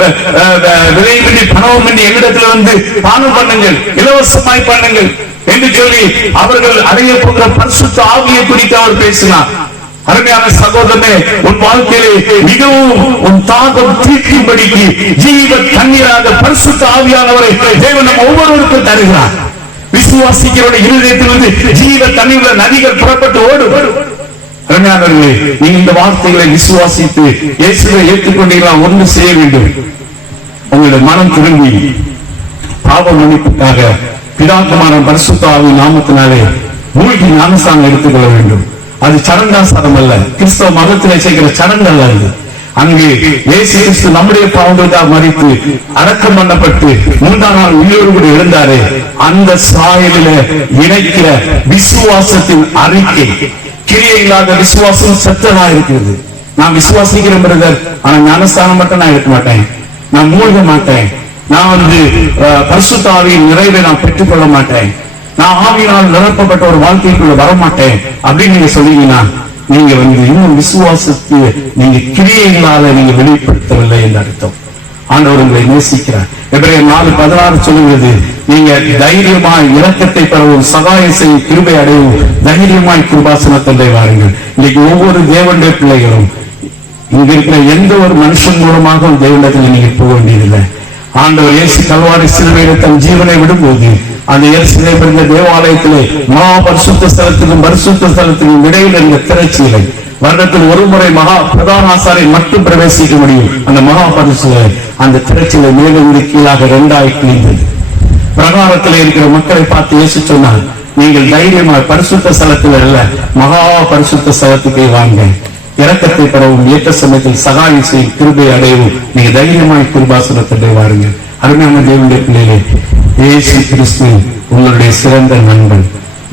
விலையின்றி பணமின்றி என்னிடத்தில் வந்து பானம் பண்ணுங்கள், இலவசமாய் பண்ணுங்கள் என்று சொல்லி அவர்கள் அடைய போகிற பரிசுத்த ஆவியை குறித்து அவர் பேசினார். அருமையான சகோதரனே, உன் வாழ்க்கையிலே மிகவும் உன் தாகம் தீர்க்கும்படிக்கு ஜீவ தண்ணீராக பரிசுத்த ஆவியானவரை தேவன் நம் ஒவ்வொருவருக்கும் தருகிறார். விசுவாசிக்கிறவருடைய இருதயத்திலிருந்து ஜீவ தண்ணீர் நதிகள் புறப்பட்டு ஓடும். அருமையானவர்களே, நீங்க இந்த வார்த்தைகளை விசுவாசித்து இயேசுவை ஏற்றுக்கொண்டீர்களா? ஒன்று செய்ய வேண்டும். உங்களுடைய மனம் திரும்பி பாவ மன்னிப்புக்காக பிதாக்குமாரன் பரிசுத்த ஆவியின் நாமத்தினாலே மூழ்கி ஞானஸ்நானம் எடுத்துக்கொள்ள வேண்டும். அது சடங்காசாரம் அல்ல, கிறிஸ்தவ மதத்திலே செய்கிற சடங்கு அல்ல. அது அங்கே இயேசு கிறிஸ்து நம்முடைய பாவங்களுக்காக மரித்து அடக்கம் பண்ணப்பட்டு 3ஆம் நாள் உயிரோடு கூட எழுந்தாரே, அந்த சாயலில இணைக்கிற விசுவாசத்தின் அறிக்கை. கிரியை இல்லாத விசுவாசம் சத்ததா இருக்கிறது. நான் விசுவாசிக்கிறேன் பிரதர், ஆனா ஞானஸ்தானம் மட்டும் நான் எடுக்க மாட்டேன், நான் மூழ்க மாட்டேன், நான் பரிசுத்த ஆவியின் நிறைவை நான் பெற்றுக்கொள்ள மாட்டேன், நான் ஆவியினால் நிரப்பப்பட்ட ஒரு வாழ்க்கைக்குள்ள வரமாட்டேன் அப்படின்னு நீங்க சொன்னீங்கன்னா நீங்க இன்னும் விசுவாசத்தை நீங்க கிரியைகளால நீங்க வெளிப்படுத்தவில்லை என்று அர்த்தம். ஆண்டவர் உங்களை நேசிக்கிறார். எபிரேயர் 4:16 சொல்லுகிறது, நீங்க தைரியமாய் இரக்கத்தை பெறவும் சகாயம் செய்ய கிருபை அடையவும் தைரியமாய் கிருபாசனத்தை வாருங்கள். இன்னைக்கு ஒவ்வொரு தேவனுடைய பிள்ளைகளும் இங்க இருக்கிற எந்த ஒரு மனுஷன் மூலமாக தேவனிடத்தில் நீங்க போக வேண்டியதில்லை. ஆண்டவர் இயேசு கல்வாரி சிலுவையில் தன் ஜீவனை விடும்போது அந்த எருசலேமில் இருந்த தேவாலயத்திலே மகா பரிசுத்த ஸ்தலத்துக்கும் பரிசுத்த ஸ்தலத்துக்கும் இடையில் இருந்த திரைச்சீலை வருடத்தில் ஒரு முறை மகா பிரதான ஆசாரியை மட்டும் பிரவேசிக்க முடியும். அந்த மகா பரிசுத்த அந்த திரைச்சீலை மேலிருந்து கீழாக 2ஆய் கிழிந்தது. பிரகாரத்தில் இருக்கிற மக்களை பார்த்து இயேசு சொன்னார், நீங்கள் தைரியமாக பரிசுத்த ஸ்தலத்தில் அல்ல மகா பரிசுத்த ஸ்தலத்துக்கே வாங்க, இரக்கத்தை பெறவும் ஏற்ற சமயத்தில் சகாயம் செய்யும் கிருபை அடையவும் நீங்க தைரியமாய் கிருபாசனத்தை வாருங்கள். அருமையான தேவனுடைய பிள்ளைகளே, இயேசு கிறிஸ்து உங்களுடைய சிறந்த நண்பன்.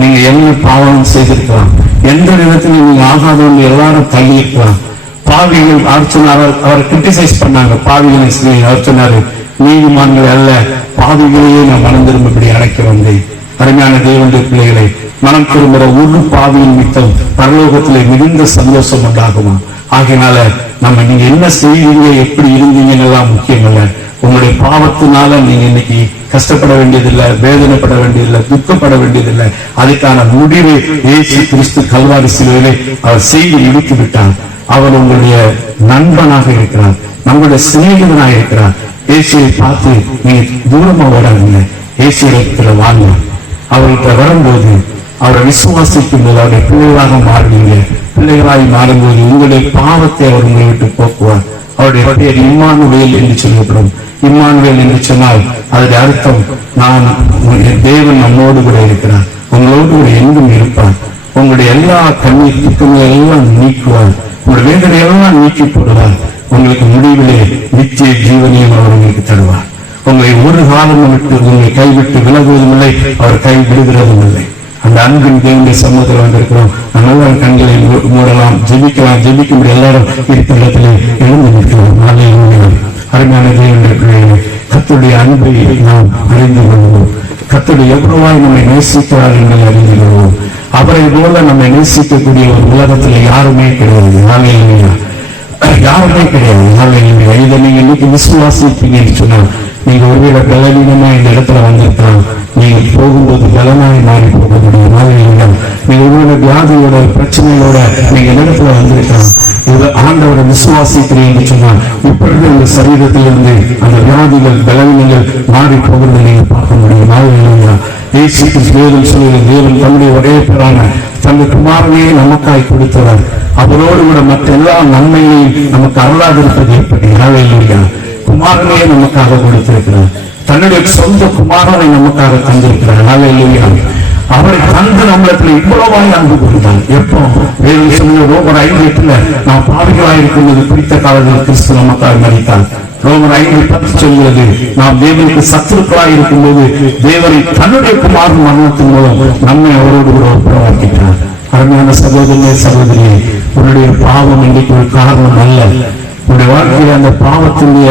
நீங்க என்ன பாவம் செய்திருக்கலாம், எந்த விதத்திலும் நீங்க ஆகாதவங்க எல்லாரும் தள்ளி இருக்கலாம். பாவிகள் அவர் கிரிட்டிசைஸ் பண்ணாங்க, பாவிகளை அவர் சொன்னாரு, நீதிமான்கள் அல்ல பாவிகளையே நான் மனம் திரும்பபடி அழைக்க வந்தேன். அருமையான தேவனுடைய பிள்ளைகளை, மனம் திரும்புகிற ஒரு பாவியின் மித்தம் பரலோகத்திலே மிகுந்த சந்தோஷம் உண்டாகுமா? ஆகையினால நம்ம நீங்க என்ன செய்வீங்க, எப்படி இருந்தீங்கன்னு எல்லாம் முக்கியம் அல்ல. உங்களுடைய பாவத்தினால நீங்க இன்னைக்கு கஷ்டப்பட வேண்டியதில்லை, வேதனைப்பட வேண்டியதில்லை, துக்கப்பட வேண்டியதில்லை. அதுக்கான முடிவை இயேசு கிறிஸ்து கல்வாரி சிலுவையிலே அவர் செய்து இழுத்து விட்டார். அவர் உங்களுடைய நண்பனாக இருக்கிறார், நம்முடைய சிநேகிதனாக இருக்கிறார். இயேசுவை பார்த்து நீங்க தூரமா ஓடாதீங்க, இயேசு இடத்துல வாங்க. அவர்கிட்ட வரும்போது அவரை விசுவாசிக்கும் போது அவருடைய பிள்ளைகளாக மாறுவீங்க. பிள்ளைகளாய் மாறும்போது உங்களுடைய பாவத்தை அவர் உங்களை விட்டு போக்குவார். அவருடைய பெயர் இம்மானுவேல் என்று சொல்லப்படும். இம்மானுவேல் என்று சொன்னால் அதனுடைய அர்த்தம் நான் தேவன் நம்மோடு கூட இருக்கிறார், உங்களோடு கூட எங்கும் இருப்பார், உங்களுடைய எல்லா கண்ணீர் துக்கங்களை எல்லாம் நீக்குவார், உங்களுடைய வேதனை எல்லாம் நீக்கி போடுவார், உங்களுக்கு முடிவிலே நித்திய ஜீவனையும் அவர் உங்களுக்கு தருவார். உங்களை ஒரு காலம் விட்டு உங்களை கைவிட்டு விலகுவதும் இல்லை, அவர் கை விடுகிறதும் இல்லை. அந்த அன்பின் தேவனுடைய சமூகத்தில் வந்திருக்கிறோம். நல்ல கண்களை மூடலாம், ஜெபிக்கலாம். ஜெபிக்கும்படி எல்லாரும் இருக்கிற இடத்துல எழுந்து நிற்கிறோம். அருமையான தேவனுடைய பிள்ளைகளை, கர்த்தருடைய அன்பை நாம் அறிந்து கொள்வோம். கர்த்தருடைய எவ்வளவாய் நம்மை நேசிக்கிறார் என்பதை அறிந்து கொள்வோம். அவரை போல நம்மை நேசிக்கக்கூடிய ஒரு உலகத்தில் யாருமே கிடையாது. யாருமே கிடையாது. இதை நீங்க இன்னைக்கு விசுவாசிப்பீங்கன்னு சொன்னா நீங்க ஒருவேளை பலவீனமா இந்த இடத்துல வந்திருக்கலாம், நீங்க போகும்போது பலனாய் மாறி போக முடியும். நீங்க ஒருவேளை வியாதியோட பிரச்சனையோட நீங்க இடத்துல வந்திருக்கலாம், இது ஆண்டவரை விசுவாசிக்கிறீங்கன்னு சொன்னா இப்பொழுது உங்க சரீரத்திலிருந்து அந்த வியாதிகள் பலவீனங்கள் மாறி போகிறத நீங்க பார்க்க முடியும். தேவன் தன்னுடைய ஒரே பேரான தன்னுடைய குமாரனையே நமக்காய் கொடுத்தவர். அவரோடு கூட மற்ற எல்லா நன்மையையும் நமக்கு அருளாதிருப்பது எப்படி? குமாரனையே நமக்காக கொடுத்திருக்கிறார். தன்னுடைய சொந்த குமாரனை நமக்காக தந்திருக்கிறார். அவரை தந்து நம்மளத்துல இவ்வளவாய் அன்பு கொண்டார். எப்போ வேறு சொன்ன ரோமர் 5:8 நாம் பாவிகளாய் இருக்கும்போது குறித்த காலத்தில் கிறிஸ்து நமக்காக மரித்தார். ரோமர் 5:10 சொல்கிறது, நாம் தேவனுக்கு சத்துருக்களாய் இருக்கும்போது தேவனை தன்னுடைய குமாரன் மரணத்தின் மூலம் நம்மை அவரோடு கூட ஒப்புரவாக்கிட்டார். அருமையான சகோதரனே சகோதரியே, உன்னுடைய பாவம் இன்றைக்கு ஒரு காரணம் அல்ல. உன்னுடைய வாழ்க்கையில் அந்த பாவத்தினுடைய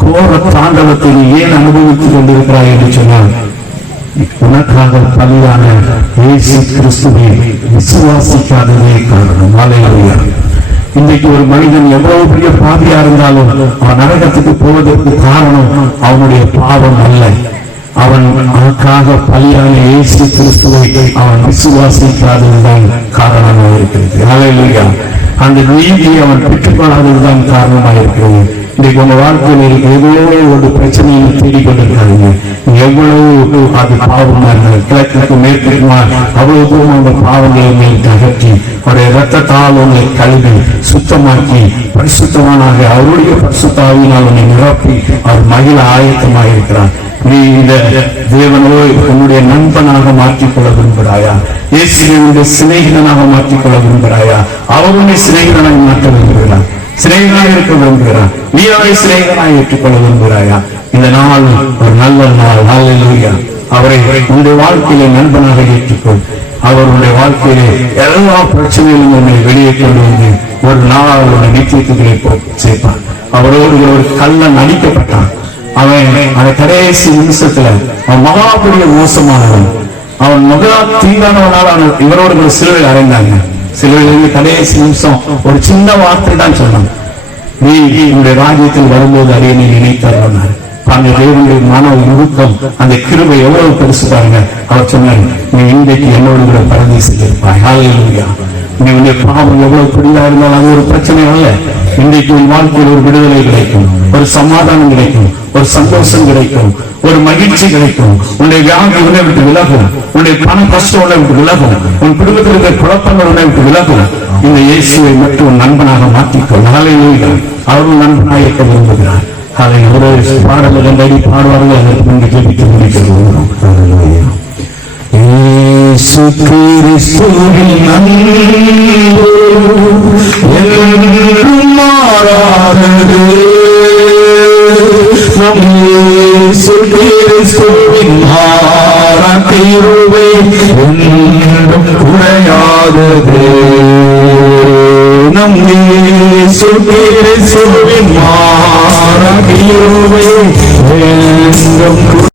கோர தாண்டவத்தை நீ ஏன் அனுபவித்துக் கொண்டிருக்கிறாய் என்று சொன்னால் உனக்காக பலியான இயேசு கிறிஸ்துவை விசுவாசிக்காததே காரணம். அல்லேலூயா. இன்றைக்கு ஒரு மனிதன் எவ்வளவு பெரிய பாவியா இருந்தாலும் அவன் நரகத்துக்கு போவதற்கு காரணம் அவனுடைய பாவம் அல்ல, அவன் அவனுக்காக பலியான இயேசு கிறிஸ்துவை அவன் விசுவாசிக்காததுதான் காரணமாக இருக்கிறது. அல்லேலூயா. அந்த நீதியை அவன் பெற்றுக்கொள்ளாததுதான் காரணமாக இருக்கிறது. இன்றைக்கு உங்க வாழ்க்கையில் ஏதோ ஒரு பிரச்சனையை தேடிக்கொண்டிருக்காங்க. எவ்வளவு அது பாவமா இருந்தால் கிழக்கு மேற்குமா அவ்வளவு தூரம் அந்த பாவங்களை மேல் அகற்றி அவருடைய இரத்தத்தால் உங்களை கழுவி சுத்தமாக்கி பரிசுத்தமானாக அவருடைய பரிசுத்தாவினால் உன்னை நிரப்பி அவர் மகிழ ஆயத்தமாக இருக்கிறார். நீ இந்த தேவனோ உன்னுடைய நண்பனாக மாற்றிக்கொள்ள விரும்புகிறாயா? இயேசுவினுடைய சிநேகிதனாக மாற்றிக்கொள்ள விரும்புகிறாயா? அவர் உன்னை சிநேகிதனாக மாற்ற விரும்புகிறார், சிநேகிதனாக இருக்க விரும்புகிறார். நீ அவரை சிநேகிதனாக ஏற்றுக்கொள்ள விரும்புகிறாயா? இந்த நாள் ஒரு நல்ல நாள். அல்லேலூயா. அவரை உன்னுடைய வாழ்க்கையிலே நண்பனாக ஏற்றுக்கொள். அவருடைய வாழ்க்கையிலே எல்லா பிரச்சனையிலும் உன்னை வெளியே கொண்டு வந்து ஒரு நாள் உன்னை நிச்சயத்துக்களை சேர்ப்பான். அவரோடு ஒரு கள்ளன் அடிக்கப்பட்டான். அவன் கடைசி நிமிஷத்துல அவன் மகாபெரிய மோசமானவன், அவன் மகா தீங்கானவனால் அவன் இவரோடு சிலுவையில் அறைந்தாங்க. சிலுவையில் கடைசி நிமிஷம் ஒரு சின்ன வார்த்தை தான் சொன்னான், நீ உன்னுடைய ராஜ்யத்தில் வரும்போது அறிய நீ நினைத்தார். அந்த தேவனுடைய மன உருக்கம், அந்த கிருபை எவ்வளவு பெருசு பாருங்க. அவர் சொன்னார், நீ இன்றைக்கு என்னோடு கூட பரதேசில் இருப்பாய். ஹல்லேலூயா. நீ உன்னுடைய பாவம் எவ்வளவு பிடியா இருந்தாலும் அது ஒரு பிரச்சனை அல்ல. இன்றைக்கு உன் வாழ்க்கையில் ஒரு விடுதலை கிடைக்கும், ஒரு சமாதானம் கிடைக்கும், ஒரு சந்தோஷம் கிடைக்கும், ஒரு மகிழ்ச்சி கிடைக்கும். உன்னுடைய வியாதி உன்னை விட்டு விலகும், உன்னுடைய பண கஷ்டம் உன்னை விட்டு விலகும், உன் குடும்பத்தில் இருக்கிற குழப்பங்கள் உன்னை விட்டு விலகும். இந்த இயேசுவை மட்டும் நண்பனாக மாற்றிக்கொள். ஹல்லேலூயா. அவரும் நண்பனாக இருக்க விரும்புகிறார். அதை ஒரு பாடல் ரெண்டடி பாடுவார்கள், அதற்கு முன்பு ஜெபித்து முடிக்கிறோம். ஹல்லேலூயா. இயேசு கிறிஸ்துவின் அன்பு என்றும் மாறாதது. நம் இயேசு கிறிஸ்துவின் மாறா கிருபை என்றும் குறையாதது. நம் இயேசு கிறிஸ்துவின் மாறா கிருபை என்றும்